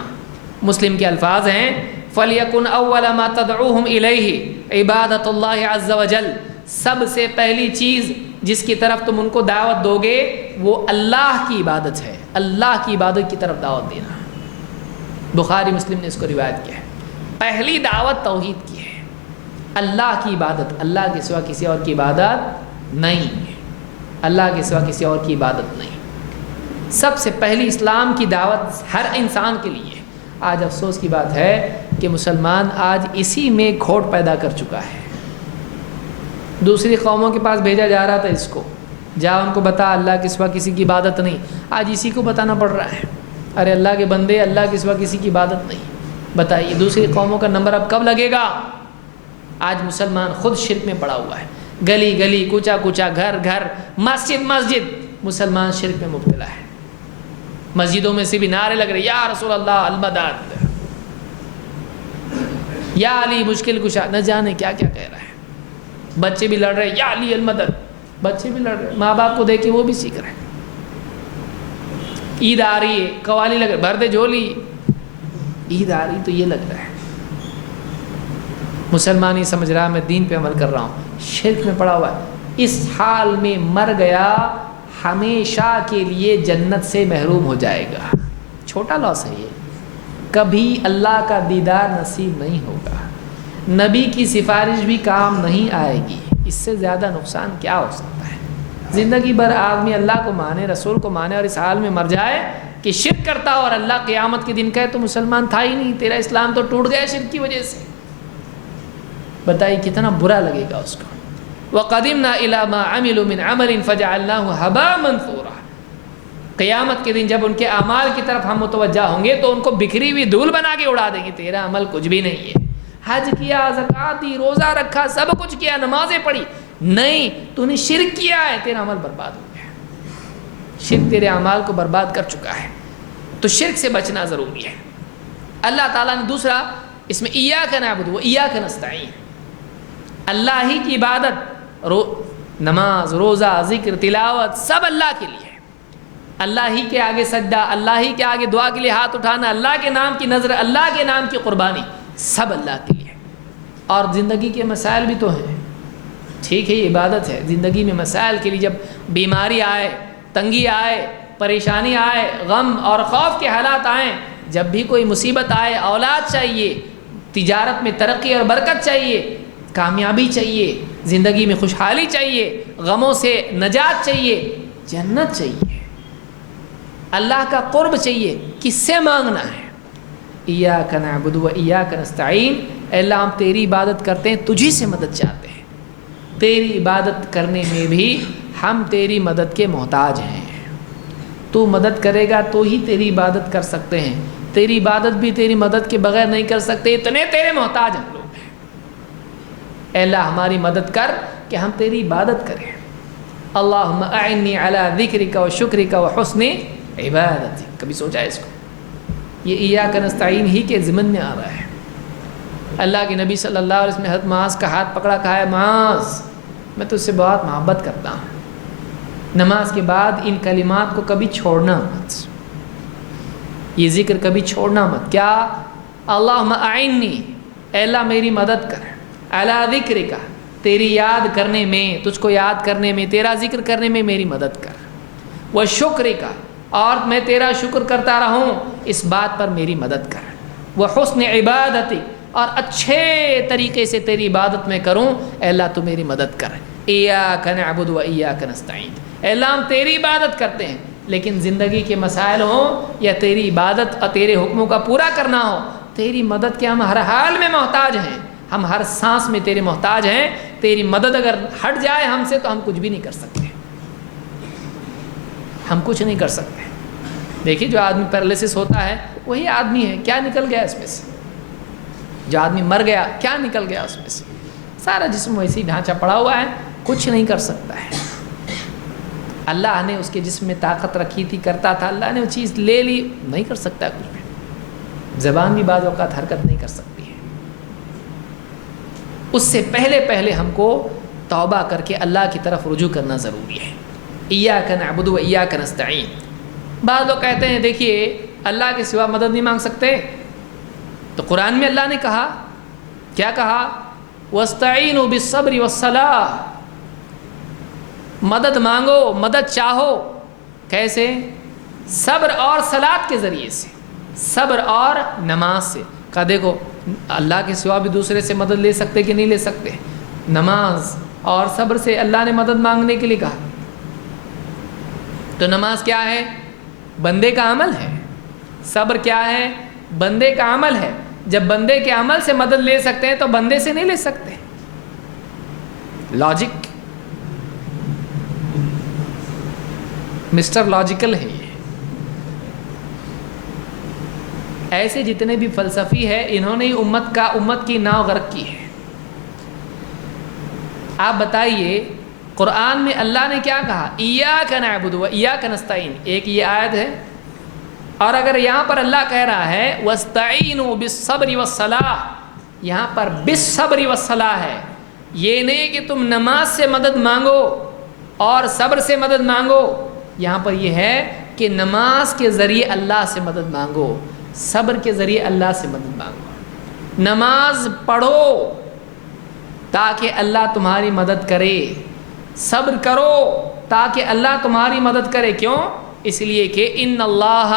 مسلم کے الفاظ ہیں فَلْيَكُنْ أَوَّلَ مَا تَدْعُوهُمْ إِلَيْهِ عِبَادَةُ اللَّهِ عَزَّ وَجَلَّ، سب سے پہلی چیز جس کی طرف تم ان کو دعوت دو گے وہ اللہ کی عبادت ہے، اللہ کی عبادت کی طرف دعوت دینا۔ بخاری مسلم نے اس کو روایت کیا ہے، پہلی دعوت توحید کی ہے، اللہ کی عبادت، اللہ کے سوا کسی اور کی عبادت نہیں، اللہ کے سوا کسی اور کی عبادت نہیں، سب سے پہلی اسلام کی دعوت ہر انسان کے لیے۔ آج افسوس کی بات ہے کہ مسلمان آج اسی میں کھوٹ پیدا کر چکا ہے، دوسری قوموں کے پاس بھیجا جا رہا تھا اس کو، جا ان کو بتا اللہ کے سوا کسی کی عبادت نہیں، آج اسی کو بتانا پڑ رہا ہے، ارے اللہ کے بندے اللہ کے سوا کسی کی عبادت نہیں۔ بتائیے دوسری قوموں کا نمبر اب کب لگے گا؟ آج مسلمان خود شرک میں پڑا ہوا ہے، گلی گلی، کوچا کوچا، گھر گھر، مسجد مسجد، مسلمان شرک میں مبتلا ہے۔ مسجدوں میں سے بھی نعرے لگ رہے یا رسول اللہ المدد، یا علی مشکل کشا، نہ جانے کیا کیا کہہ رہا ہے، بچے بھی لڑ رہے یا علی المدد، بچے بھی لڑ رہے، ماں باپ کو دیکھ کے وہ بھی سیکھ رہے ہیں۔ عید آ رہی ہے، قوالی لگ رہے، بھر دے جھولی، عید آ رہی تو یہ لگ رہا ہے۔ مسلمان ہی سمجھ رہا میں دین پہ عمل کر رہا ہوں، شرک میں پڑا ہوا ہے، اس حال میں مر گیا ہمیشہ کے لیے جنت سے محروم ہو جائے گا۔ چھوٹا لاس ہے یہ، کبھی اللہ کا دیدار نصیب نہیں ہوگا، نبی کی سفارش بھی کام نہیں آئے گی، اس سے زیادہ نقصان کیا ہو سکتا ہے؟ زندگی بھر آدمی اللہ کو مانے، رسول کو مانے، اور اس حال میں مر جائے کہ شرک کرتا ہو، اور اللہ قیامت کے دن کہے تو مسلمان تھا ہی نہیں، تیرا اسلام تو ٹوٹ گیا شرک کی وجہ سے۔ بتائیے کتنا برا لگے گا اس کو۔ وَقَدِمْنَا إِلَىٰ مَا عَمِلُوا مِنْ عَمَلٍ فَجَعَلْنَاهُ هَبَاءً مَنْثُورًا، قیامت کے دن جب ان کے اعمال کی طرف ہم متوجہ ہوں گے تو ان کو بکھری ہوئی دھول بنا کے اڑا دیں گے، تیرا عمل کچھ بھی نہیں ہے، حج کیا، زکوٰۃ دی، روزہ رکھا، سب کچھ کیا، نمازیں پڑھی، نہیں، تو نے شرک کیا ہے، تیرا عمل برباد ہو گیا، شرک تیرے اعمال کو برباد کر چکا ہے، تو شرک سے بچنا ضروری ہے۔ اللہ تعالیٰ نے دوسرا اس میں ایاک نعبد و ایاک نستعین، اللہ ہی کی عبادت، نماز، روزہ، ذکر، تلاوت سب اللہ کے لیے، اللہ ہی کے آگے سجدہ، اللہ ہی کے آگے دعا کے لیے ہاتھ اٹھانا، اللہ کے نام کی نظر، اللہ کے نام کی قربانی، سب اللہ کے لیے۔ اور زندگی کے مسائل بھی تو ہیں، ٹھیک ہے یہ عبادت ہے، زندگی میں مسائل کے لیے جب بیماری آئے، تنگی آئے، پریشانی آئے، غم اور خوف کے حالات آئیں، جب بھی کوئی مصیبت آئے، اولاد چاہیے، تجارت میں ترقی اور برکت چاہیے، کامیابی چاہیے، زندگی میں خوشحالی چاہیے، غموں سے نجات چاہیے، جنت چاہیے، اللہ کا قرب چاہیے، کس سے مانگنا ہے؟ ایاک نعبد و ایاک نستعین، اے اللہ ہم تیری عبادت کرتے ہیں، تجھی سے مدد چاہتے ہیں، تیری عبادت کرنے میں بھی ہم تیری مدد کے محتاج ہیں، تو مدد کرے گا تو ہی تیری عبادت کر سکتے ہیں، تیری عبادت بھی تیری مدد کے بغیر نہیں کر سکتے، اتنے تیرے محتاج ہم لوگ ہیں۔ اے اللہ ہماری مدد کر کہ ہم تیری عبادت کریں۔ اللہم اعنی علی ذکرک و شکرک و حسن عبادتک، کبھی سوچا ہے اس کو؟ یہ ایاک نستعین ہی کے ضمن میں آ رہا ہے۔ اللہ کے نبی صلی اللہ علیہ وسلم نے حضرت معاذ کا ہاتھ پکڑا، کہا ہے معاذ میں تجھ سے بہت محبت کرتا ہوں، نماز کے بعد ان کلمات کو کبھی چھوڑنا مت، یہ ذکر کبھی چھوڑنا مت۔ کیا؟ اللہم اعنی، اے اللہ میری مدد کر، علی ذکرک، تیری یاد کرنے میں، تجھ کو یاد کرنے میں، تیرا ذکر کرنے میں میری مدد کر، و شکرک، اور میں تیرا شکر کرتا رہوں اس بات پر میری مدد کر، وہ حسن عبادتی، اور اچھے طریقے سے تیری عبادت میں کروں، اے اللہ تو میری مدد کر۔ ایاک نعبد و ایاک نستعین، اے اللہ ہم تیری عبادت کرتے ہیں، لیکن زندگی کے مسائل ہوں یا تیری عبادت اور تیرے حکموں کا پورا کرنا ہو، تیری مدد کے ہم ہر حال میں محتاج ہیں، ہم ہر سانس میں تیرے محتاج ہیں، تیری مدد اگر ہٹ جائے ہم سے تو ہم کچھ بھی نہیں کر سکتے، ہم کچھ نہیں کر سکتے۔ دیکھیے جو آدمی پیرالسس ہوتا ہے وہی آدمی ہے، کیا نکل گیا اس میں سے؟ جو آدمی مر گیا کیا نکل گیا اس میں سے؟ سارا جسم ویسے ہی ڈھانچہ پڑا ہوا ہے، کچھ نہیں کر سکتا ہے۔ اللہ نے اس کے جسم میں طاقت رکھی تھی، کرتا تھا، اللہ نے وہ چیز لے لی، نہیں کر سکتا کچھ بھی۔ زبان بھی بعض اوقات حرکت نہیں کر سکتی ہے۔ اس سے پہلے ہم کو توبہ کر کے اللہ کی طرف رجوع کرنا ضروری ہے۔ ایاک نعبد و ایاک نستعین۔ بعض لوگ کہتے ہیں دیکھیے اللہ کے سوا مدد نہیں مانگ سکتے، تو قرآن میں اللہ نے کہا، کیا کہا؟ وَاسْتَعِينُوا بِالصَّبْرِ وَالصَّلَاةِ، مدد مانگو، مدد چاہو، کیسے؟ صبر اور صلاۃ کے ذریعے سے، صبر اور نماز سے۔ کہا دیکھو اللہ کے سوا بھی دوسرے سے مدد لے سکتے کہ نہیں لے سکتے؟ نماز اور صبر سے اللہ نے مدد مانگنے کے لیے کہا۔ تو نماز کیا ہے؟ بندے کا عمل ہے۔ صبر کیا ہے؟ بندے کا عمل ہے۔ جب بندے کے عمل سے مدد لے سکتے ہیں تو بندے سے نہیں لے سکتے۔ لاجک، مسٹر لاجیکل ہے یہ۔ ایسے جتنے بھی فلسفی ہے انہوں نے امت کی ناؤ غرق کی ہے۔ آپ بتائیے قرآن میں اللہ نے کیا کہا؟ ایاک نعبد و ایاک نستعین، ایک یہ آیت ہے، اور اگر یہاں پر اللہ کہہ رہا ہے وَاسْتَعِينُوا بِالصَّبْرِ وَالصَّلَاةِ، یہاں پر بِالصَّبْرِ وَالصَّلَاةِ ہے، یہ نہیں کہ تم نماز سے مدد مانگو اور صبر سے مدد مانگو، یہاں پر یہ ہے کہ نماز کے ذریعے اللہ سے مدد مانگو، صبر کے ذریعے اللہ سے مدد مانگو۔ نماز پڑھو تاکہ اللہ تمہاری مدد کرے، صبر کرو تاکہ اللہ تمہاری مدد کرے۔ کیوں؟ اس لیے کہ ان اللہ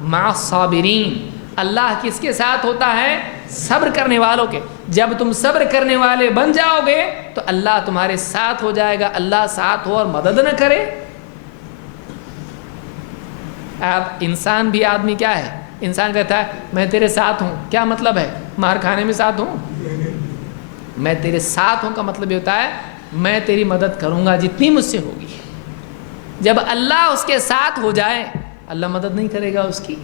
مع الصابرین، اللہ کس کے ساتھ ہوتا ہے؟ صبر کرنے والوں کے۔ جب تم صبر کرنے والے بن جاؤ گے تو اللہ تمہارے ساتھ ہو جائے گا۔ اللہ ساتھ ہو اور مدد نہ کرے؟ اب انسان بھی آدمی کیا ہے؟ انسان کہتا ہے میں تیرے ساتھ ہوں، کیا مطلب ہے؟ مار کھانے میں ساتھ ہوں؟ میں تیرے ساتھ ہوں کا مطلب یہ ہوتا ہے میں تیری مدد کروں گا جتنی مجھ سے ہوگی۔ جب اللہ اس کے ساتھ ہو جائے اللہ مدد نہیں کرے گا اس کی۔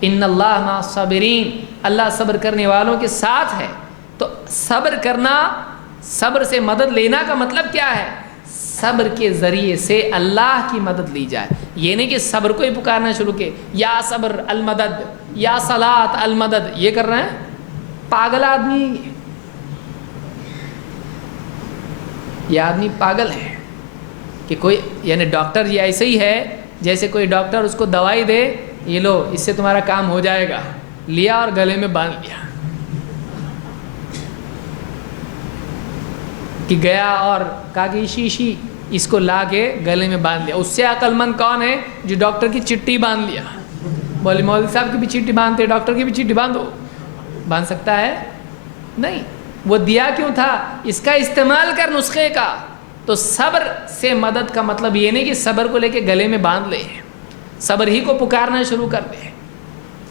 ان اللہ مع الصابرین، اللہ صبر کرنے والوں کے ساتھ ہے۔ تو صبر کرنا، صبر سے مدد لینا کا مطلب کیا ہے؟ صبر کے ذریعے سے اللہ کی مدد لی جائے۔ یہ نہیں کہ صبر کو ہی پکارنا شروع کے یا صبر المدد یا صلاۃ المدد، یہ کر رہے ہیں پاگل آدمی، یہ آدمی پاگل ہے۔ کہ کوئی یعنی ڈاکٹر یہ ایسے ہی ہے جیسے کوئی ڈاکٹر اس کو دوائی دے، یہ لو اس سے تمہارا کام ہو جائے گا، لیا اور گلے میں باندھ لیا، کہ گیا اور کہا کہ شیشی اس کو لا کے گلے میں باندھ لیا۔ اس سے عقل مند کون ہے؟ جو ڈاکٹر کی چٹھی باندھ لیا۔ بولے مولوی صاحب کی بھی چٹھی باندھتے، ڈاکٹر کی بھی چٹھی باندھو، باندھ سکتا ہے؟ نہیں۔ وہ دیا کیوں تھا؟ اس کا استعمال کر نسخے کا۔ تو صبر سے مدد کا مطلب یہ نہیں کہ صبر کو لے کے گلے میں باندھ لے، صبر ہی کو پکارنا شروع کر دے.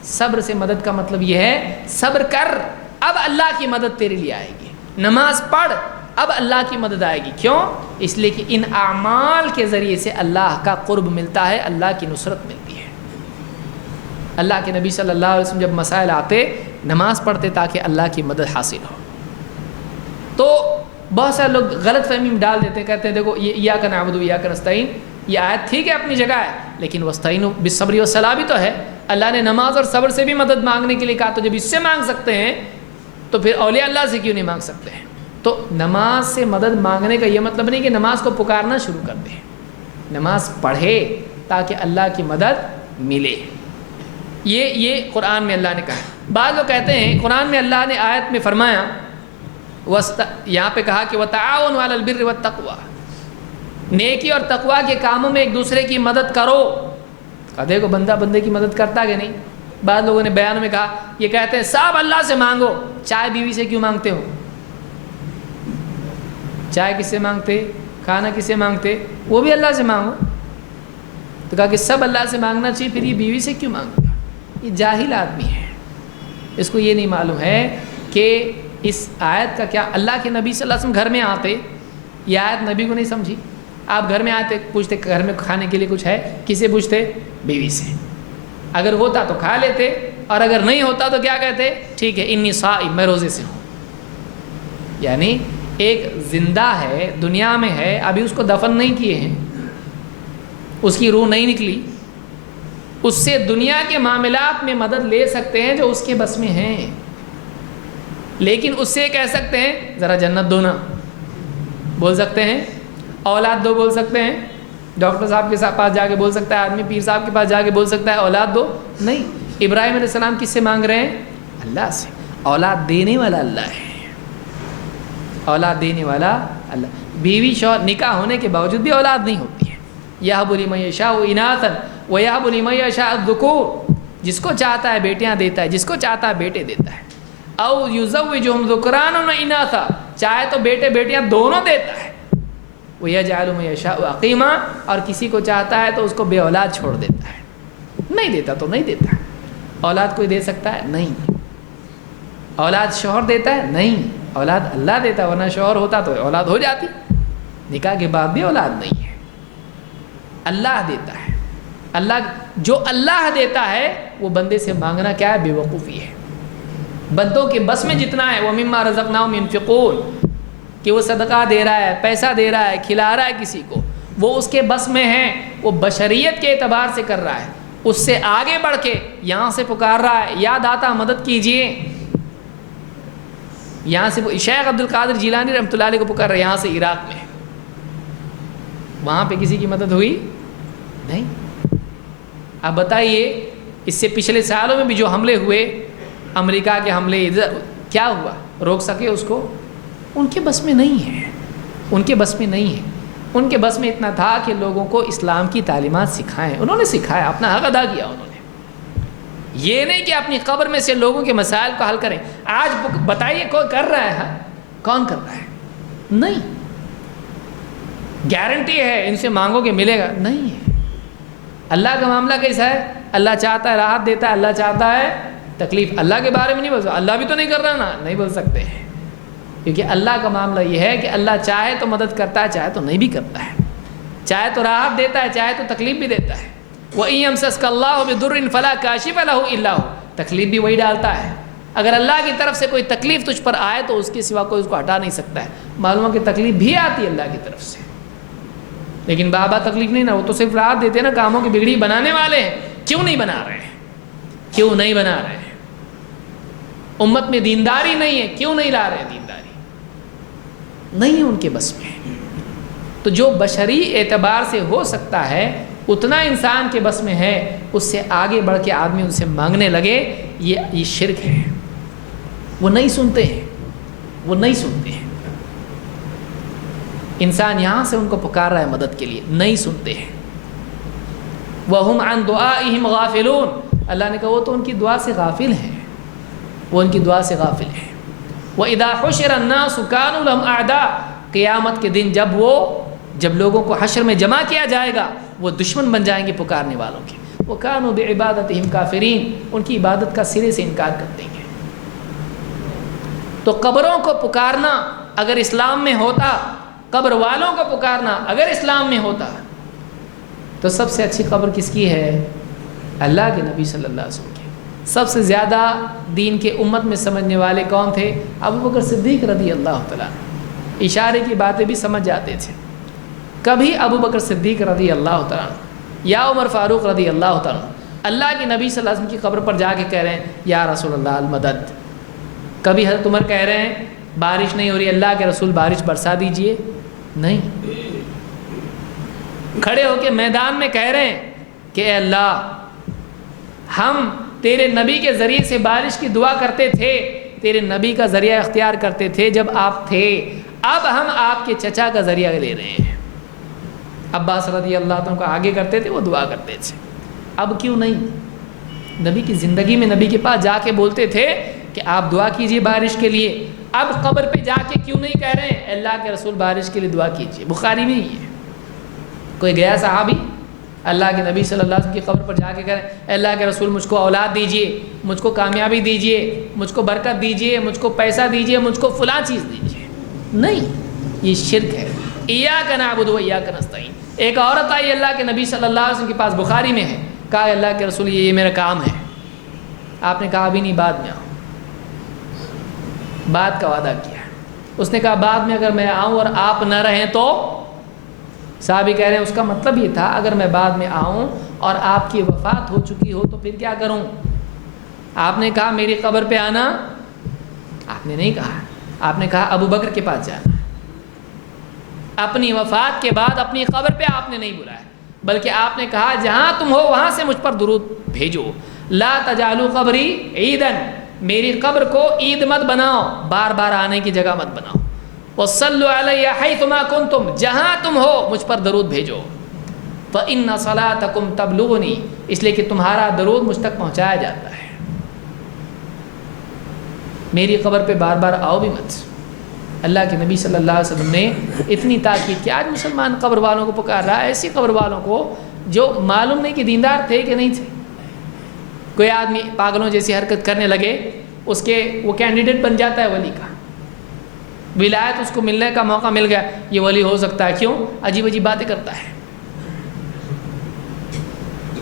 صبر سے مدد کا مطلب یہ ہے صبر کر، اب اللہ کی مدد تیرے لیے آئے گی. نماز پڑھ، اب اللہ کی مدد آئے گی. کیوں؟ اس لیے کہ ان اعمال کے ذریعے سے اللہ کا قرب ملتا ہے، اللہ کی نصرت ملتی ہے. اللہ کے نبی صلی اللہ علیہ وسلم جب مسائل آتے نماز پڑھتے تاکہ اللہ کی مدد حاصل ہو. تو بہت سارے لوگ غلط فہمی میں ڈال دیتے ہیں، کہتے ہیں دیکھو یہ ایاک نعبد و ایاک نستعین، یہ آیت ٹھیک ہے اپنی جگہ ہے، لیکن واستعینوا بالصبر والصلاۃ بھی تو ہے. اللہ نے نماز اور صبر سے بھی مدد مانگنے کے لیے کہا، تو جب اس سے مانگ سکتے ہیں تو پھر اولیاء اللہ سے کیوں نہیں مانگ سکتے ہیں؟ تو نماز سے مدد مانگنے کا یہ مطلب نہیں کہ نماز کو پکارنا شروع کر دیں. نماز پڑھے تاکہ اللہ کی مدد ملے. یہ قرآن میں اللہ نے کہا. بعض لوگ کہتے ہیں قرآن میں اللہ نے آیت میں فرمایا، یہاں پہ کہا کہ وَتَعَاوَنُوا عَلَى الْبِرِّ وَالتَّقْوَىٰ، نیکی اور تقویٰ کے کاموں میں ایک دوسرے کی مدد کرو. دیکھو بندہ بندے کی مدد کرتا کہ نہیں. بعض لوگوں نے بیان میں کہا، یہ کہتے ہیں صاحب اللہ سے مانگو، چائے بیوی سے کیوں مانگتے ہو؟ چائے کس سے مانگتے، کھانا کس سے مانگتے؟ وہ بھی اللہ سے مانگو. تو کہا کہ سب اللہ سے مانگنا چاہیے، پھر یہ بیوی سے کیوں مانگتے؟ یہ جاہل آدمی ہے، اس کو یہ نہیں معلوم ہے کہ اس آیت کا کیا. اللہ کے نبی صلی اللہ علیہ وسلم گھر میں آتے، یہ آیت نبی کو نہیں سمجھی. آپ گھر میں آتے پوچھتے گھر میں کھانے کے لیے کچھ ہے، کس سے پوچھتے؟ بیوی سے. اگر ہوتا تو کھا لیتے، اور اگر نہیں ہوتا تو کیا کہتے؟ ٹھیک ہے انی صائم، میں روزے سے ہوں. یعنی ایک زندہ ہے، دنیا میں ہے، ابھی اس کو دفن نہیں کیے ہیں، اس کی روح نہیں نکلی، اس سے دنیا کے معاملات میں مدد لے سکتے ہیں جو اس کے بس میں ہیں. لیکن اس سے کہہ سکتے ہیں ذرا جنت دو نا، بول سکتے ہیں. اولاد دو بول سکتے ہیں. ڈاکٹر صاحب کے پاس جا کے بول سکتا ہے آدمی، پیر صاحب کے پاس جا کے بول سکتا ہے اولاد دو؟ نہیں. ابراہیم علیہ السلام کس سے مانگ رہے ہیں؟ اللہ سے. اولاد دینے والا اللہ ہے، اولاد دینے والا اللہ. بیوی شوہر نکاح ہونے کے باوجود بھی اولاد نہیں ہوتی ہے. یہب لمن یشاء اناثا ویہب لمن یشاء الذکور، جس کو چاہتا ہے بیٹیاں دیتا ہے، جس کو چاہتا ہے بیٹے دیتا ہے. او یزوجہم ذکرانا و اناثا، چاہے تو بیٹے بیٹیاں دونوں دیتا ہے. ویجعل من یشاء عقیما، اور کسی کو چاہتا ہے تو اس کو بے اولاد چھوڑ دیتا ہے. نہیں دیتا تو نہیں دیتا. اولاد کوئی دے سکتا ہے؟ نہیں. اولاد شوہر دیتا ہے؟ نہیں. اولاد اللہ دیتا ہے، ورنہ شوہر ہوتا تو اولاد ہو جاتی. نکاح کے بعد بھی اولاد نہیں ہے، اللہ دیتا ہے. جو اللہ دیتا ہے وہ بندے سے مانگنا کیا ہے؟ بے وقوفی ہے. بندوں کے بس میں جتنا ہے، وَمِمَّا رَزَقْنَاهُمْ يُنْفِقُونَ، کہ وہ صدقہ دے رہا ہے، پیسہ دے رہا ہے، کھلا رہا ہے کسی کو، وہ اس کے بس میں ہے. وہ بشریت کے اعتبار سے کر رہا ہے، اس سے آگے بڑھ کے یہاں سے پکار رہا ہے، یا داتا مدد کیجئے. یہاں سے شیخ عبد القادر جیلانی رحمۃ اللہ علیہ کو پکار رہا ہے، یہاں سے عراق میں. وہاں پہ کسی کی مدد ہوئی نہیں. اب بتائیے اس سے پچھلے سالوں میں بھی جو حملے ہوئے، امریکہ کے حملے، ادھر کیا ہوا؟ روک سکے اس کو؟ ان کے بس میں نہیں ہے، ان کے بس میں نہیں ہے. ان کے بس میں اتنا تھا کہ لوگوں کو اسلام کی تعلیمات سکھائیں. انہوں نے سکھایا، اپنا حق ادا کیا انہوں نے. یہ نہیں کہ اپنی قبر میں سے لوگوں کے مسائل کو حل کریں. آج بتائیے کوئی کر رہا ہے؟ کون کر رہا ہے؟ نہیں. گارنٹی ہے ان سے مانگو کہ ملے گا؟ نہیں ہے. اللہ کا معاملہ کیسا ہے؟ اللہ چاہتا ہے راحت دیتا ہے، اللہ چاہتا ہے تکلیف. اللہ کے بارے میں نہیں بول سکتے، اللہ بھی تو نہیں کر رہا نا، نہیں بول سکتے ہیں. کیونکہ اللہ کا معاملہ یہ ہے کہ اللہ چاہے تو مدد کرتا ہے، چاہے تو نہیں بھی کرتا ہے. چاہے تو راحت دیتا ہے، چاہے تو تکلیف بھی دیتا ہے. وَإِن يَمْسَسْكَ اللَّهُ بِضُرٍّ فَلَا كَاشِفَ لَهُ إِلَّا هُوَ، تکلیف بھی وہی ڈالتا ہے. اگر اللہ کی طرف سے کوئی تکلیف تجھ پر آئے تو اس کے سوا کوئی اس کو ہٹا نہیں سکتا ہے. معلوم ہے کہ تکلیف بھی آتی ہے اللہ کی طرف سے، لیکن بابا تکلیف نہیں نا، وہ تو صرف راحت دیتے ہیں نا. کاموں کی بگڑی بنانے والے ہیں. کیوں نہیں بنا رہے ہیں؟ کیوں نہیں بنا رہے ہیں؟ امت میں دینداری نہیں ہے، کیوں نہیں لا رہے؟ دینداری نہیں ہے ان کے بس میں. تو جو بشری اعتبار سے ہو سکتا ہے اتنا انسان کے بس میں ہے، اس سے آگے بڑھ کے آدمی ان سے مانگنے لگے، یہ شرک ہے. وہ نہیں سنتے ہیں، وہ نہیں سنتے ہیں. انسان یہاں سے ان کو پکار رہا ہے مدد کے لیے، نہیں سنتے ہیں. وَهُمْ عَنْ دُعَائِهِمْ غَافِلُونَ، اللہ نے کہا وہ تو ان کی دعا سے غافل ہیں، وہ ان کی دعا سے غافل ہیں. وَإِذَا حُشِرَ النَّاسُ كَانُوا لَهُمْ أَعْدَاءَ، قیامت کے دن جب لوگوں کو حشر میں جمع کیا جائے گا، وہ دشمن بن جائیں گے پکارنے والوں کے. وَكَانُوا بِعِبَادَتِهِمْ كَافِرِينَ، ان کی عبادت کا سرے سے انکار کرتے ہیں۔ تو قبروں کو پکارنا اگر اسلام میں ہوتا، قبر والوں کو پکارنا اگر اسلام میں ہوتا، تو سب سے اچھی قبر کس کی ہے؟ اللہ کے نبی صلی اللہ علیہ وسلم کی۔ سب سے زیادہ دین کے امت میں سمجھنے والے کون تھے؟ ابو بکر صدیق رضی اللہ تعالیٰ عنہ، اشارے کی باتیں بھی سمجھ جاتے تھے۔ کبھی ابو بکر صدیق رضی اللہ تعالیٰ عنہ یا عمر فاروق رضی اللہ تعالیٰ عنہ اللہ کے نبی صلی اللہ علیہ وسلم کی قبر پر جا کے کہہ رہے ہیں یا رسول اللہ المدد؟ کبھی حضرت عمر کہہ رہے ہیں بارش نہیں ہو رہی، اللہ کے رسول بارش برسا دیجئے؟ نہیں، کھڑے ہو کے میدان میں کہہ رہے ہیں کہ اے اللہ، ہم تیرے نبی کے ذریعے سے بارش کی دعا کرتے تھے، تیرے نبی کا ذریعہ اختیار کرتے تھے جب آپ تھے، اب ہم آپ کے چچا کا ذریعہ لے رہے ہیں۔ عباس رضی اللہ عنہ کو آگے کرتے تھے، وہ دعا کرتے تھے، اب کیوں نہیں؟ نبی کی زندگی میں نبی کے پاس جا کے بولتے تھے کہ آپ دعا کیجئے بارش کے لیے، اب قبر پہ جا کے کیوں نہیں کہہ رہے ہیں اللہ کے رسول بارش کے لیے دعا کیجئے؟ بخاری میں ہی ہے، کوئی گیا صحابی اللہ کے نبی صلی اللہ علیہ وسلم کی قبر پر جا کے کہہ رہے ہیں اے اللہ کے رسول مجھ کو اولاد دیجئے، مجھ کو کامیابی دیجئے، مجھ کو برکت دیجئے، مجھ کو پیسہ دیجئے، مجھ کو فلاں چیز دیجئے؟ نہیں، یہ شرک ہے۔ ایاک نعبد و ایاک نستعین۔ ایک عورت آئی اللہ کے نبی صلی اللہ علیہ وسلم کے پاس، بخاری میں ہے، کہا اللہ کے رسول یہ میرا کام ہے۔ آپ نے کہا ابھی نہیں، بعد میں آؤں۔ بعد کا وعدہ کیا۔ اس نے کہا بعد میں اگر میں آؤں اور آپ نہ رہیں تو؟ صحابی کہہ رہے ہیں اس کا مطلب یہ تھا اگر میں بعد میں آؤں اور آپ کی وفات ہو چکی ہو تو پھر کیا کروں؟ آپ نے کہا میری قبر پہ آنا؟ آپ نے نہیں کہا، آپ نے کہا ابو بکر کے پاس جانا۔ اپنی وفات کے بعد اپنی قبر پہ آپ نے نہیں بلایا، بلکہ آپ نے کہا جہاں تم ہو وہاں سے مجھ پر درود بھیجو۔ لا تجعلوا قبری عیدن، میری قبر کو عید مت بناؤ، بار بار آنے کی جگہ مت بناؤ۔ وصلوا علی حیثما کنتم، جہاں تم ہو مجھ پر درود بھیجو۔ فإن صلاتکم تبلغنی، اس لیے کہ تمہارا درود مجھ تک پہنچایا جاتا ہے۔ میری قبر پہ بار بار آؤ بھی مت۔ اللہ کے نبی صلی اللہ علیہ وسلم نے اتنی تاکید کہ آج مسلمان قبر والوں کو پکار رہا ہے، ایسی قبر والوں کو جو معلوم نہیں کہ دیندار تھے کہ نہیں تھے۔ کوئی آدمی پاگلوں جیسی حرکت کرنے لگے، اس کے وہ کینڈیڈیٹ بن جاتا ہے ولی کا، ولایت اس کو ملنے کا موقع مل گیا، یہ ولی ہو سکتا ہے۔ کیوں؟ عجیب عجیب باتیں کرتا ہے۔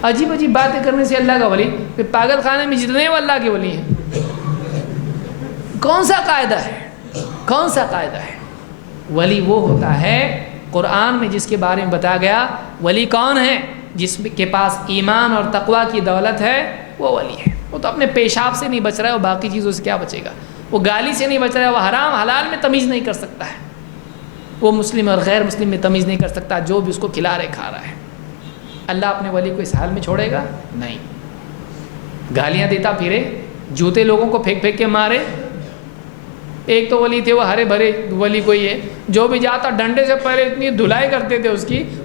عجیب عجیب باتیں کرنے سے اللہ کا ولی؟ پھر پاگل خانے میں جتنے وہ اللہ کے ولی ہیں، کون سا قاعدہ ہے؟ کون سا قاعدہ ہے؟ ولی وہ ہوتا ہے قرآن میں جس کے بارے میں بتایا گیا، ولی کون ہے؟ جس کے پاس ایمان اور تقوی کی دولت ہے، وہ ولی ہے۔ وہ تو اپنے پیشاب سے نہیں بچ رہا ہے، وہ باقی چیزوں سے کیا بچے گا؟ وہ گالی سے نہیں بچ رہا ہے، وہ حرام حلال میں تمیز نہیں کر سکتا ہے، وہ مسلم اور غیر مسلم میں تمیز نہیں کر سکتا، جو بھی اس کو کھلا رہے کھا رہا ہے۔ اللہ اپنے ولی کو اس حال میں چھوڑے گا؟ نہیں۔ گالیاں دیتا پھرے، جوتے لوگوں کو پھینک پھینک کے مارے۔ ایک تو ولی تھے وہ ہرے بھرے ولی کوئی ہے، جو بھی جاتا ڈنڈے سے پہلے اتنی دھلائی کرتے تھے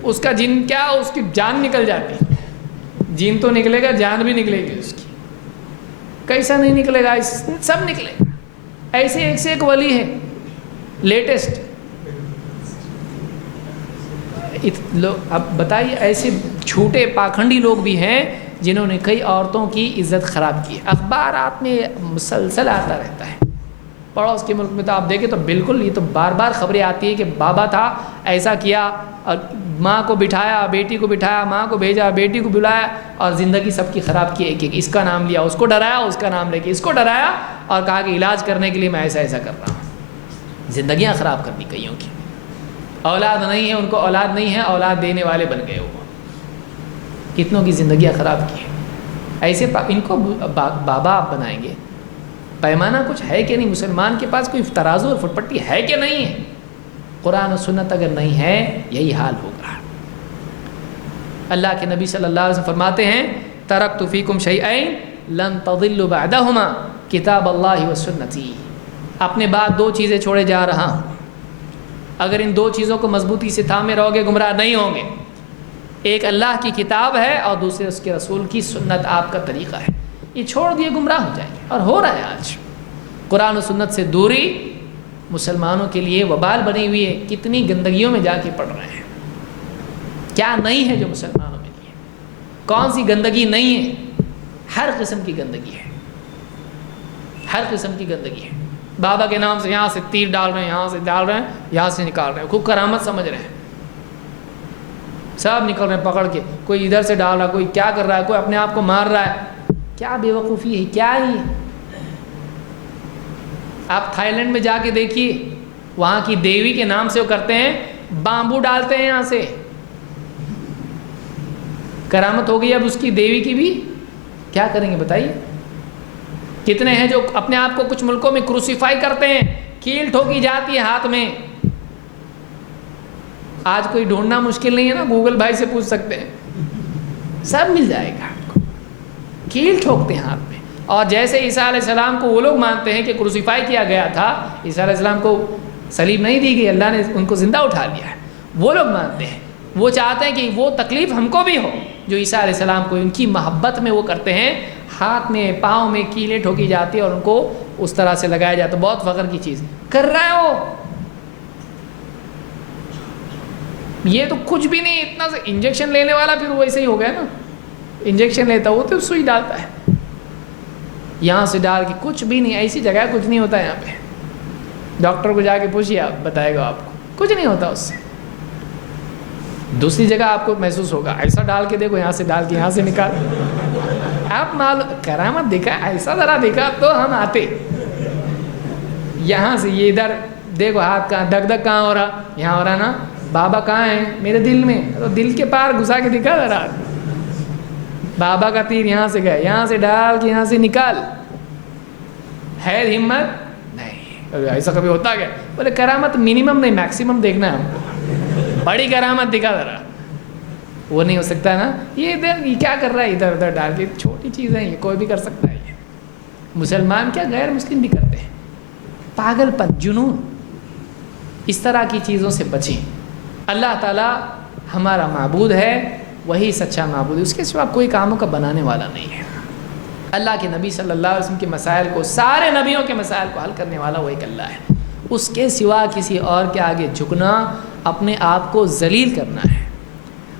اس کا جن کیا اس کی جان نکل جاتی۔ جن تو نکلے گا، جان بھی نکلے گی اس کی۔ کیسا نہیں نکلے گا؟ سب نکلے گا۔ ایسے ایک سے ایک ولی ہے لیٹسٹ۔ اب بتائیے، ایسے جھوٹے پاکھنڈی لوگ بھی ہیں جنہوں نے کئی عورتوں کی عزت خراب کی۔ اخبارات میں مسلسل آتا رہتا ہے۔ پڑوس کے ملک میں تو آپ دیکھیں تو بالکل، یہ تو بار بار خبریں آتی ہیں کہ بابا تھا ایسا کیا، اور ماں کو بٹھایا، بیٹی کو بٹھایا، ماں کو بھیجا، بیٹی کو بلایا، اور زندگی سب کی خراب کی۔ ایک ایک اس کا نام لیا، اس کو ڈرایا، اس کا نام لے کے اس کو ڈرایا، اور کہا کہ علاج کرنے کے لیے میں ایسا ایسا کر رہا ہوں۔ زندگیاں خراب کر دی کئیوں کی۔ اولاد نہیں ہے ان کو، اولاد نہیں ہے، اولاد دینے والے بن گئے وہ۔ کتنوں کی زندگیاں خراب کی ہیں۔ ایسے ان کو بابا آپ بنائیں گے؟ پیمانہ کچھ ہے کہ نہیں؟ مسلمان کے پاس کوئی ترازو اور فٹ پٹی ہے کہ نہیں ہے؟ قرآن و سنت اگر نہیں ہے، یہی حال ہوگا۔ اللہ کے نبی صلی اللہ علیہ وسلم فرماتے ہیں ترکت فیکم شیئین لن تضلوا بعدہما کتاب اللہ و سنتی۔ اپنے بعد دو چیزیں چھوڑے جا رہا ہوں، اگر ان دو چیزوں کو مضبوطی سے تھامے رہو گے گمراہ نہیں ہوں گے۔ ایک اللہ کی کتاب ہے اور دوسرے اس کے رسول کی سنت، آپ کا طریقہ ہے۔ یہ چھوڑ دیے گمراہ ہو جائیں گے، اور ہو رہا ہے آج۔ قرآن و سنت سے دوری مسلمانوں کے لیے وبال بنی ہوئی ہے۔ کتنی گندگیوں میں جا کے پڑ رہے ہیں، کیا نہیں ہے جو مسلمانوں میں نہیں ہے۔ کون سی گندگی نہیں ہے؟ ہر قسم کی گندگی ہے، ہر قسم کی گندگی ہے۔ بابا کے نام سے یہاں سے تیر ڈال رہے ہیں، یہاں سے ڈال رہے ہیں، یہاں سے نکال رہے ہیں، خوب کرامت سمجھ رہے ہیں، سب نکل رہے ہیں پکڑ کے، کوئی ادھر سے ڈال رہا ہے، کوئی کیا کر رہا ہے، کوئی اپنے آپ کو مار رہا ہے۔ کیا بے وقوفی ہے، کیا ہے؟ آپ تھائی لینڈ میں جا کے دیکھیے، وہاں کی دیوی کے نام سے وہ کرتے ہیں، بامبو ڈالتے ہیں یہاں سے۔ کرامت ہو گئی اب اس کی دیوی کی بھی، کیا کریں گے بتائیے؟ کتنے ہیں جو اپنے آپ کو کچھ ملکوں میں کروسیفائی کرتے ہیں، کیل ٹھوکی جاتی ہے ہاتھ میں۔ آج کوئی ڈھونڈنا مشکل نہیں ہے نا، گوگل بھائی سے پوچھ سکتے ہیں، سب مل جائے گا آپ کو۔ کیل ٹھوکتے ہیں ہاتھ میں۔ اور جیسے عیسیٰ علیہ السلام کو وہ لوگ مانتے ہیں کہ کروسیفائی کیا گیا تھا، عیسیٰ علیہ السلام کو صلیب نہیں دی گئی، اللہ نے ان کو زندہ اٹھا لیا ہے، وہ لوگ مانتے ہیں، وہ چاہتے ہیں کہ وہ تکلیف ہم کو بھی ہو جو عیسیٰ علیہ السلام کو، ان کی محبت میں وہ کرتے ہیں، ہاتھ میں پاؤں میں کیلیں ٹھوکی جاتی ہے اور ان کو اس طرح سے لگایا جاتا ہے۔ بہت فخر کی چیز کر رہا ہے وہ، یہ تو کچھ بھی نہیں، اتنا سے انجیکشن لینے والا پھر ویسے ہی ہو گیا نا، انجیکشن لیتا وہ تو سوئی ڈالتا ہے، یہاں سے ڈال کے کچھ بھی نہیں، ایسی جگہ کچھ نہیں ہوتا ہے۔ یہاں پہ ڈاکٹر کو جا کے پوچھیے، آپ بتائے گا آپ کو کچھ نہیں ہوتا اس سے۔ دوسری جگہ آپ کو محسوس ہوگا، ایسا ڈال کے دیکھو، یہاں سے ڈال کے یہاں سے نکال، آپ معلوم کرامت دکھا، ایسا ذرا دکھا تو ہم آتے۔ یہاں سے یہ ادھر دیکھو، ہاتھ کہاں دگ دگ کہاں ہو رہا، یہاں ہو رہا نا، بابا کہاں ہے؟ میرے دل میں، تو دل کے پار گھسا کے دکھا ذرا، بابا کا تیر یہاں سے گیا، یہاں سے ڈال کے یہاں سے نکال، ہے ہمت نہیں، ایسا کبھی ہوتا کیا؟ بولے کرامت منیمم نہیں میکسیمم دیکھنا ہے ہم کو، بڑی کرامت دکھا ذرا، وہ نہیں ہو سکتا نا۔ یہ ادھر یہ کیا کر رہا ہے، ادھر ادھر ڈال کے، چھوٹی چیز ہے یہ، کوئی بھی کر سکتا ہے یہ، مسلمان کیا غیر مسلم بھی کرتے ہیں۔ پاگل پن، جنون، اس طرح کی چیزوں سے بچیں۔ اللہ تعالیٰ ہمارا معبود ہے، وہی سچا معبود ہے، اس کے سوا کوئی کاموں کا بنانے والا نہیں ہے۔ اللہ کے نبی صلی اللہ علیہ وسلم کے مسائل کو، سارے نبیوں کے مسائل کو حل کرنے والا وہ ایک اللہ ہے، اس کے سوا کسی اور کے آگے جھکنا اپنے آپ کو ذلیل کرنا ہے،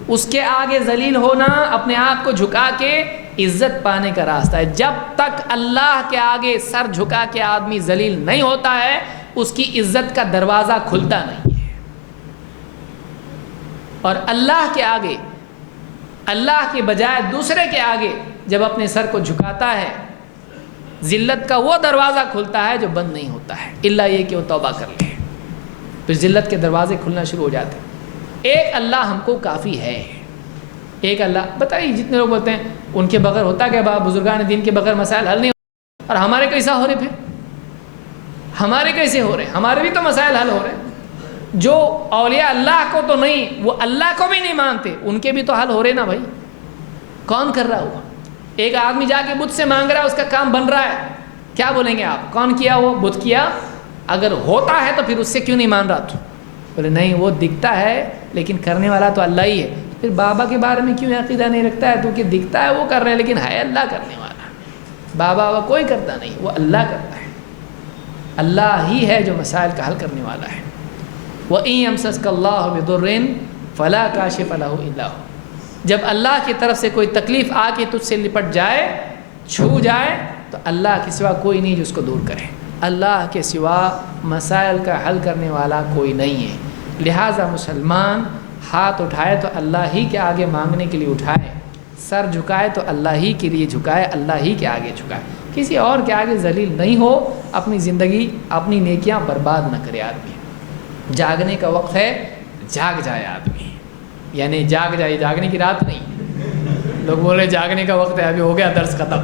اس کے آگے ذلیل ہونا اپنے آپ کو جھکا کے عزت پانے کا راستہ ہے۔ جب تک اللہ کے آگے سر جھکا کے آدمی ذلیل نہیں ہوتا ہے، اس کی عزت کا دروازہ کھلتا نہیں ہے۔ اور اللہ کے آگے، اللہ کے بجائے دوسرے کے آگے جب اپنے سر کو جھکاتا ہے، ذلت کا وہ دروازہ کھلتا ہے جو بند نہیں ہوتا ہے، الا یہ کہ وہ توبہ کر لے، پھر ذلت کے دروازے کھلنا شروع ہو جاتے ہیں۔ ایک اللہ ہم کو کافی ہے، ایک اللہ، بتائیے جتنے لوگ بولتے ہیں ان کے بغیر ہوتا کیا، بزرگان دین کے بغیر مسائل حل نہیں ہوتے، اور ہمارے کیسا ہو رہے، پھر ہمارے کیسے ہو رہے؟ ہمارے بھی تو مسائل حل ہو رہے ہیں۔ جو اولیاء اللہ کو تو نہیں، وہ اللہ کو بھی نہیں مانتے، ان کے بھی تو حل ہو رہے نا بھائی۔ کون کر رہا ہوا؟ ایک آدمی جا کے بت سے مانگ رہا ہے، اس کا کام بن رہا ہے، کیا بولیں گے آپ؟ کون کیا؟ وہ بت کیا؟ اگر ہوتا ہے تو پھر اس سے کیوں نہیں مان رہا تو؟ بولے نہیں، وہ دکھتا ہے لیکن کرنے والا تو اللہ ہی ہے۔ پھر بابا کے بارے میں کیوں عقیدہ نہیں رکھتا ہے تو؟ کہ دکھتا ہے وہ کر رہے ہیں لیکن ہے اللہ کرنے والا، بابا کوئی کرتا نہیں، وہ اللہ کرتا ہے، اللہ ہی ہے جو مسائل کا حل کرنے والا ہے۔ وَإِن يَمْسَسْكَ اللَّهُ بِضُرٍّ فَلَا كَاشِفَ لَهُ إِلَّا هُوَ، جب اللہ کی طرف سے کوئی تکلیف آ کے تجھ سے لپٹ جائے، چھو جائے، تو اللہ کے سوا کوئی نہیں جو اس کو دور کرے، اللہ کے سوا مسائل کا حل کرنے والا کوئی نہیں ہے۔ لہٰذا مسلمان ہاتھ اٹھائے تو اللہ ہی کے آگے مانگنے کے لیے اٹھائے، سر جھکائے تو اللہ ہی کے لیے جھکائے، اللہ ہی کے آگے جھکائے، کسی اور کے آگے ذلیل نہیں ہو، اپنی زندگی اپنی نیکیاں برباد نہ کرے آدمی۔ جاگنے کا وقت ہے، جاگ جائے آدمی، یعنی جاگ جائے، جاگنے کی رات نہیں، لوگ بول رہے جاگنے کا وقت ہے، ابھی ہو گیا درس ختم،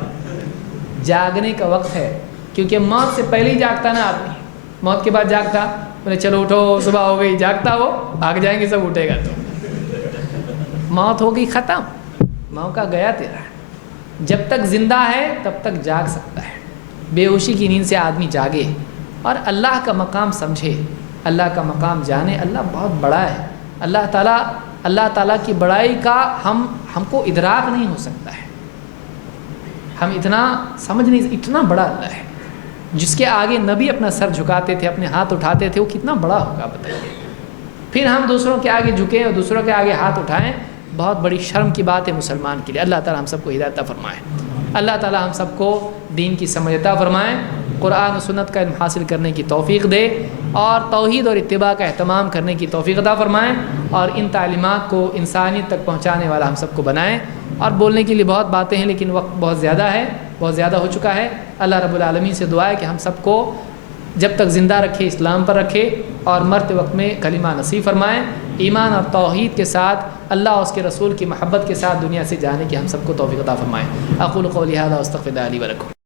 جاگنے کا وقت ہے، کیونکہ موت سے پہلے ہی جاگتا نا آدمی، موت کے بعد جاگتا، بولے چلو اٹھو صبح ہو گئی، جاگتا وہ بھاگ جائیں گے سب، اٹھے گا تو موت ہو گئی ختم، موقع گیا تیرا۔ جب تک زندہ ہے تب تک جاگ سکتا ہے، بے ہوشی کی نیند سے آدمی جاگے اور اللہ کا مقام سمجھے، اللہ کا مقام جانے۔ اللہ بہت بڑا ہے، اللہ تعالیٰ کی بڑائی کا ہم کو ادراک نہیں ہو سکتا ہے، ہم اتنا سمجھ نہیں، اتنا بڑا اللہ ہے، جس کے آگے نبی اپنا سر جھکاتے تھے، اپنے ہاتھ اٹھاتے تھے، وہ کتنا بڑا ہوگا بتائیے۔ پھر ہم دوسروں کے آگے جھکیں اور دوسروں کے آگے ہاتھ اٹھائیں، بہت بڑی شرم کی بات ہے مسلمان کے لیے۔ اللہ تعالیٰ ہم سب کو ہدایت عطا فرمائے، اللہ تعالیٰ ہم سب کو دین کی سمجھ عطا فرمائے، قرآن و سنت کا علم حاصل کرنے کی توفیق دے، اور توحید اور اتباع کا اہتمام کرنے کی توفیق عطا فرمائے، اور ان تعلیمات کو انسانیت تک پہنچانے والا ہم سب کو بنائیں۔ اور بولنے کے لیے بہت باتیں ہیں لیکن وقت بہت زیادہ ہے، بہت زیادہ ہو چکا ہے۔ اللہ رب العالمین سے دعا ہے کہ ہم سب کو جب تک زندہ رکھے اسلام پر رکھے، اور مرتے وقت میں کلمہ نصیب فرمائے، ایمان اور توحید کے ساتھ اللہ اور اس کے رسول کی محبت کے ساتھ دنیا سے جانے کی ہم سب کو توفیق عطا فرمائے۔ اقول قولی ھذا واستغفر اللہ لی ولکم۔